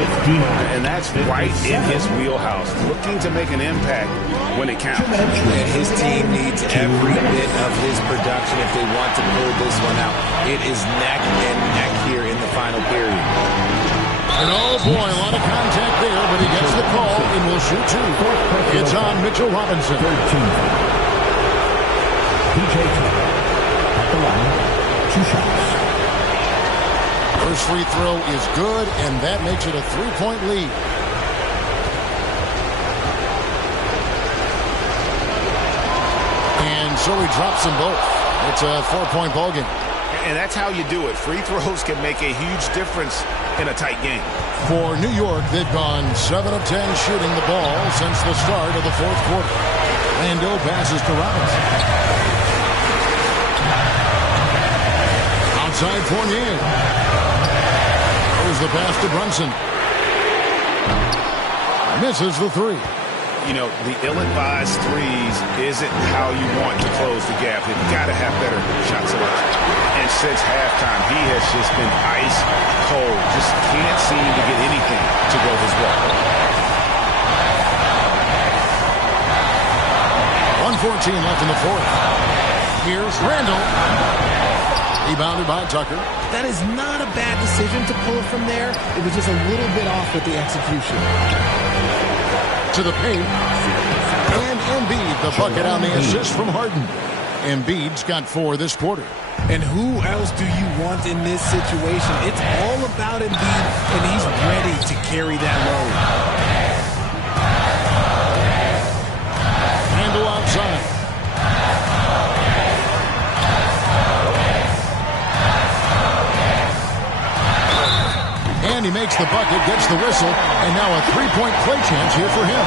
And that's right in his wheelhouse. Looking to make an impact when it counts. And his team needs every bit of his production if they want to pull this one out. It is neck and neck here in the final period. And oh boy, a lot of contact there, but he gets the call and will shoot 2. It's on Mitchell Robinson. PJ Tucker at the line. 2 shots. First free throw is good, and that makes it a 3-point lead. And so he drops them both. It's a 4-point ball game. And that's how you do it. Free throws can make a huge difference in a tight game. For New York, they've gone 7 of 10 shooting the ball since the start of the 4th quarter. Randall passes to Robinson. Outside Fournier. Throws the pass to Brunson. Misses the three. You know, the ill-advised threes isn't how you want to close the gap. You've got to have better shot selection. And since halftime, he has just been ice cold. Just can't seem to get anything to go his way. 1:14 left in the fourth. Here's Randall. Rebounded by Tucker. That is not a bad decision to pull it from there. It was just a little bit off with the execution. To the paint. And Embiid, the bucket on the assist from Harden. Embiid's got 4 this quarter. And who else do you want in this situation? It's all about Embiid, and he's ready to carry that load. Randall outside. And he makes the bucket, gets the whistle, and now a three-point play chance here for him.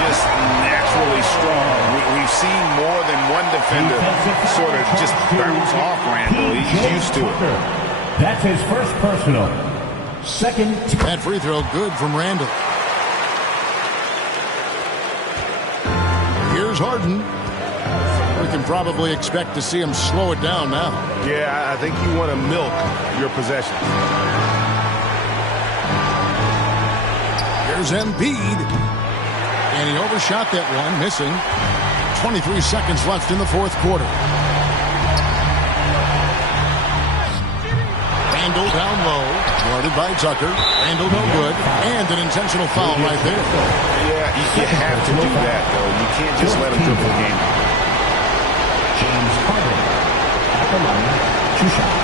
Just naturally strong. We've seen more than one defender sort of just bounce off Randall. He's used to it. That's his first personal. Second. That free throw good from Randall. Here's Harden. We can probably expect to see him slow it down now. Yeah, I think you want to milk your possession. Here's Embiid. And he overshot that one, missing. 23 seconds left in the fourth quarter. Randall down low. Guarded by Tucker. Randall no good. And an intentional foul right there. Yeah, you have to do that, though. You can't just let him dribble the game. James Harden at the line. 2 shots.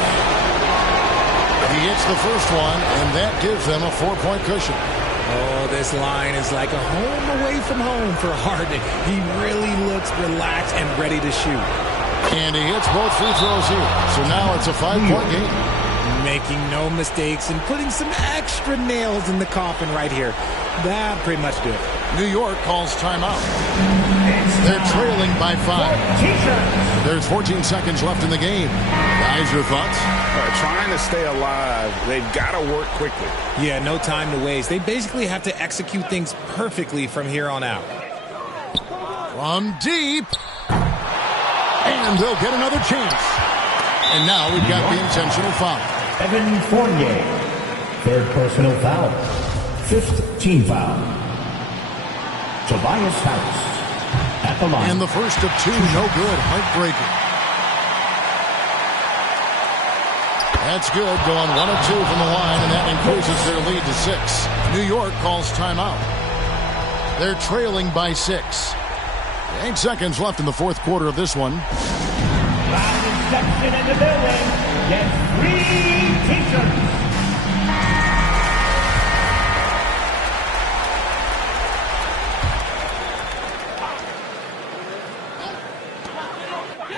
He hits the first one, and that gives them a 4-point cushion. Oh, this line is like a home away from home for Harden. He really looks relaxed and ready to shoot. And he hits both free throws here. So now it's a 5-point game. Making no mistakes and putting some extra nails in the coffin right here. That pretty much do it. New York calls timeout. They're trailing by 5. There's 14 seconds left in the game. Guys, your thoughts? Trying to stay alive, they've got to work quickly. Yeah, no time to waste. They basically have to execute things perfectly from here on out. From deep. And they'll get another chance. And now we've got the intentional foul. Evan Fournier, 3rd personal foul. 5th team foul. Tobias Harris at the line. And the first of 2, no good. Heartbreaker. That's good, going 1 of 2 from the line, and that increases their lead to 6. New York calls timeout. They're trailing by 6. 8 seconds left in the fourth quarter of this one. Last instruction in the building. Get 3 T-shirts.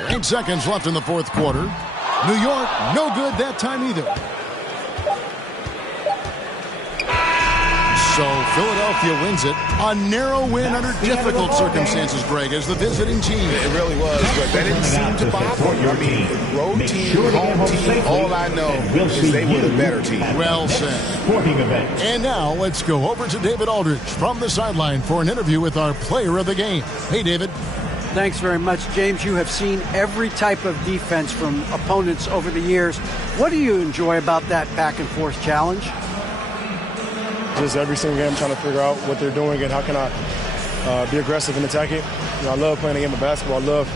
Eight seconds left in the fourth quarter. New York, no good that time either. So Philadelphia wins it. A narrow win under difficult circumstances, Greg, as the visiting team. It really was, but that didn't seem to bother you. I mean, road team, home team, all I know is they were the better team. Well said. And now let's go over to David Aldridge from the sideline for an interview with our player of the game. Hey, David. Thanks very much, James. You have seen every type of defense from opponents over the years. What do you enjoy about that back-and-forth challenge? Just every single game trying to figure out what they're doing and how can I be aggressive and attack it. You know, I love playing the game of basketball. I love,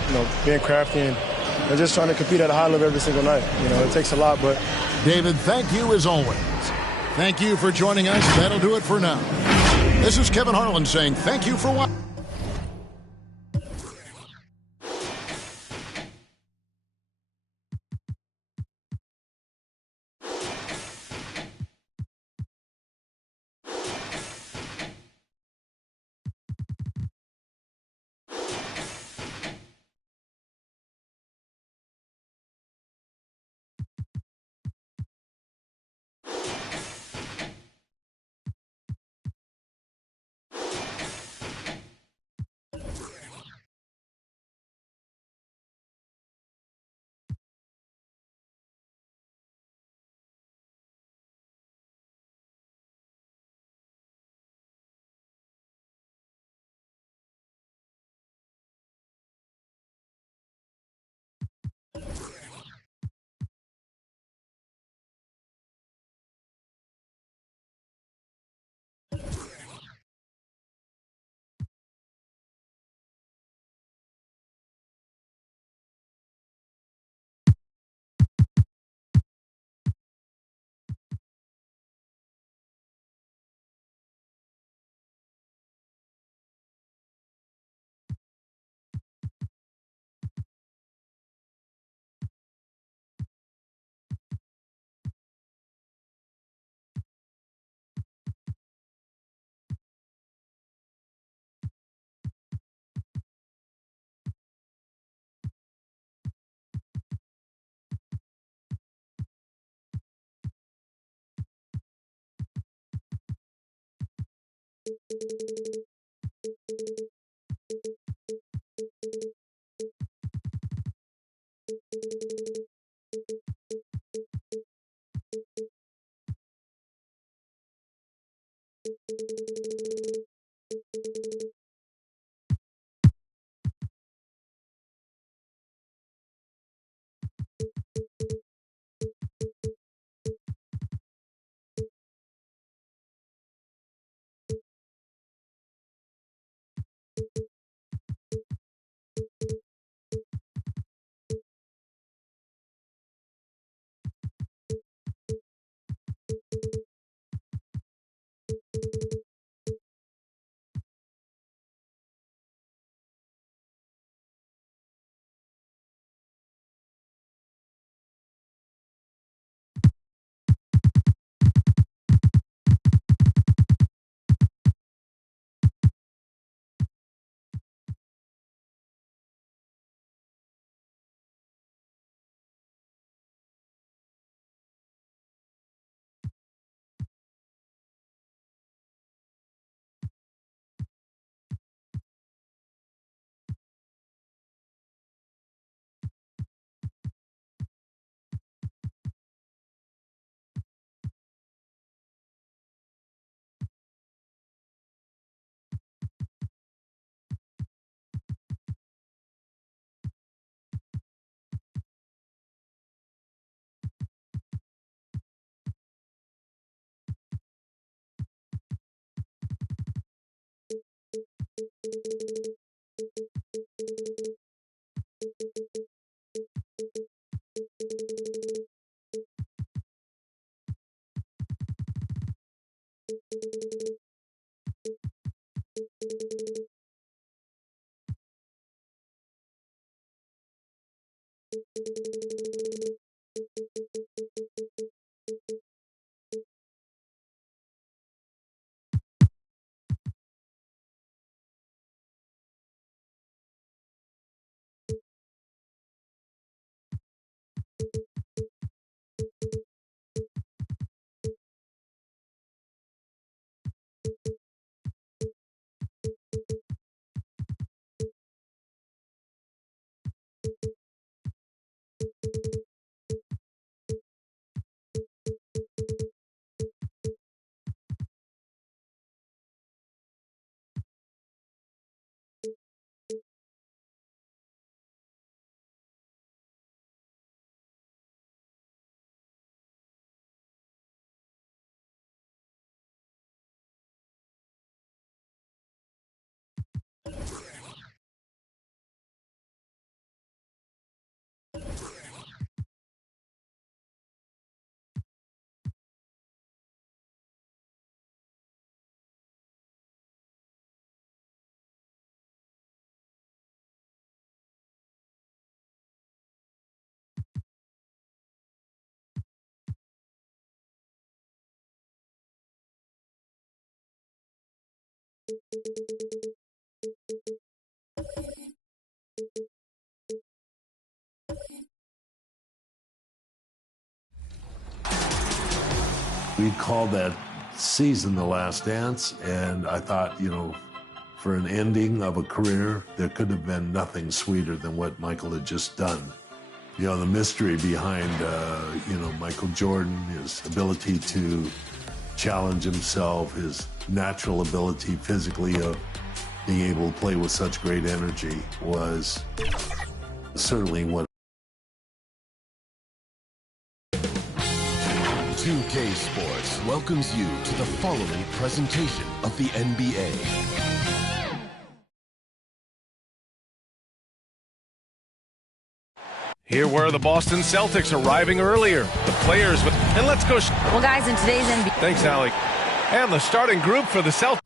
being crafty and just trying to compete at a high level every single night. It takes a lot, but... David, thank you as always. Thank you for joining us. That'll do it for now. This is Kevin Harlan saying thank you for watching. We called that season The Last Dance, and I thought, you know, for an ending of a career, there could have been nothing sweeter than what Michael had just done. You know, the mystery behind, you know, Michael Jordan, his ability to challenge himself, his natural ability physically of being able to play with such great energy was certainly what 2K Sports welcomes you to the following presentation of the NBA. Here were the Boston Celtics arriving earlier. The players with... And let's go... Well, guys, in today's NBA... Thanks, Alec. And the starting group for the Celtics.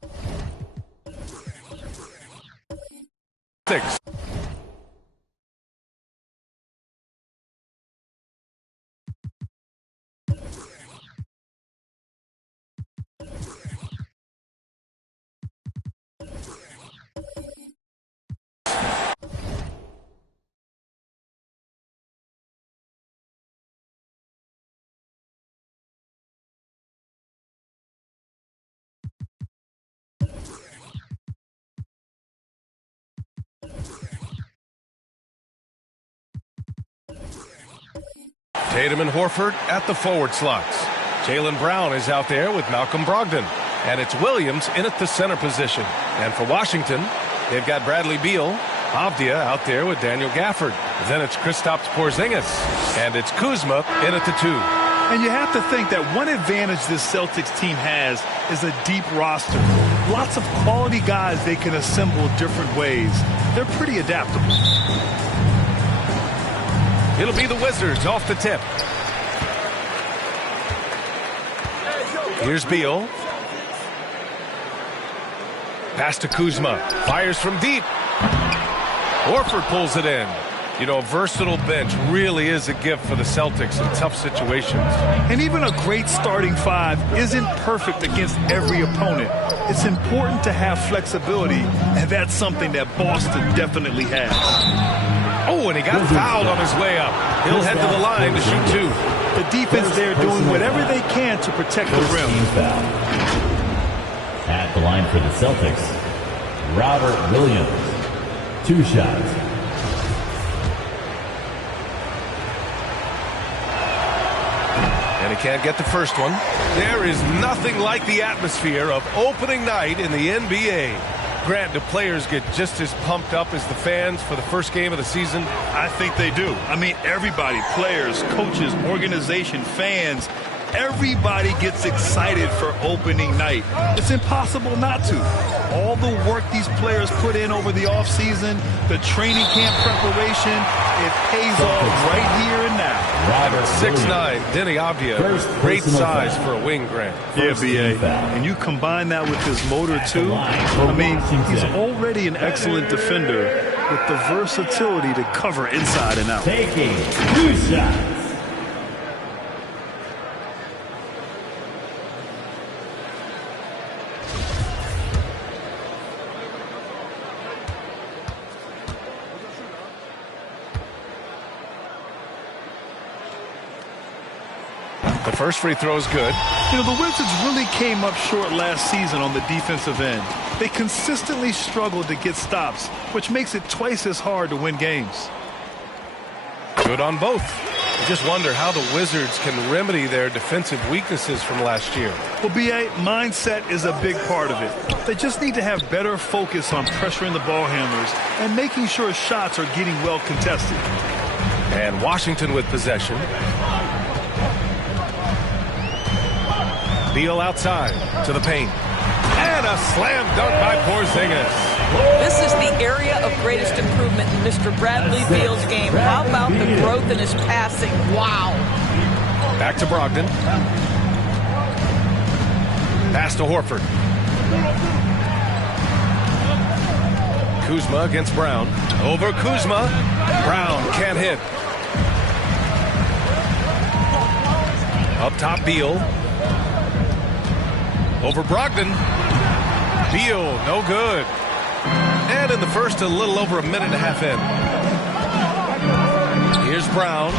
Tatum and Horford at the forward slots. Jaylen Brown is out there with Malcolm Brogdon. And it's Williams in at the center position. And for Washington, they've got Bradley Beal, Avdia out there with Daniel Gafford. Then it's Kristaps Porzingis. And it's Kuzma in at the 2. And you have to think that one advantage this Celtics team has is a deep roster. Lots of quality guys they can assemble different ways. They're pretty adaptable. It'll be the Wizards off the tip. Here's Beal. Pass to Kuzma. Fires from deep. Horford pulls it in. You know, a versatile bench really is a gift for the Celtics in tough situations. And even a great starting five isn't perfect against every opponent. It's important to have flexibility, and that's something that Boston definitely has. Oh, and he got fouled on his way up. He'll head to the line to shoot 2. The defense there doing whatever they can to protect the rim. At the line for the Celtics, Robert Williams. 2 shots. And he can't get the first one. There is nothing like the atmosphere of opening night in the NBA. Grant, do players get just as pumped up as the fans for the first game of the season? I think they do. I mean, everybody, players, coaches, organization, fans, everybody gets excited for opening night. It's impossible not to. All the work these players put in over the offseason, the training camp preparation, it pays off right here and now. 6'9", Deni Avdia, great size for a wing, Grant. Yeah, B.A. And you combine that with his motor, too. I mean, he's already an excellent defender with the versatility to cover inside and out. Taking 2 shots. The first free throw is good. You know, the Wizards really came up short last season on the defensive end. They consistently struggled to get stops, which makes it twice as hard to win games. Good on both. I just wonder how the Wizards can remedy their defensive weaknesses from last year. Well, B.A., mindset is a big part of it. They just need to have better focus on pressuring the ball handlers and making sure shots are getting well contested. And Washington with possession. Beal outside to the paint. And a slam dunk by Porzingis. This is the area of greatest improvement in Mr. Bradley Beal's game. How about the growth in his passing? Wow. Back to Brogdon. Pass to Horford. Kuzma against Brown. Over Kuzma. Brown can't hit. Up top, Beal. Over Brogdon. Beal, no good. And in the first, a little over a minute and a half in. Here's Brown.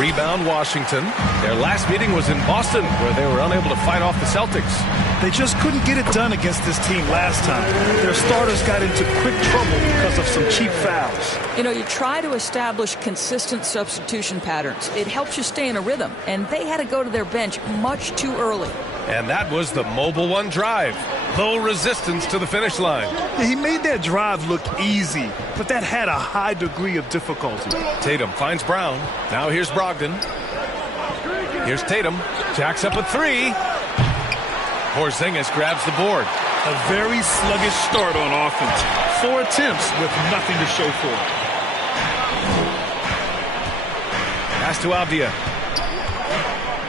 Rebound, Washington. Their last meeting was in Boston, where they were unable to fight off the Celtics. They just couldn't get it done against this team last time. Their starters got into quick trouble because of some cheap fouls. You know, you try to establish consistent substitution patterns. It helps you stay in a rhythm, and they had to go to their bench much too early. And that was the Mobile One drive. Low resistance to the finish line. He made that drive look easy, but that had a high degree of difficulty. Tatum finds Brown. Now here's Brogdon. Here's Tatum. Jacks up a 3. Porzingis grabs the board. A very sluggish start on offense. 4 attempts with nothing to show for it. Pass to Avdia.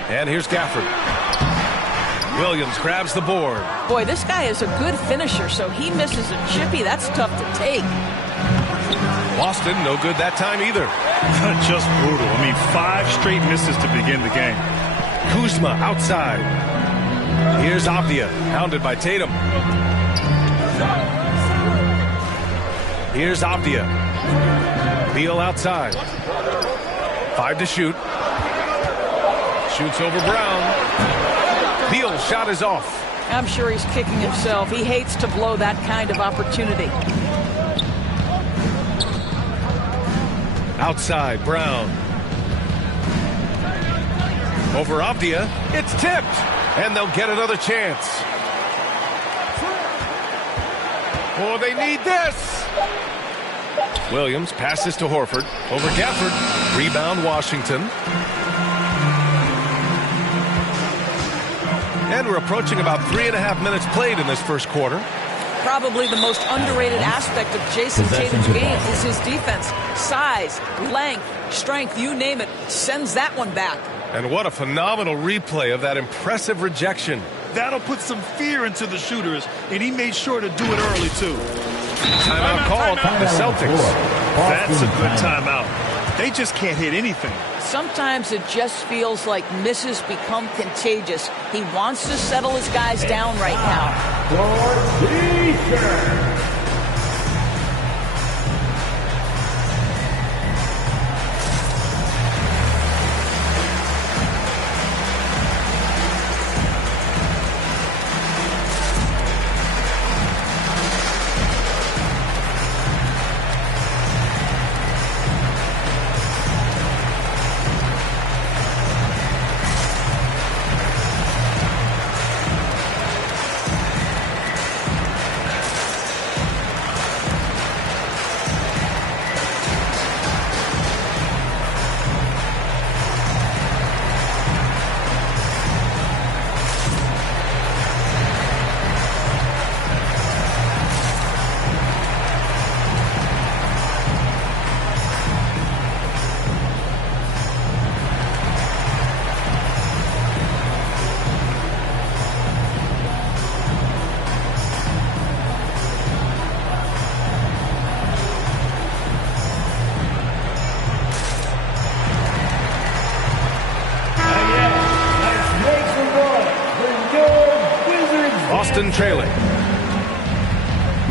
And here's Gafford. Williams grabs the board. Boy, this guy is a good finisher, so he misses a chippy. That's tough to take. Boston, no good that time either. Just brutal. I mean, 5 straight misses to begin the game. Kuzma outside. Here's Avdia, hounded by Tatum. Here's Avdia. Beal outside. 5 to shoot. Shoots over Brown. Beal's shot is off. I'm sure he's kicking himself. He hates to blow that kind of opportunity. Outside, Brown. Over Avdia. It's tipped. And they'll get another chance. Oh, they need this. Williams passes to Horford. Over Gafford. Rebound Washington. And we're approaching about 3.5 minutes played in this first quarter. Probably the most underrated aspect of Jason Tatum's game is his defense. Size, length, strength, you name it, sends that one back. And what a phenomenal replay of that impressive rejection. That'll put some fear into the shooters, and he made sure to do it early, too. Timeout called by the Celtics. That's a good timeout. They just can't hit anything. Sometimes it just feels like misses become contagious. He wants to settle his guys down right now. Boston trailing.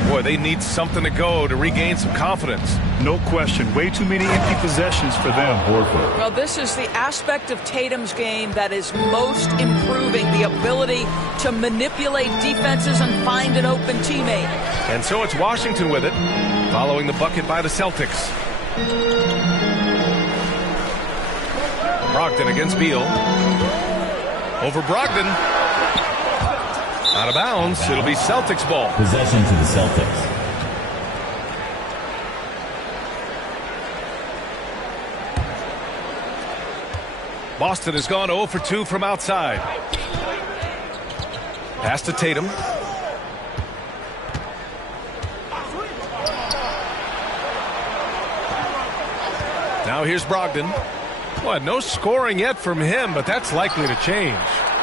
Boy, they need something to go to regain some confidence. No question. Way too many empty possessions for them. Well, this is the aspect of Tatum's game that is most improving, the ability to manipulate defenses and find an open teammate. And so it's Washington with it, following the bucket by the Celtics. Brogdon against Beal. Over Brogdon. Out of bounds. It'll be Celtics ball. Possession to the Celtics. Boston has gone 0 for 2 from outside. Pass to Tatum. Now here's Brogdon. Well, no scoring yet from him, but that's likely to change.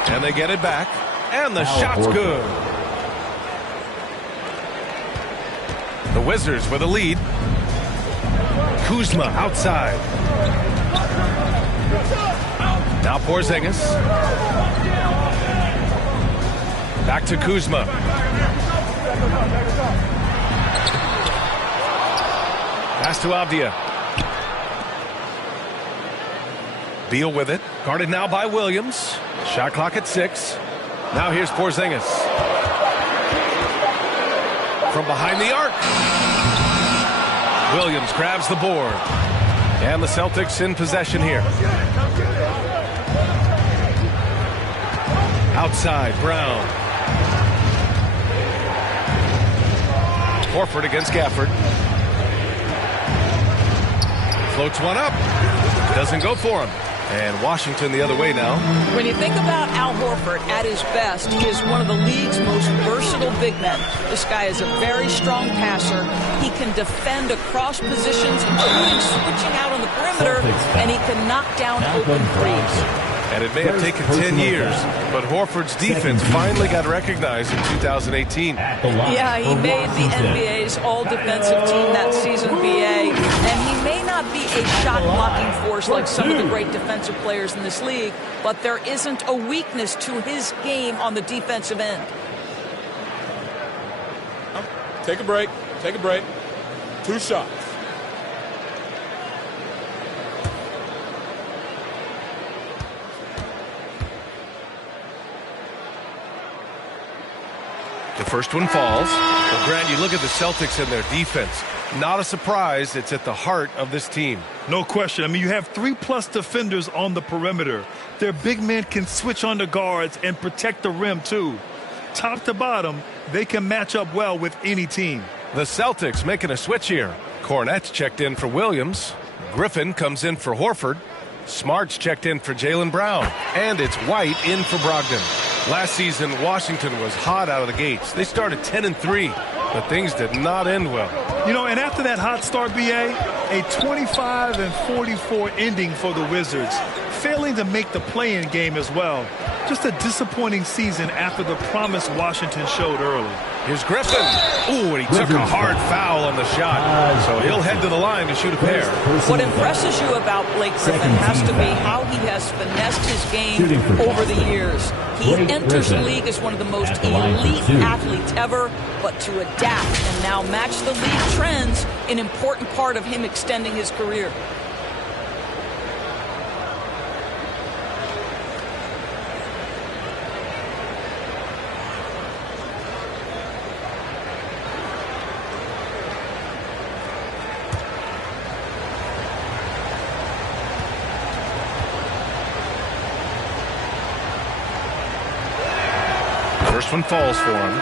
And they get it back. And the shot's good. The Wizards with a lead. Kuzma outside. Now Porzingis. Back to Kuzma. Pass to Avdia. Beal with it. Guarded now by Williams. Shot clock at 6. Now here's Porzingis. From behind the arc. Williams grabs the board. And the Celtics in possession here. Outside, Brown. Horford against Gafford. Floats one up. Doesn't go for him. And Washington the other way now. When you think about Al Horford at his best, he is one of the league's most versatile big men. This guy is a very strong passer. He can defend across positions, including switching out on the perimeter, and he can knock down open threes. And it may have taken 10 years, but Horford's defense finally got recognized in 2018. Yeah, he made the NBA's all-defensive team that season, BA, and he may not be a shot-blocking force like some of the great defensive players in this league, but there isn't a weakness to his game on the defensive end. Take a break. Take a break. 2 shots. The first one falls. Well, Grant, you look at the Celtics and their defense. Not a surprise. It's at the heart of this team. No question. I mean, you have 3+ defenders on the perimeter. Their big men can switch on the guards and protect the rim, too. Top to bottom, they can match up well with any team. The Celtics making a switch here. Cornette's checked in for Williams. Griffin comes in for Horford. Smart's checked in for Jaylen Brown. And it's White in for Brogdon. Last season, Washington was hot out of the gates. They started 10-3, but things did not end well. You know, and after that hot start, BA, a 25-44 ending for the Wizards, failing to make the play-in game as well. Just a disappointing season after the promise Washington showed early. Here's Griffin. Ooh, and he took a hard foul on the shot. So he'll head to the line to shoot a pair. What impresses you about Blake Griffin has to be how he has finessed his game over the years. He enters the league as one of the most elite athletes ever, but to adapt and now match the league trends, an important part of him extending his career. First one falls for him.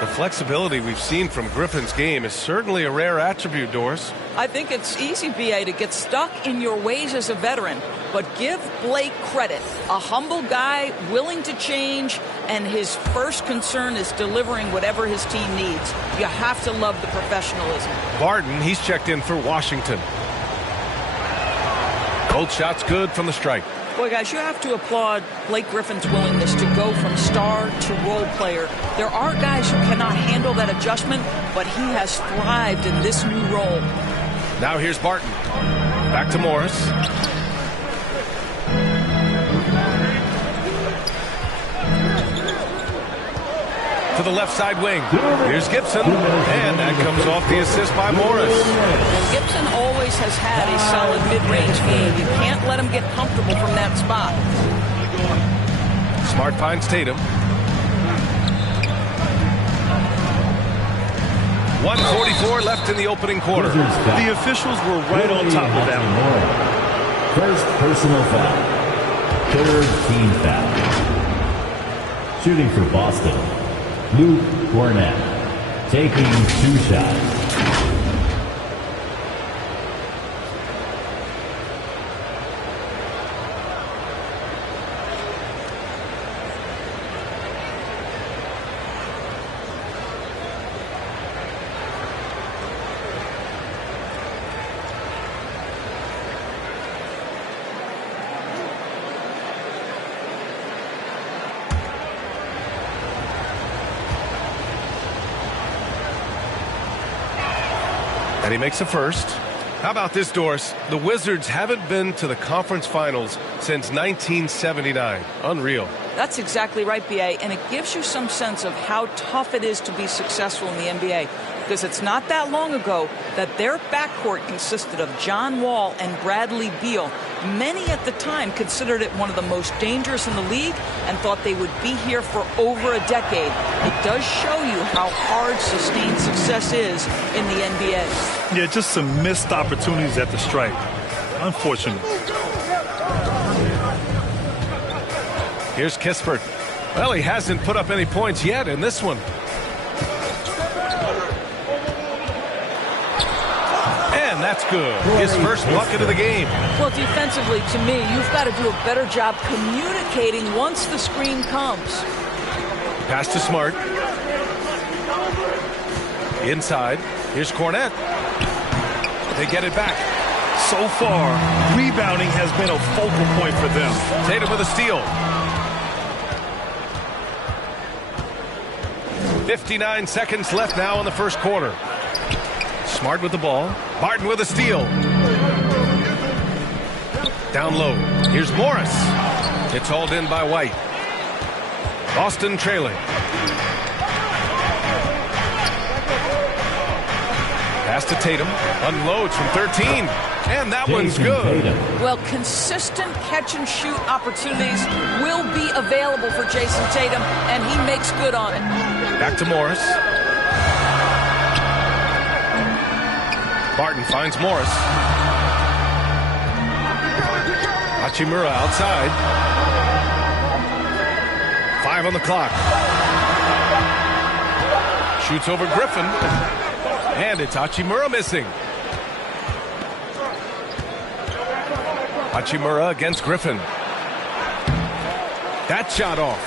The flexibility we've seen from Griffin's game is certainly a rare attribute, Doris. I think it's easy, BA, to get stuck in your ways as a veteran, but give Blake credit. A humble guy, willing to change, and his first concern is delivering whatever his team needs. You have to love the professionalism. Barton, he's checked in for Washington. Both shots good from the stripe. Boy, guys, you have to applaud Blake Griffin's willingness to go from star to role player. There are guys who cannot handle that adjustment, but he has thrived in this new role. Now here's Barton. Back to Morris. To the left side wing. Here's Gibson. And that comes off the assist by Morris. And Gibson always has had a solid mid-range game. You can't let him get comfortable from that spot. Smart finds Tatum. 1:44 left in the opening quarter. The officials were right on top of that one. First personal foul. Third team foul. Shooting for Boston, Luke Cornett, taking 2 shots. And he makes a first. How about this, Doris? The Wizards haven't been to the conference finals since 1979. Unreal. That's exactly right, BA, and it gives you some sense of how tough it is to be successful in the NBA, because it's not that long ago that their backcourt consisted of John Wall and Bradley Beal. Many at the time considered it one of the most dangerous in the league and thought they would be here for over a decade. It does show you how hard sustained success is in the NBA. Yeah, just some missed opportunities at the stripe. Unfortunate. Here's Kispert. Well, he hasn't put up any points yet in this one. And that's good. His first bucket of the game. Well, defensively, to me, you've got to do a better job communicating once the screen comes. Pass to Smart. Inside. Here's Cornette. They get it back. So far, rebounding has been a focal point for them. Tatum with a steal. 59 seconds left now in the first quarter. Smart with the ball. Barton with a steal. Down low. Here's Morris. It's hauled in by White. Boston trailing. Pass to Tatum. Unloads from 13. And that one's good. Well, consistent catch-and-shoot opportunities will be available for Jason Tatum, and he makes good on it. Back to Morris. Barton finds Morris. Hachimura outside. 5 on the clock. Shoots over Griffin. And it's Hachimura missing. Hachimura against Griffin. That shot off.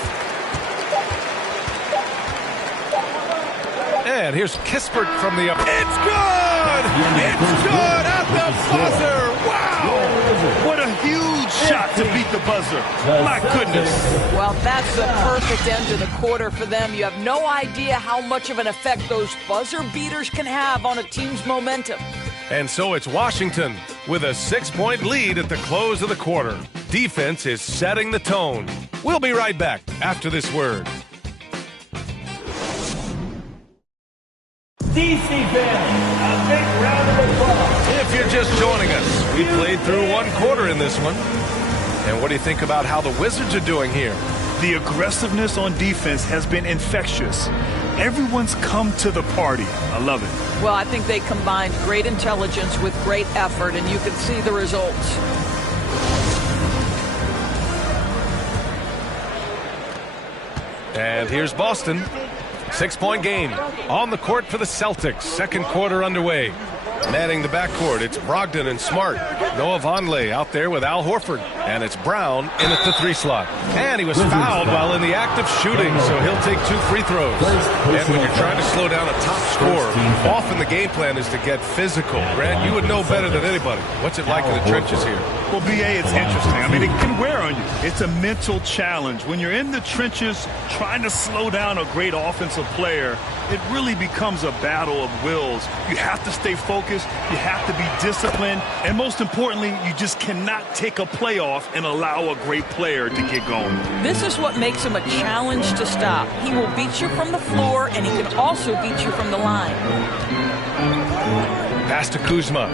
And here's Kispert from the up. It's good! It's good at the buzzer! Wow! What a huge shot to beat the buzzer. My goodness. Well, that's the perfect end to the quarter for them. You have no idea how much of an effect those buzzer beaters can have on a team's momentum. And so it's Washington with a 6-point lead at the close of the quarter. Defense is setting the tone. We'll be right back after this word. DC fans, a big round of applause. If you're just joining us, we played through one quarter in this one. And what do you think about how the Wizards are doing here? The aggressiveness on defense has been infectious. Everyone's come to the party. I love it. Well, I think they combined great intelligence with great effort, and you can see the results. And here's Boston. 6-point game on the court for the Celtics. Second quarter underway. Manning the backcourt, it's Brogdon and Smart. Noah Vonleh out there with Al Horford. And it's Brown in at the 3 slot. And he was fouled while in the act of shooting, so he'll take 2 free throws. And when you're trying to slow down a top scorer, often the game plan is to get physical. Grant, you would know better than anybody. What's it like in the trenches here? Well, BA, it's interesting. I mean, it can wear on you. It's a mental challenge. When you're in the trenches trying to slow down a great offensive player, it really becomes a battle of wills. You have to stay focused. You have to be disciplined. And most importantly, you just cannot take a play off and allow a great player to get going. This is what makes him a challenge to stop. He will beat you from the floor, and he can also beat you from the line. Pass to Kuzma.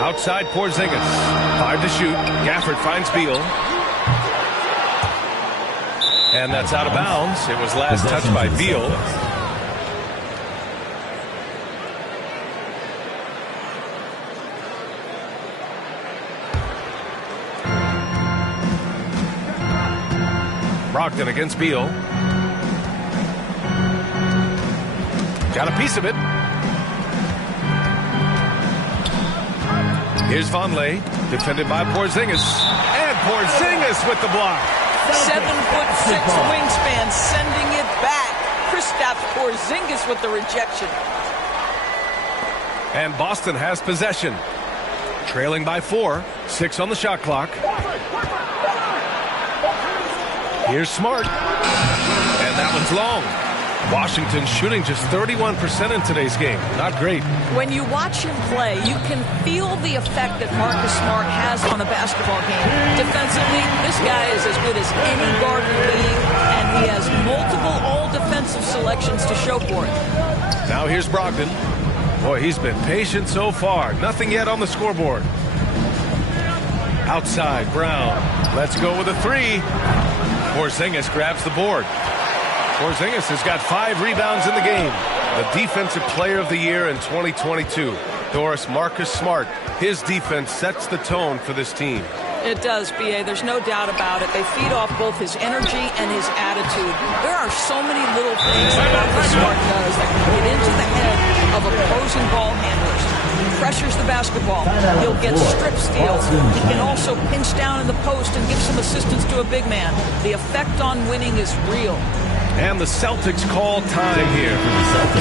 Outside Porzingis. 5 to shoot. Gafford finds Beal. And that's out of bounds. It was last touched by Beal. Brogdon against Beal. Got a piece of it. Here's Vonleh, defended by Porzingis. And Porzingis with the block. 7'6" wingspan, sending it back. Kristaps Porzingis with the rejection. And Boston has possession. Trailing by 4. 6 on the shot clock. Here's Smart. And that one's long. Washington shooting just 31% in today's game. Not great. When you watch him play, you can feel the effect that Marcus Smart has on a basketball game. Defensively, this guy is as good as any guard in the league, and he has multiple all-defensive selections to show for it. Now here's Brogdon. Boy, he's been patient so far. Nothing yet on the scoreboard. Outside, Brown. Let's go with a 3. Porzingis grabs the board. Porzingis has got 5 rebounds in the game. The Defensive Player of the Year in 2022. Doris, Marcus Smart. His defense sets the tone for this team. It does, B.A. There's no doubt about it. They feed off both his energy and his attitude. There are so many little things that Marcus Smart does that can get into the head of opposing ball handlers. He pressures the basketball. He'll get strip steals. He can also pinch down in the post and give some assistance to a big man. The effect on winning is real. And the Celtics call time here.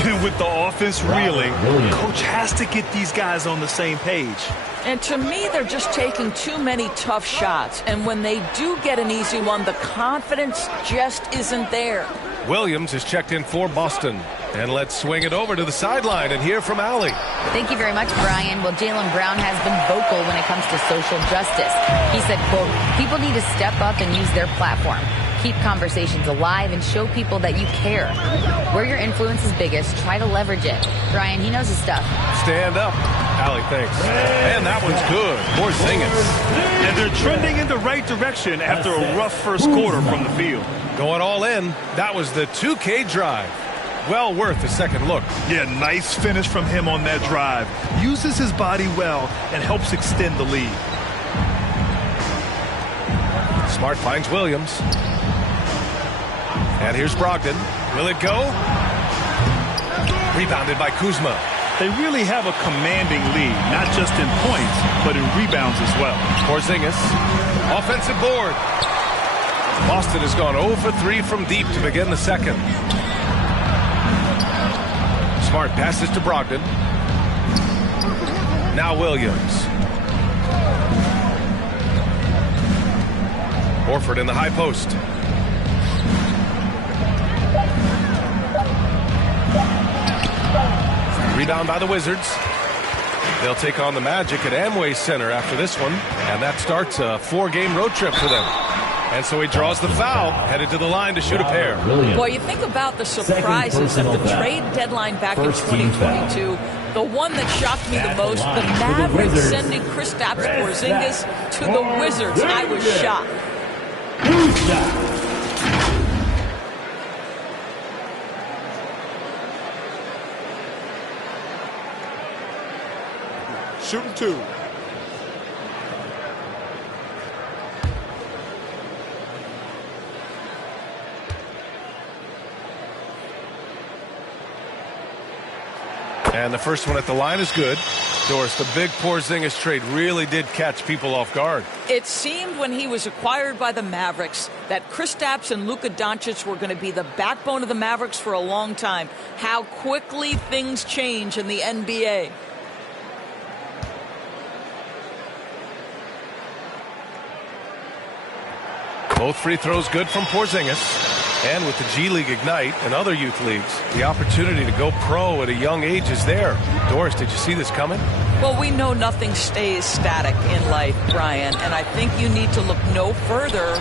And with the offense reeling, coach has to get these guys on the same page. And to me, they're just taking too many tough shots. And when they do get an easy one, the confidence just isn't there. Williams is checked in for Boston. And let's swing it over to the sideline and hear from Allie. Thank you very much, Brian. Well, Jaylen Brown has been vocal when it comes to social justice. He said, quote, people need to step up and use their platform. Keep conversations alive and show people that you care. Where your influence is biggest, try to leverage it. Brian, he knows his stuff. Stand up. Allie, thanks. And that one's good. Porzingis. And they're trending in the right direction after a rough first quarter from the field. Going all in. That was the 2K drive. Well worth a second look. Yeah, nice finish from him on that drive. Uses his body well and helps extend the lead. Smart finds Williams. And here's Brogdon. Will it go? Rebounded by Kuzma. They really have a commanding lead, not just in points, but in rebounds as well. Porzingis. Offensive board. Boston has gone 0 for 3 from deep to begin the second. Smart passes to Brogdon. Now Williams. Horford in the high post. Rebound by the Wizards. They'll take on the Magic at Amway Center after this one, and that starts a 4-game road trip for them. And so he draws the foul, headed to the line to shoot a pair. Boy, you think about the surprises of the trade deadline back in 2022. The one that shocked me the most, the Mavericks sending Kristaps Porzingis to the Wizards. I was shocked. Shooting 2. And the first one at the line is good. Doris, the big Porzingis trade really did catch people off guard. It seemed when he was acquired by the Mavericks that Kristaps and Luka Doncic were going to be the backbone of the Mavericks for a long time. How quickly things change in the NBA. Both free throws good from Porzingis. And with the G League Ignite and other youth leagues, the opportunity to go pro at a young age is there. Doris, did you see this coming? Well, we know nothing stays static in life, Brian, and I think you need to look no further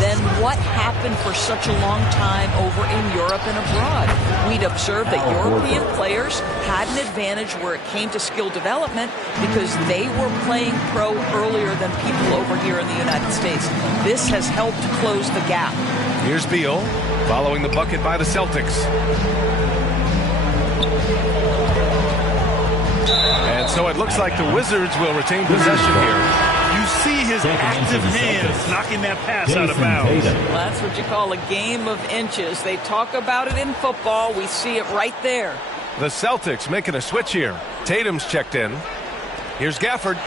than what happened for such a long time over in Europe and abroad. We'd observed that European players had an advantage where it came to skill development because they were playing pro earlier than people over here in the United States. This has helped close the gap. Here's Beal, following the bucket by the Celtics. And so it looks like the Wizards will retain possession here. You see his active hands knocking that pass out of bounds. Well, that's what you call a game of inches. They talk about it in football. We see it right there. The Celtics making a switch here. Tatum's checked in. Here's Gafford.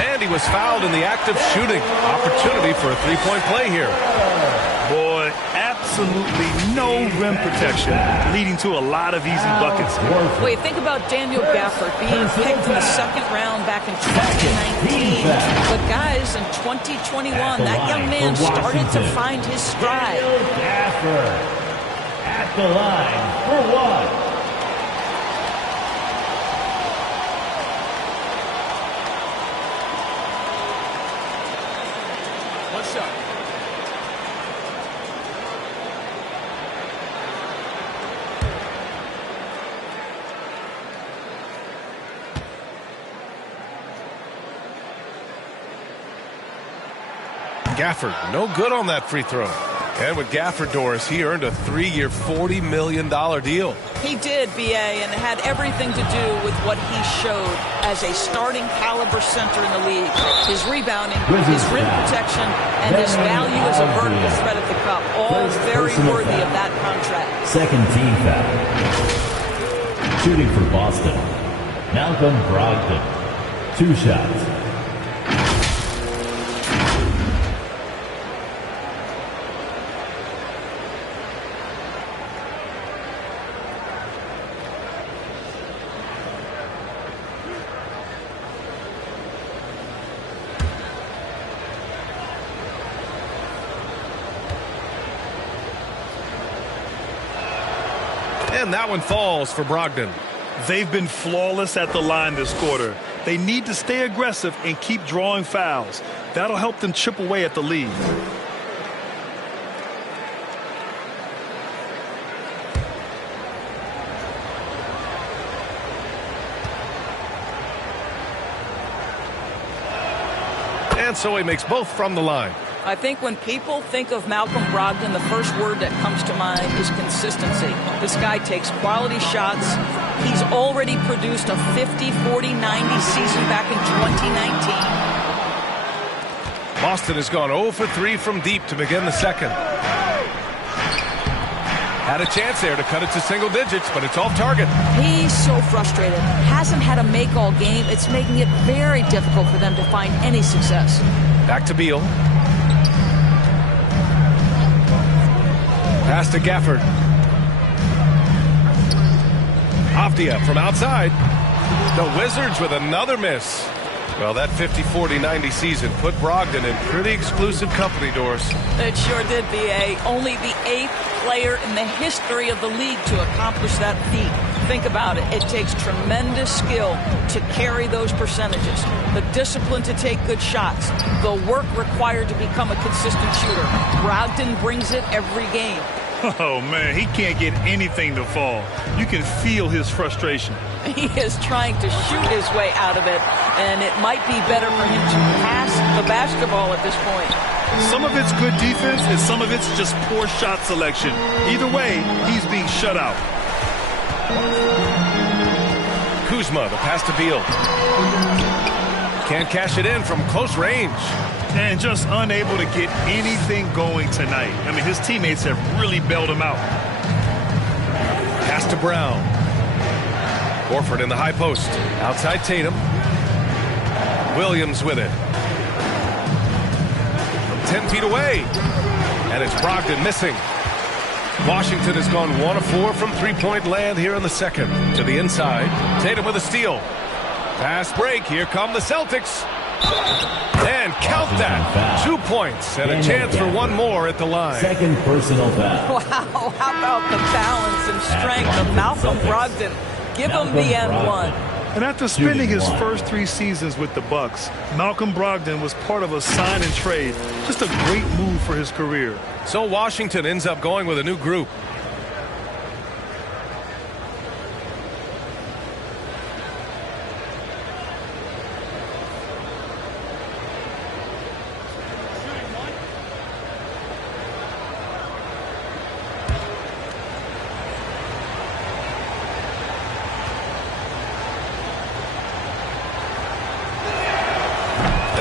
And he was fouled in the act of shooting. Opportunity for a three-point play here. Boy, absolutely no rim protection, leading to a lot of easy buckets. Wait, think about Daniel Gafford being picked in the second round back in 2019. But guys, in 2021, that young man started to find his stride. Daniel Gafford at the line for one. What's up? Gafford, no good on that free throw. And with Gafford, Doris, he earned a 3-year, $40 million deal. He did, B.A., and it had everything to do with what he showed as a starting caliber center in the league. His rebounding, his rim protection, and his value as a vertical threat at the cup. All very worthy of that contract. Second team foul. Shooting for Boston, Malcolm Brogdon. 2 shots. And that one falls for Brogdon. They've been flawless at the line this quarter. They need to stay aggressive and keep drawing fouls. That'll help them chip away at the lead. And so he makes both from the line. I think when people think of Malcolm Brogdon, the first word that comes to mind is consistency. This guy takes quality shots. He's already produced a 50, 40, 90 season back in 2019. Boston has gone 0 for 3 from deep to begin the second. Had a chance there to cut it to single digits, but it's off target. He's so frustrated. Hasn't had a make all game. It's making it very difficult for them to find any success. Back to Beal. Pass to Gafford. Avdia from outside. The Wizards with another miss. Well, that 50, 40, 90 season put Brogdon in pretty exclusive company, Doris. It sure did, B.A. Only the 8th player in the history of the league to accomplish that feat. Think about it. It takes tremendous skill to carry those percentages. The discipline to take good shots. The work required to become a consistent shooter. Brogdon brings it every game. Oh, man, he can't get anything to fall. You can feel his frustration. He is trying to shoot his way out of it, and it might be better for him to pass the basketball at this point. Some of it's good defense, and some of it's just poor shot selection. Either way, he's being shut out. Kuzma, the pass to Beal. Can't cash it in from close range. And just unable to get anything going tonight. I mean, his teammates have really bailed him out. Pass to Brown. Horford in the high post. Outside Tatum. Williams with it. From 10 feet away. And it's Brogdon missing. Washington has gone 1 of 4 from three-point land here in the second. To the inside. Tatum with a steal. Fast break. Here come the Celtics. And count that. 2 points and a chance for one more at the line. Second personal foul. Wow, how about the balance and strength of Malcolm Brogdon? Give him the N1. And after spending his first 3 seasons with the Bucks, Malcolm Brogdon was part of a sign and trade. Just a great move for his career. So Washington ends up going with a new group.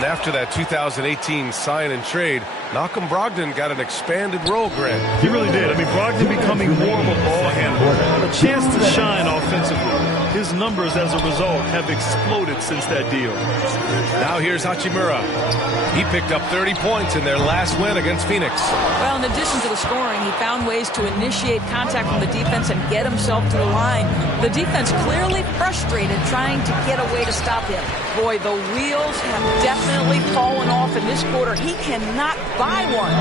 After that 2018 sign and trade, Malcolm Brogdon got an expanded role, Greg. He really did. I mean, Brogdon becoming more of a ball handler, a chance to shine offensively. His numbers as a result have exploded since that deal. Now here's Hachimura. He picked up 30 points in their last win against Phoenix. Well, in addition to the scoring, he found ways to initiate contact from the defense and get himself to the line. The defense clearly frustrated trying to get a way to stop him. Boy, the wheels have definitely fallen off in this quarter. He cannot buy one.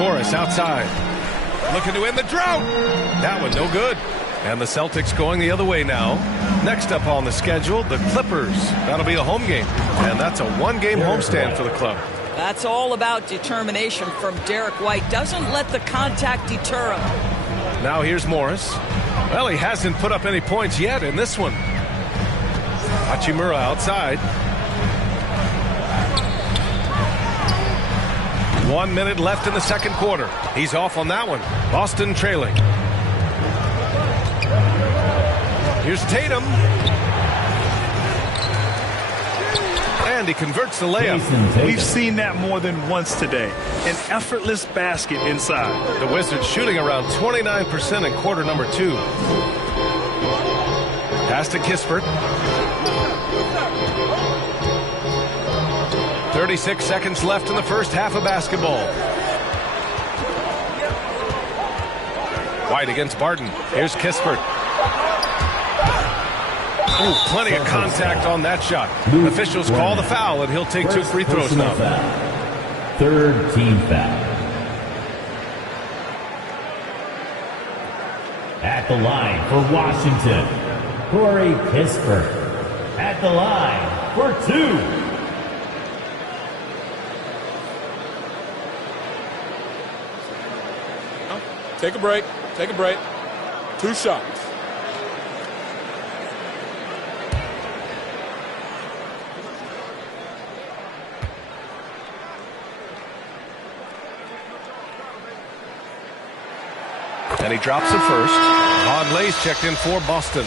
Morris outside. Looking to end the drought. That one no good. And the Celtics going the other way now. Next up on the schedule, the Clippers. That'll be a home game. And that's a one-game homestand for the club. That's all about determination from Derek White. Doesn't let the contact deter him. Now here's Morris. Well, he hasn't put up any points yet in this one. Hachimura outside. 1 minute left in the second quarter. He's off on that one. Boston trailing. Here's Tatum. And he converts the layup. We've seen that more than once today. An effortless basket inside. The Wizards shooting around 29% in quarter number 2. Pass to Kispert. 36 seconds left in the first half of basketball. White against Barton. Here's Kispert. Ooh, plenty of contact on that shot. Officials call the foul, and he'll take 2 free throws now. Third team foul. At the line for Washington, Corey Kispert. At the line for 2. Take a break. Take a break. 2 shots. And he drops it first. Vonleh's checked in for Boston.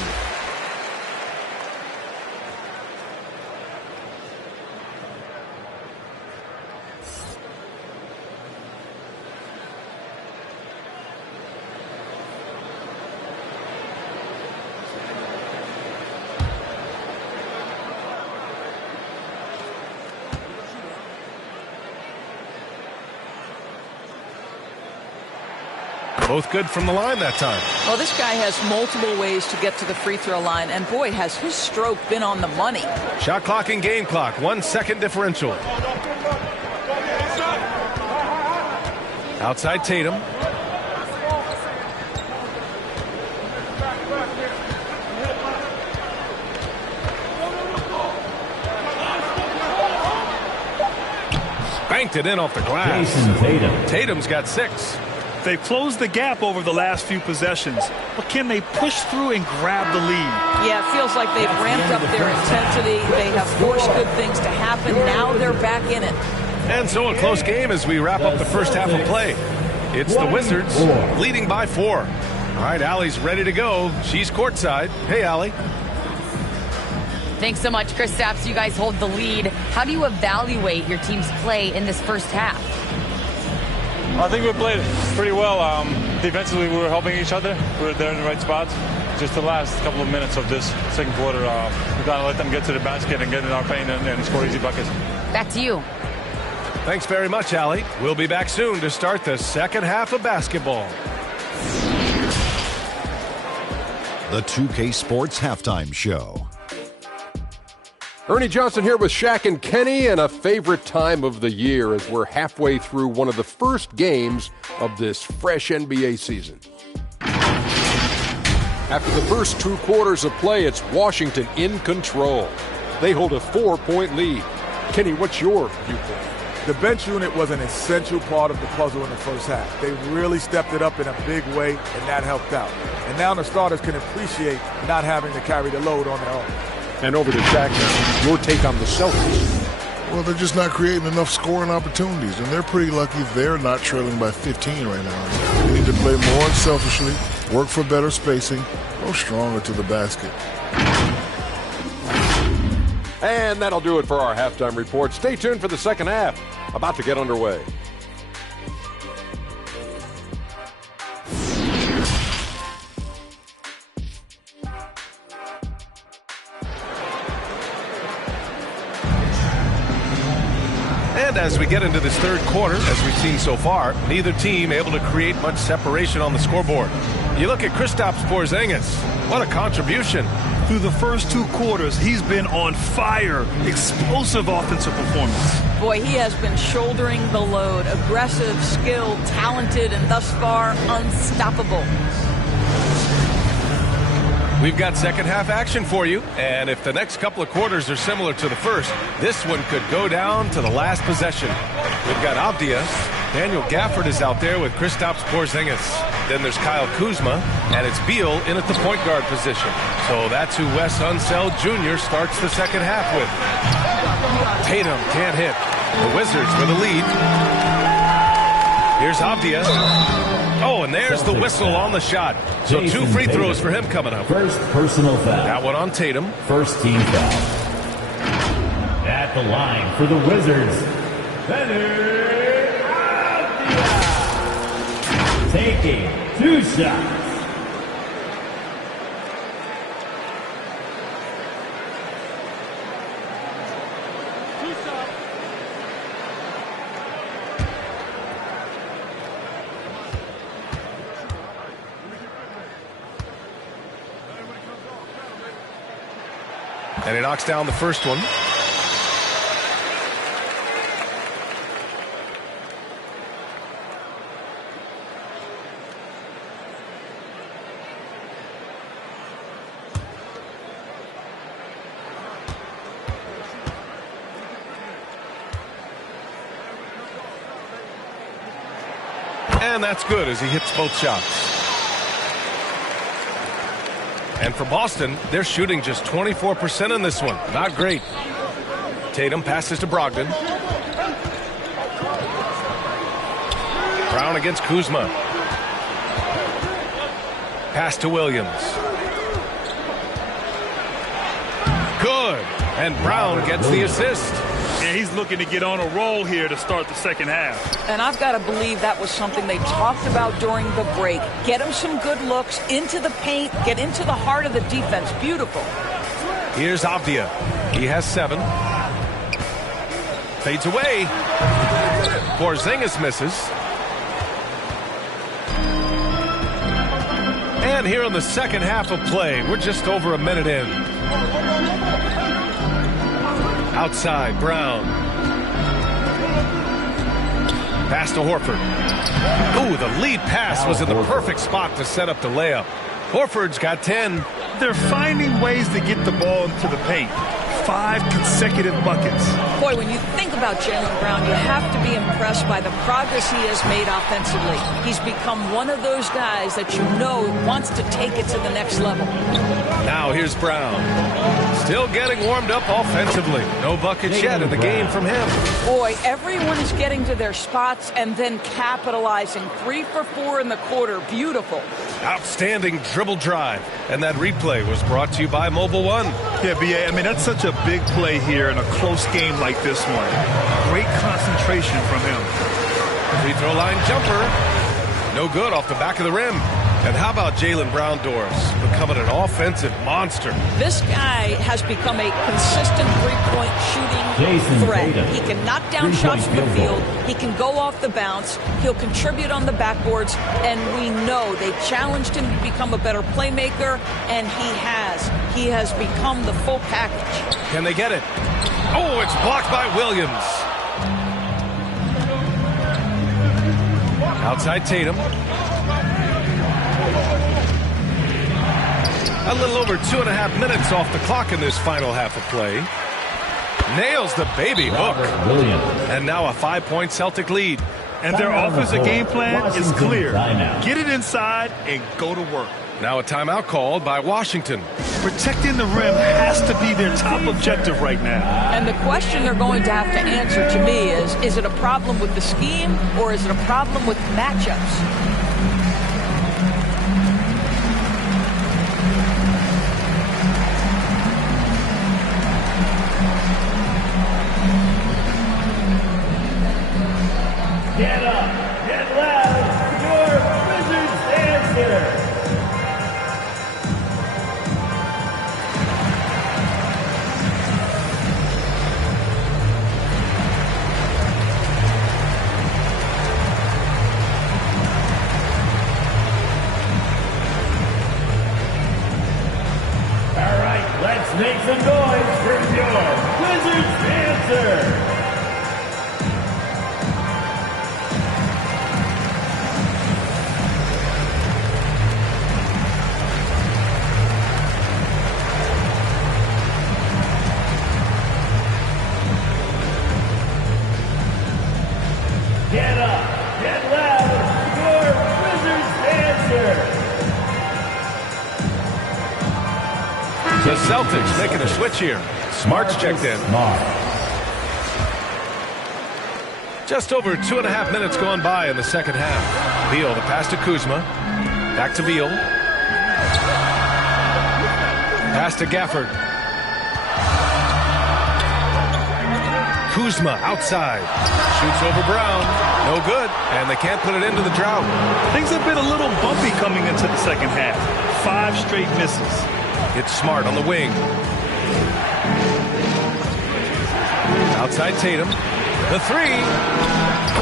Both good from the line that time. Well, this guy has multiple ways to get to the free throw line, and boy, has his stroke been on the money. Shot clock and game clock, 1 second differential. Outside Tatum. Banked it in off the glass. Jason Tatum. Tatum's got 6. They've closed the gap over the last few possessions, but can they push through and grab the lead? Yeah, it feels like they've ramped up their intensity. They have forced good things to happen. Now they're back in it. And so a close game as we wrap up the first half of play. It's the Wizards leading by 4. All right, Allie's ready to go. She's courtside. Hey, Allie. Thanks so much, Kristaps. You guys hold the lead. How do you evaluate your team's play in this first half? I think we played pretty well. Defensively, we were helping each other. We were there in the right spots. Just the last couple of minutes of this second quarter, we got to let them get to the basket and get in our paint and score easy buckets. Back to you. Thanks very much, Allie. We'll be back soon to start the second half of basketball. The 2K Sports Halftime Show. Ernie Johnson here with Shaq and Kenny, and a favorite time of the year as we're halfway through one of the first games of this fresh NBA season. After the first 2 quarters of play, it's Washington in control. They hold a 4-point lead. Kenny, what's your viewpoint? The bench unit was an essential part of the puzzle in the first half. They really stepped it up in a big way, and that helped out. And now the starters can appreciate not having to carry the load on their own. And over to Shaq now. Your take on the Celtics. Well, they're just not creating enough scoring opportunities, and they're pretty lucky they're not trailing by 15 right now. They need to play more unselfishly, work for better spacing, go stronger to the basket. And that'll do it for our halftime report. Stay tuned for the second half. About to get underway. And as we get into this third quarter, as we've seen so far, neither team able to create much separation on the scoreboard. You look at Kristaps Porzingis. What a contribution. Through the first 2 quarters, he's been on fire. Explosive offensive performance. Boy, he has been shouldering the load. Aggressive, skilled, talented, and thus far unstoppable. We've got second half action for you, and if the next couple of quarters are similar to the first, this one could go down to the last possession. We've got Avdia. Daniel Gafford is out there with Kristaps Porzingis. Then there's Kyle Kuzma, and it's Beal in at the point guard position. So that's who Wes Unseld Jr. starts the second half with. Tatum can't hit. The Wizards with a lead. Here's Avdia. Oh, and there's the whistle on the shot. So 2 free throws for him coming up. First personal foul. That one on Tatum. First team foul. At the line for the Wizards, Leonard Avdia. Taking 2 shots. And he knocks down the first one. And that's good as he hits both shots. And for Boston, they're shooting just 24% in this one. Not great. Tatum passes to Brogdon. Brown against Kuzma. Pass to Williams. Good. And Brown gets the assist. And he's looking to get on a roll here to start the second half. And I've got to believe that was something they talked about during the break. Get him some good looks into the paint, get into the heart of the defense. Beautiful. Here's Avdia. He has 7. Fades away. Porzingis misses. And here in the second half of play, we're just over a minute in. Outside, Brown. Pass to Horford. Ooh, the lead pass was in the perfect spot to set up the layup. Horford's got 10. They're finding ways to get the ball into the paint. 5 consecutive buckets. Boy, when you think about Jaylen Brown, you have to be impressed by the progress he has made offensively. He's become one of those guys that you know wants to take it to the next level. Now here's Brown. Still getting warmed up offensively. No buckets yet in the game from him. Boy, everyone is getting to their spots and then capitalizing. 3 for 4 in the quarter. Beautiful. Outstanding dribble drive. And that replay was brought to you by Mobile One. Yeah, B.A., I mean, that's such a big play here in a close game like this one. Great concentration from him. Free throw line jumper. No good off the back of the rim. And how about Jaylen Brown, Doris, becoming an offensive monster? This guy has become a consistent three-point shooting threat. He can knock down shots from the field. He can go off the bounce. He'll contribute on the backboards. And we know they challenged him to become a better playmaker, and he has. He has become the full package. Can they get it? Oh, it's blocked by Williams. Outside Tatum. A little over 2.5 minutes off the clock in this final half of play. Nails the baby hook. And now a 5-point Celtic lead. And their offensive game plan is clear. Get it inside and go to work. Now a timeout called by Washington. Protecting the rim has to be their top objective right now. And the question they're going to have to answer to me is it a problem with the scheme or is it a problem with matchups? Get up, get loud, your Wizards answer. All right, let's make some noise for your Wizards answer. Get up, get loud, your Wizards answer. The Celtics making a switch here. Smart's checked in. Just over 2.5 minutes gone by in the second half. Beal, the pass to Kuzma. Back to Beal. Pass to Gafford. Kuzma outside. Shoots over Brown. No good. And they can't put it into the drought. Things have been a little bumpy coming into the second half. 5 straight misses. It's Smart on the wing. Outside Tatum. The three.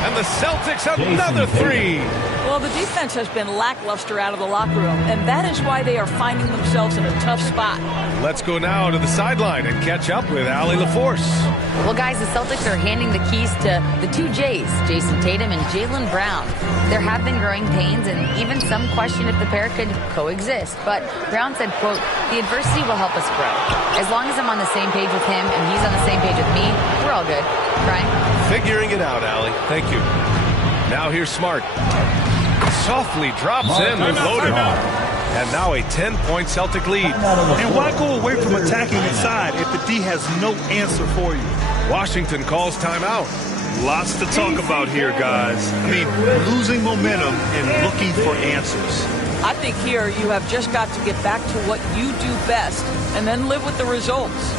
And the Celtics another three. Well, the defense has been lackluster out of the locker room, and that is why they are finding themselves in a tough spot. Let's go now to the sideline and catch up with Allie LaForce. Well, guys, the Celtics are handing the keys to the 2 J's, Jason Tatum and Jaylen Brown. There have been growing pains and even some question if the pair could coexist. But Brown said, quote, "The adversity will help us grow. As long as I'm on the same page with him and he's on the same page with me, we're all good." Brian? Figuring it out, Allie. Thank you. Now here's Smart. Softly drops in with loaded. And now a 10-point Celtic lead. And why go away from attacking inside if the D has no answer for you? Washington calls timeout. Lots to talk about here, guys. I mean, losing momentum and looking for answers. I think here you have just got to get back to what you do best and then live with the results.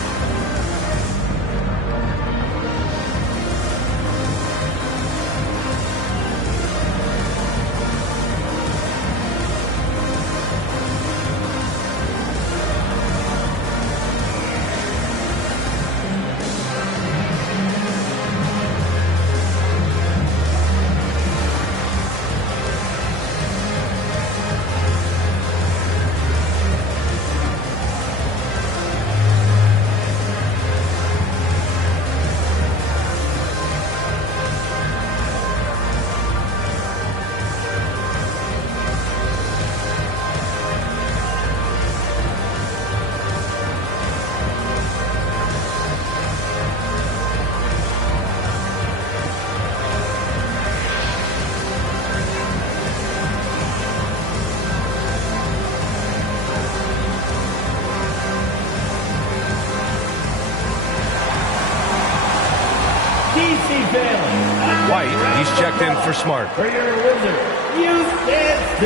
White, he's checked in for Smart. For your Wizards, UCSD.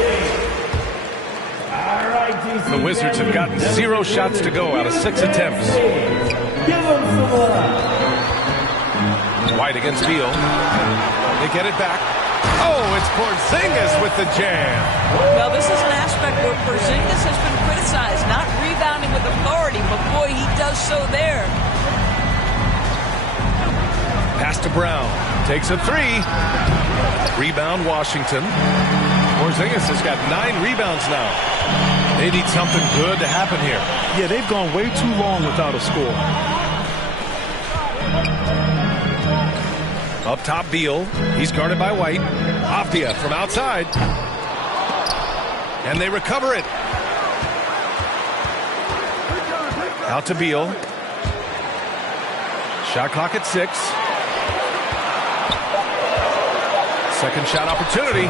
All right, DC. The Wizards have gotten 0 shots to go out of 6 attempts. Give them some love. White against Beal. They get it back. Oh, it's Porzingis with the jam. Well, this is an aspect where Porzingis has been criticized, not rebounding with authority, but boy, he does so there. Pass to Brown. Takes a 3. Rebound, Washington. Porzingis has got 9 rebounds now. They need something good to happen here. Yeah, they've gone way too long without a score. Up top, Beal. He's guarded by White. Avdia from outside. And they recover it. Out to Beal. Shot clock at 6. Second shot opportunity.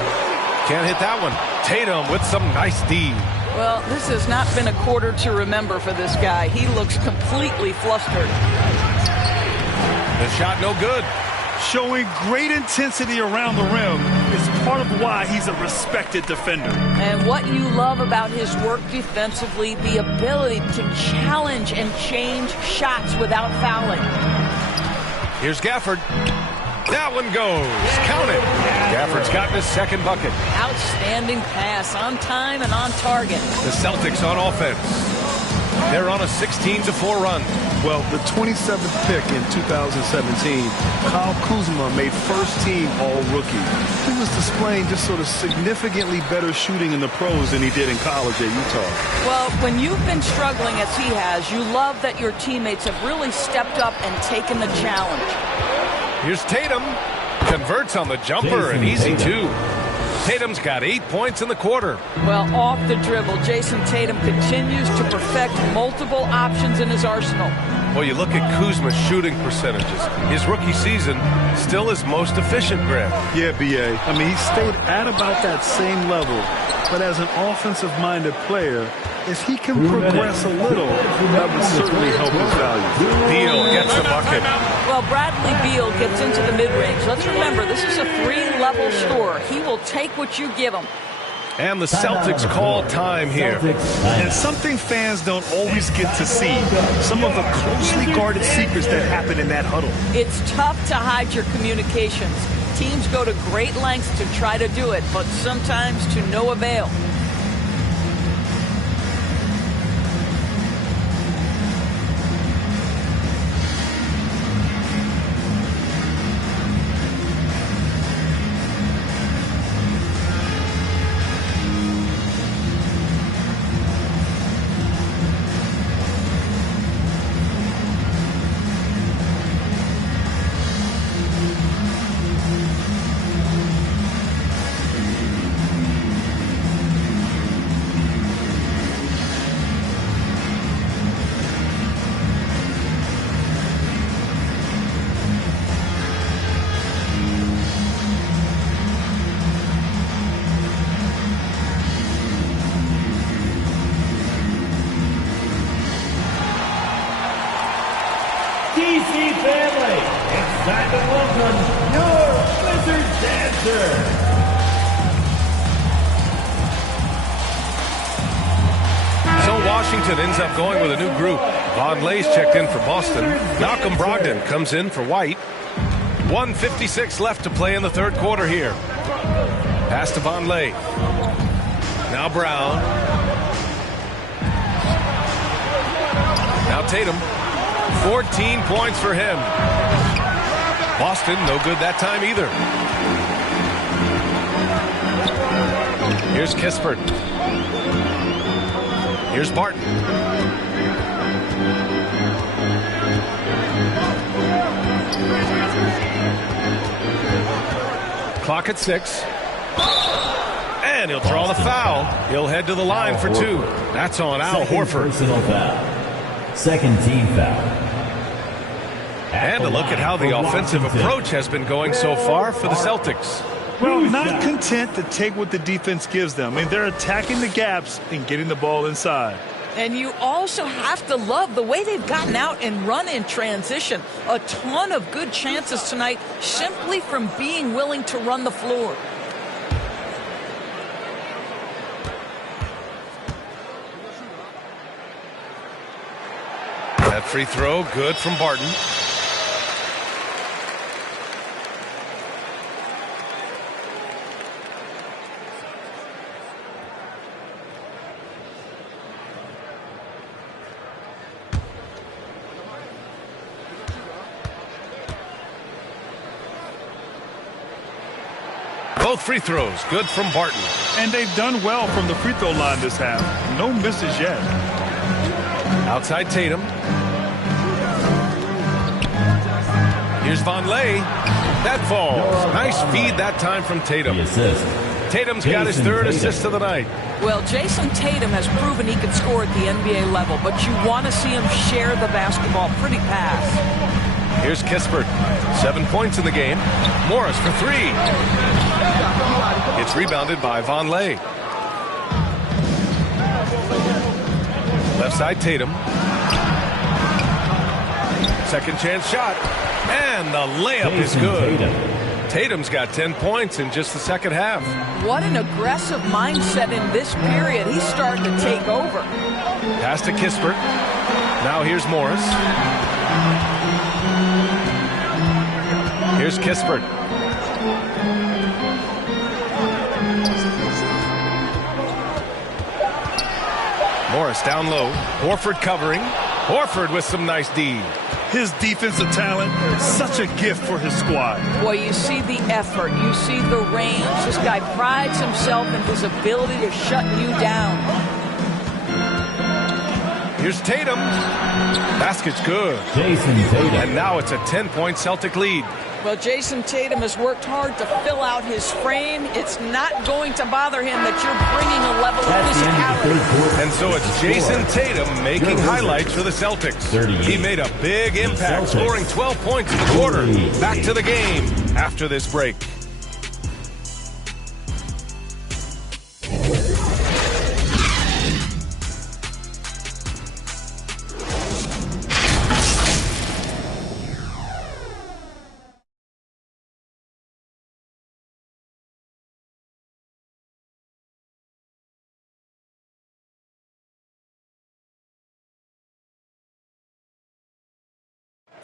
Can't hit that one. Tatum with some nice D. Well, this has not been a quarter to remember for this guy. He looks completely flustered. The shot no good. Showing great intensity around the rim is part of why he's a respected defender. And what you love about his work defensively, the ability to challenge and change shots without fouling. Here's Gafford. That one goes. Count it. Gafford's gotten his second bucket. Outstanding pass, on time and on target. The Celtics on offense. They're on a 16-4 run. Well, the 27th pick in 2017, Kyle Kuzma made first-team All-Rookie. He was displaying just sort of significantly better shooting in the pros than he did in college at Utah. Well, when you've been struggling as he has, you love that your teammates have really stepped up and taken the challenge. Here's Tatum. Converts on the jumper, and easy too. Tatum's got 8 points in the quarter. Well, off the dribble, Jason Tatum continues to perfect multiple options in his arsenal. Well, you look at Kuzma's shooting percentages. His rookie season, still his most efficient, Graham. Yeah, B.A. I mean, he stayed at about that same level. But as an offensive-minded player, if he can progress a little, that would certainly help his value. Beal gets the bucket. Well, Bradley Beal gets into the mid-range. Let's remember, this is a 3-level score. He will take what you give him. And the Celtics call time here. And something fans don't always get to see, some of the closely guarded secrets that happen in that huddle. It's tough to hide your communications. Teams go to great lengths to try to do it, but sometimes to no avail. DC family, it's time to welcome your Wizard Dancer. Washington ends up going with a new group. Vonleh's checked in for Boston. Malcolm Brogdon comes in for White. 1:56 left to play in the third quarter here. Pass to Vonleh. Now Brown. Now Tatum. 14 points for him. Boston, no good that time either. Here's Kispert. Here's Barton. Clock at 6. And he'll draw the foul. He'll head to the line for 2. That's on Al Horford. Personal foul. Second team foul. And a look at how the offensive approach has been going so far for the Celtics. Well, not content to take what the defense gives them. I mean, they're attacking the gaps and getting the ball inside. And you also have to love the way they've gotten out and run in transition. A ton of good chances tonight simply from being willing to run the floor. That free throw, good from Barton. Both free throws, good from Barton. And they've done well from the free throw line this half. No misses yet. Outside Tatum. Here's Vonleh. That falls. Nice feed that time from Tatum. Tatum's got his third assist of the night. Well, Jason Tatum has proven he can score at the NBA level, but you want to see him share the basketball pretty fast. Here's Kispert. 7 points in the game. Morris for 3. It's rebounded by Vonleh. Left side Tatum. Second chance shot. And the layup is good. Tatum's got 10 points in just the second half. What an aggressive mindset in this period. He's starting to take over. Pass to Kispert. Now here's Morris. Here's Kispert. Morris down low. Horford covering. Horford with some nice D. His defensive talent, such a gift for his squad. Boy, you see the effort. You see the range. This guy prides himself in his ability to shut you down. Here's Tatum. Basket's good. Jason Tatum. And now it's a 10-point Celtic lead. Well, Jason Tatum has worked hard to fill out his frame. It's not going to bother him that you're bringing a level of physicality. And so it's Jason Tatum making highlights for the Celtics. He made a big impact, scoring 12 points in the quarter. Back to the game after this break.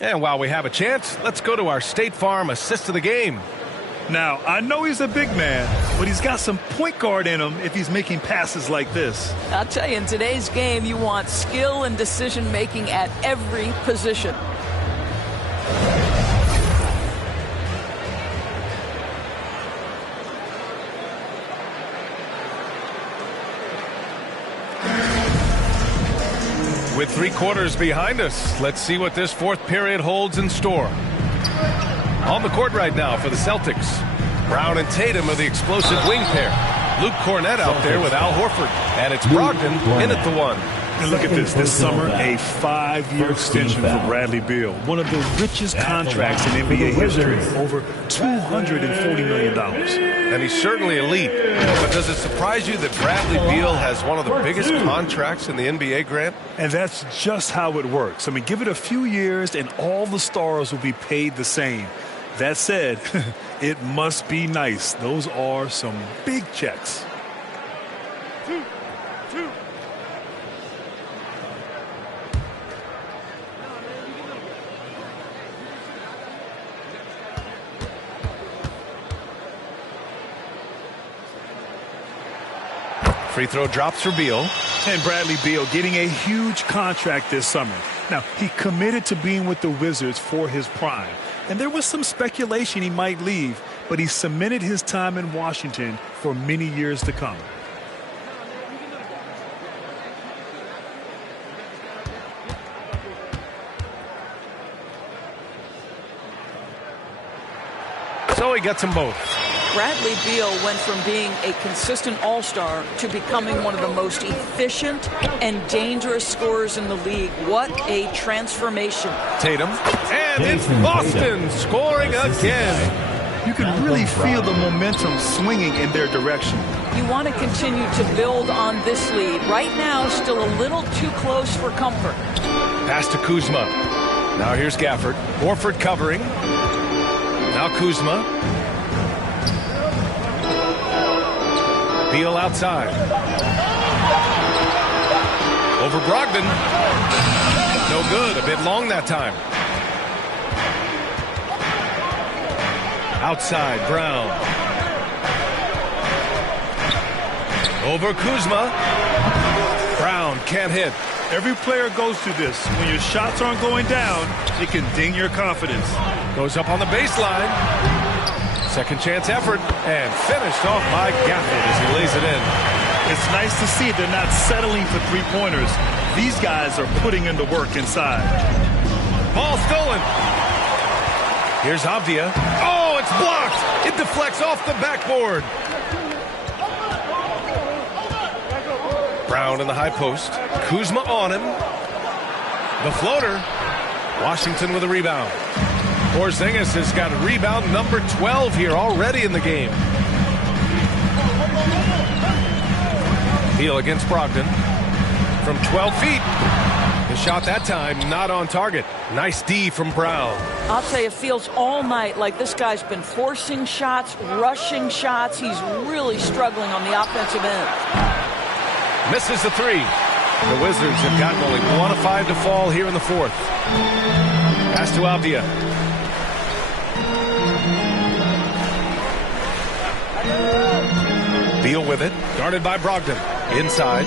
And while we have a chance, let's go to our State Farm assist of the game. Now, I know he's a big man, but he's got some point guard in him if he's making passes like this. I'll tell you, in today's game, you want skill and decision-making at every position. With 3 quarters behind us, let's see what this fourth period holds in store. On the court right now for the Celtics, Brown and Tatum are the explosive wing pair. Luke Cornett out there with Al Horford, and it's Brogdon in at the 1. And look at this summer, a 5-year extension for Bradley Beal. One of the richest contracts in NBA history, over $240 million. And he's certainly elite. But does it surprise you that Bradley Beal has one of the biggest contracts in the NBA, Grant? And that's just how it works. I mean, give it a few years and all the stars will be paid the same. That said, it must be nice. Those are some big checks. Free throw drops for Beal. And Bradley Beal getting a huge contract this summer. Now, he committed to being with the Wizards for his prime. And there was some speculation he might leave, but he cemented his time in Washington for many years to come. So he gets them both. Bradley Beal went from being a consistent all-star to becoming one of the most efficient and dangerous scorers in the league. What a transformation. Tatum. And it's Boston scoring again. You can really feel the momentum swinging in their direction. You want to continue to build on this lead. Right now, still a little too close for comfort. Pass to Kuzma. Now here's Gafford. Horford covering. Now Kuzma. Beal outside. Over Brogdon. No good. A bit long that time. Outside, Brown. Over Kuzma. Brown can't hit. Every player goes through this. When your shots aren't going down, it can ding your confidence. Goes up on the baseline. Second chance effort. And finished off by Gafford as he lays it in. It's nice to see they're not settling for three-pointers. These guys are putting in the work inside. Ball stolen. Here's Avdia. Oh, it's blocked. It deflects off the backboard. Brown in the high post. Kuzma on him. The floater. Washington with a rebound. Porzingis has got rebound number 12 here already in the game. Beal against Brogdon. From 12 feet. The shot that time not on target. Nice D from Brown. I'll tell you, it feels all night like this guy's been forcing shots, rushing shots. He's really struggling on the offensive end. Misses the three. The Wizards have gotten only 1 of 5 to fall here in the fourth. Pass to Avdia. Beal with it. Guarded by Brogdon. Inside.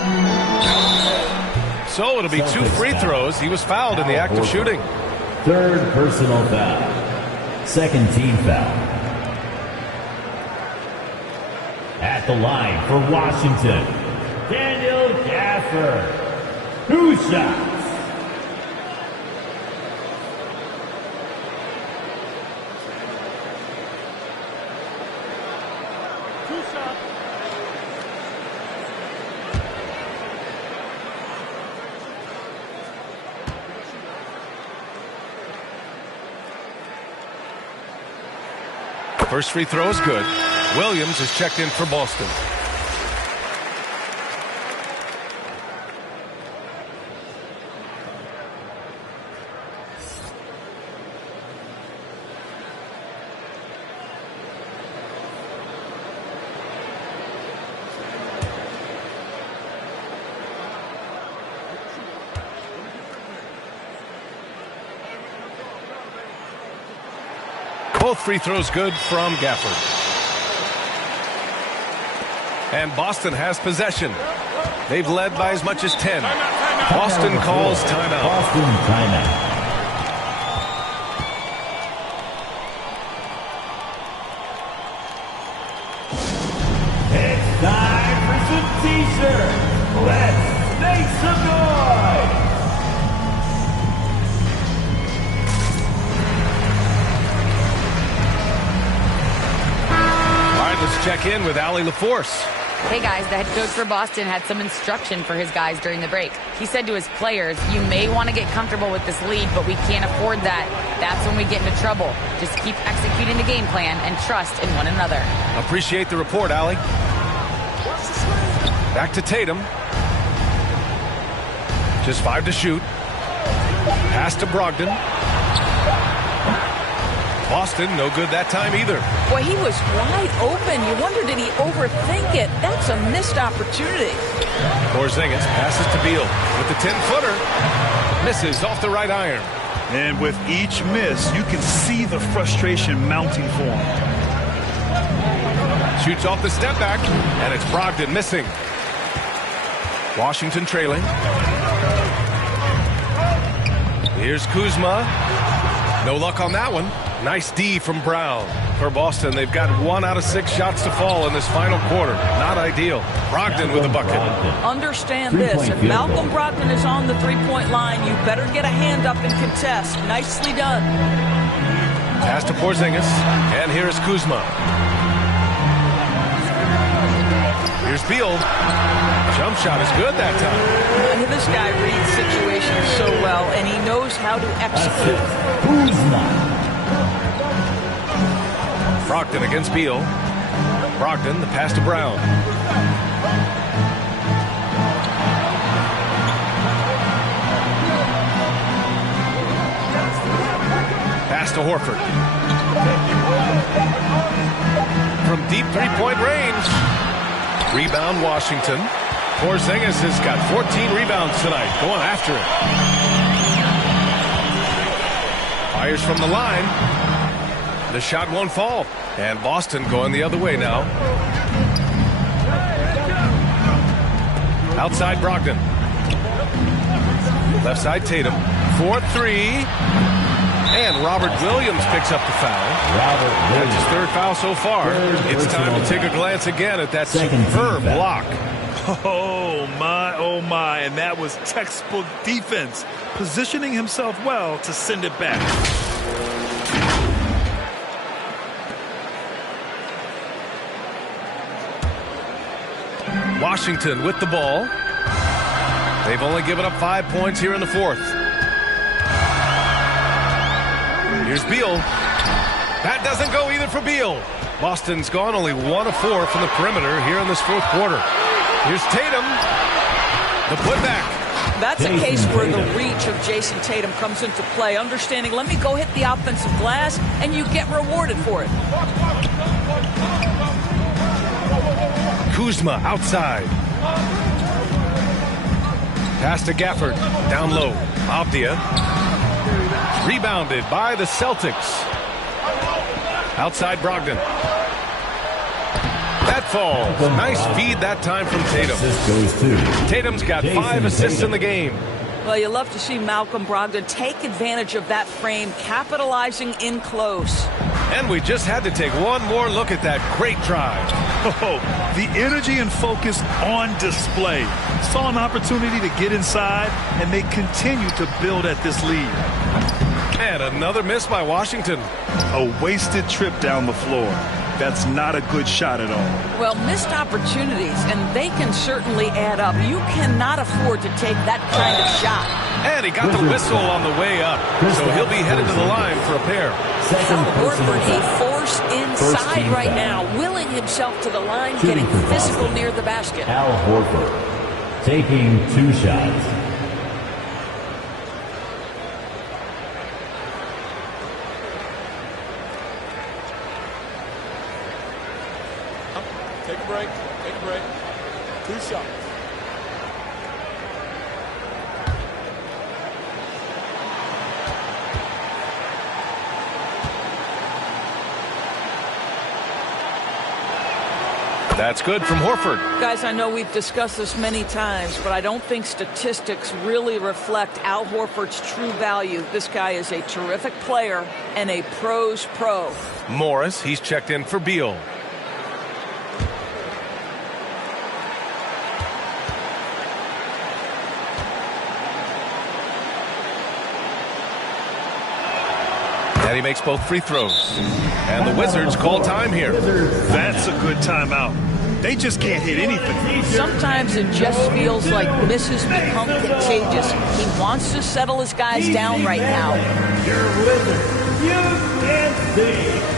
So it'll be 2 free throws. He was fouled in the act of shooting. Third personal foul. Second team foul. At the line for Washington, Daniel Gafford. 2 shots. First free throw is good. Williams is checked in for Boston. Both free throws good from Gafford. And Boston has possession. They've led by as much as 10. Boston calls timeout. Boston timeout. It's time for some t-shirts. Let's make some noise. Let's check in with Allie LaForce. Hey guys, the head coach for Boston had some instruction for his guys during the break. He said to his players, you may want to get comfortable with this lead, but we can't afford that. That's when we get into trouble. Just keep executing the game plan and trust in one another. Appreciate the report, Allie. Back to Tatum. Just 5 to shoot. Pass to Brogdon. Boston, no good that time either. Boy, he was wide open. You wonder, did he overthink it? That's a missed opportunity. Porzingis passes to Beal with the 10-footer. Misses off the right iron. And with each miss, you can see the frustration mounting for him. Shoots off the step back, and it's Brogdon missing. Washington trailing. Here's Kuzma. No luck on that one. Nice D from Brown. For Boston, they've got 1 out of 6 shots to fall in this final quarter. Not ideal. Brogdon with a bucket. Understand this. If Malcolm Brogdon is on the three-point line, you better get a hand up and contest. Nicely done. Pass to Porzingis. And here's Kuzma. Here's Beal. Jump shot is good that time. This guy reads situations so well, and he knows how to execute. Brogdon against Beal. Brogdon, the pass to Brown. Pass to Horford. From deep three-point range. Rebound Washington. Porzingis has got 14 rebounds tonight. Going after it. Fires from the line. The shot won't fall. And Boston going the other way now. Outside Brogdon. Left side Tatum. 4-3. And Robert Williams picks up the foul. That's his third foul so far. It's time to take a glance again at that superb block. Oh, my. And that was textbook defense. Positioning himself well to send it back. Washington with the ball. They've only given up 5 points here in the fourth. Here's Beal. That doesn't go either for Beal. Boston's gone only 1 of 4 from the perimeter here in this fourth quarter. Here's Tatum. The putback. That's a case where the reach of Jason Tatum comes into play. Understanding, let me go hit the offensive glass, and you get rewarded for it. Kuzma outside. Pass to Gafford. Down low. Avdia. Rebounded by the Celtics. Outside Brogdon. That falls. Nice feed that time from Tatum. Tatum's got 5 assists in the game. Well, you love to see Malcolm Brogdon take advantage of that frame, capitalizing in close. And we just had to take one more look at that great drive. Oh, the energy and focus on display. Saw an opportunity to get inside, and they continue to build at this lead. And another miss by Washington. A wasted trip down the floor. That's not a good shot at all. Well, missed opportunities, and they can certainly add up. You cannot afford to take that kind of shot. And he got the whistle on the way up, so he'll be headed to the line for a pair. Al Horford, a force inside right now, willing himself to the line, getting physical near the basket. Al Horford taking 2 shots. Take a break. 2 shots. That's good from Horford. Guys, I know we've discussed this many times, but I don't think statistics really reflect Al Horford's true value. This guy is a terrific player and a pro's pro. Morris, he's checked in for Beal. And he makes both free throws. And the Wizards call time here. That's a good timeout. They just can't hit anything. Sometimes it just feels like misses become contagious. He wants to settle his guys down right now. Your Wizards, UNC.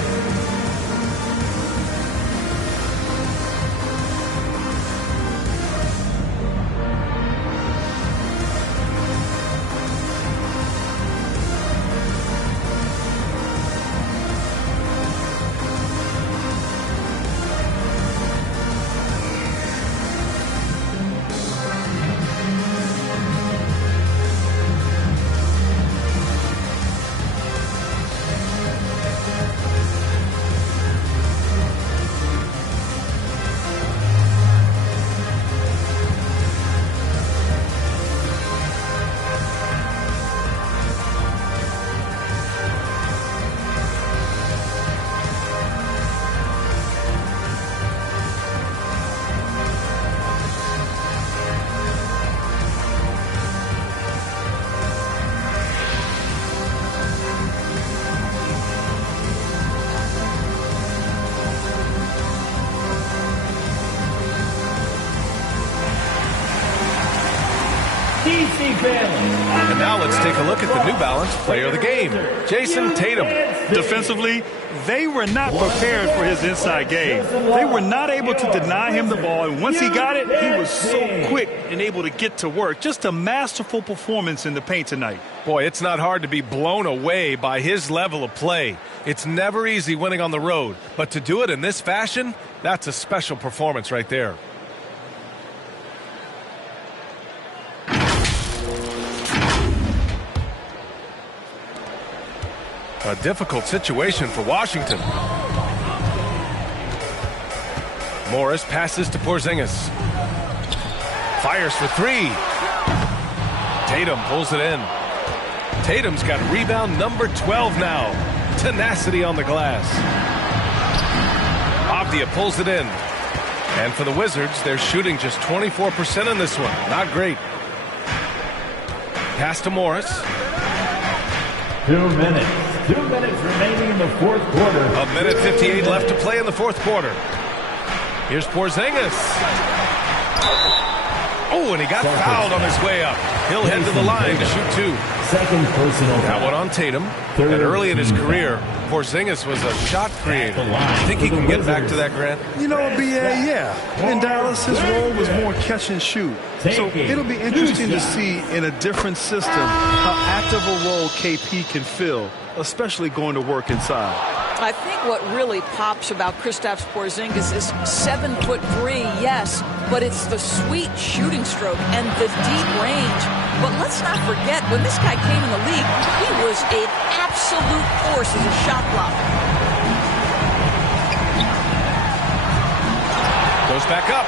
And now let's take a look at the New Balance Player of the Game, Jason Tatum. Defensively, they were not prepared for his inside game. They were not able to deny him the ball, and once he got it, he was so quick and able to get to work. Just a masterful performance in the paint tonight. Boy, it's not hard to be blown away by his level of play. It's never easy winning on the road, but to do it in this fashion, that's a special performance right there. A difficult situation for Washington. Morris passes to Porzingis. Fires for three. Tatum pulls it in. Tatum's got rebound number 12 now. Tenacity on the glass. Avdia pulls it in. And for the Wizards, they're shooting just 24% in this one. Not great. Pass to Morris. 2 minutes. 2 minutes remaining in the fourth quarter. A minute 58 left to play in the fourth quarter. Here's Porzingis. Oh, and he got fouled on his way up. He'll head to the line to shoot two. Second personal. That one on Tatum. And early in his career, Porzingis was a shot creator. Think he can get back to that, Grant? You know, B.A., yeah. In Dallas, his role was more catch and shoot. So it'll be interesting to see in a different system how active a role KP can fill, especially going to work inside. I think what really pops about Kristaps Porzingis is 7'3", yes, but it's the sweet shooting stroke and the deep range. But let's not forget, when this guy came in the league, he was an absolute force as a shot blocker. Goes back up.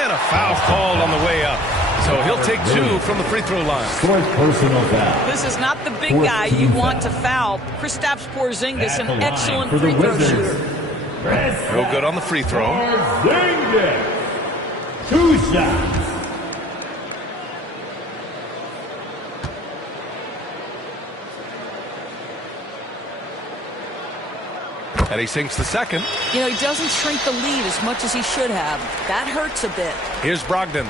And a foul called on the way up. So he'll take two from the free throw line. Fourth personal foul. This is not the big guy you want to foul. Kristaps Porzingis, an excellent free throw shooter. No good on the free throw. Porzingis. 2 shots. And he sinks the second. You know, he doesn't shrink the lead as much as he should have. That hurts a bit. Here's Brogdon.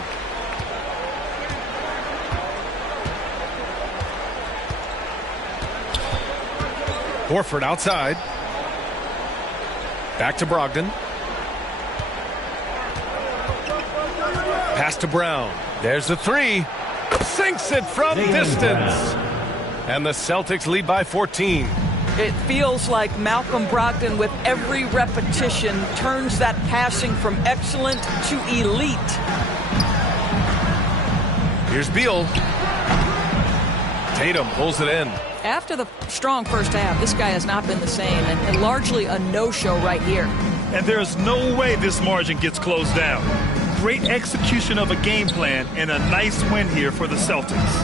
Horford outside. Back to Brogdon. Pass to Brown. There's the three. Sinks it from distance. And the Celtics lead by 14. It feels like Malcolm Brogdon, with every repetition, turns that passing from excellent to elite. Here's Beal. Tatum pulls it in. After the strong first half, this guy has not been the same, and largely a no-show right here. And there's no way this margin gets closed down. Great execution of a game plan and a nice win here for the Celtics.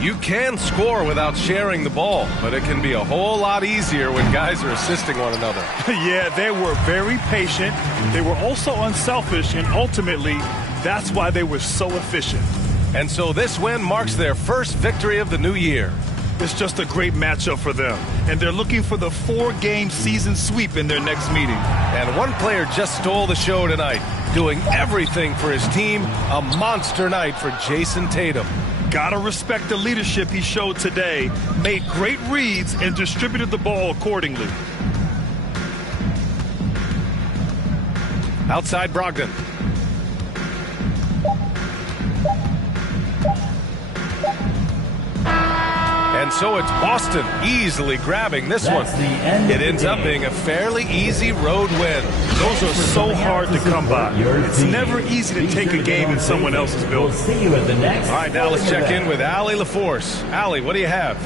You can score without sharing the ball, but it can be a whole lot easier when guys are assisting one another. Yeah, they were very patient. They were also unselfish, and ultimately, that's why they were so efficient. And so this win marks their first victory of the new year. It's just a great matchup for them, and they're looking for the 4-game season sweep in their next meeting. And one player just stole the show tonight, doing everything for his team. A monster night for Jason Tatum. Gotta respect the leadership he showed today. Made great reads and distributed the ball accordingly. Outside Brogdon. And so it's Boston easily grabbing this one. It ends up being a fairly easy road win. Those are so hard to come by. It's never easy to take a game in someone else's building. See you at the next. All right, now let's check in with Allie LaForce. Allie, what do you have?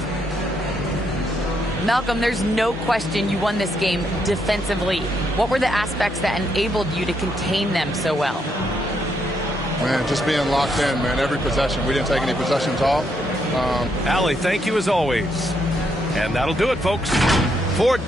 Malcolm, there's no question you won this game defensively. What were the aspects that enabled you to contain them so well? Man, just being locked in, man, every possession. We didn't take any possessions off. Allie, thank you as always. And that'll do it, folks. For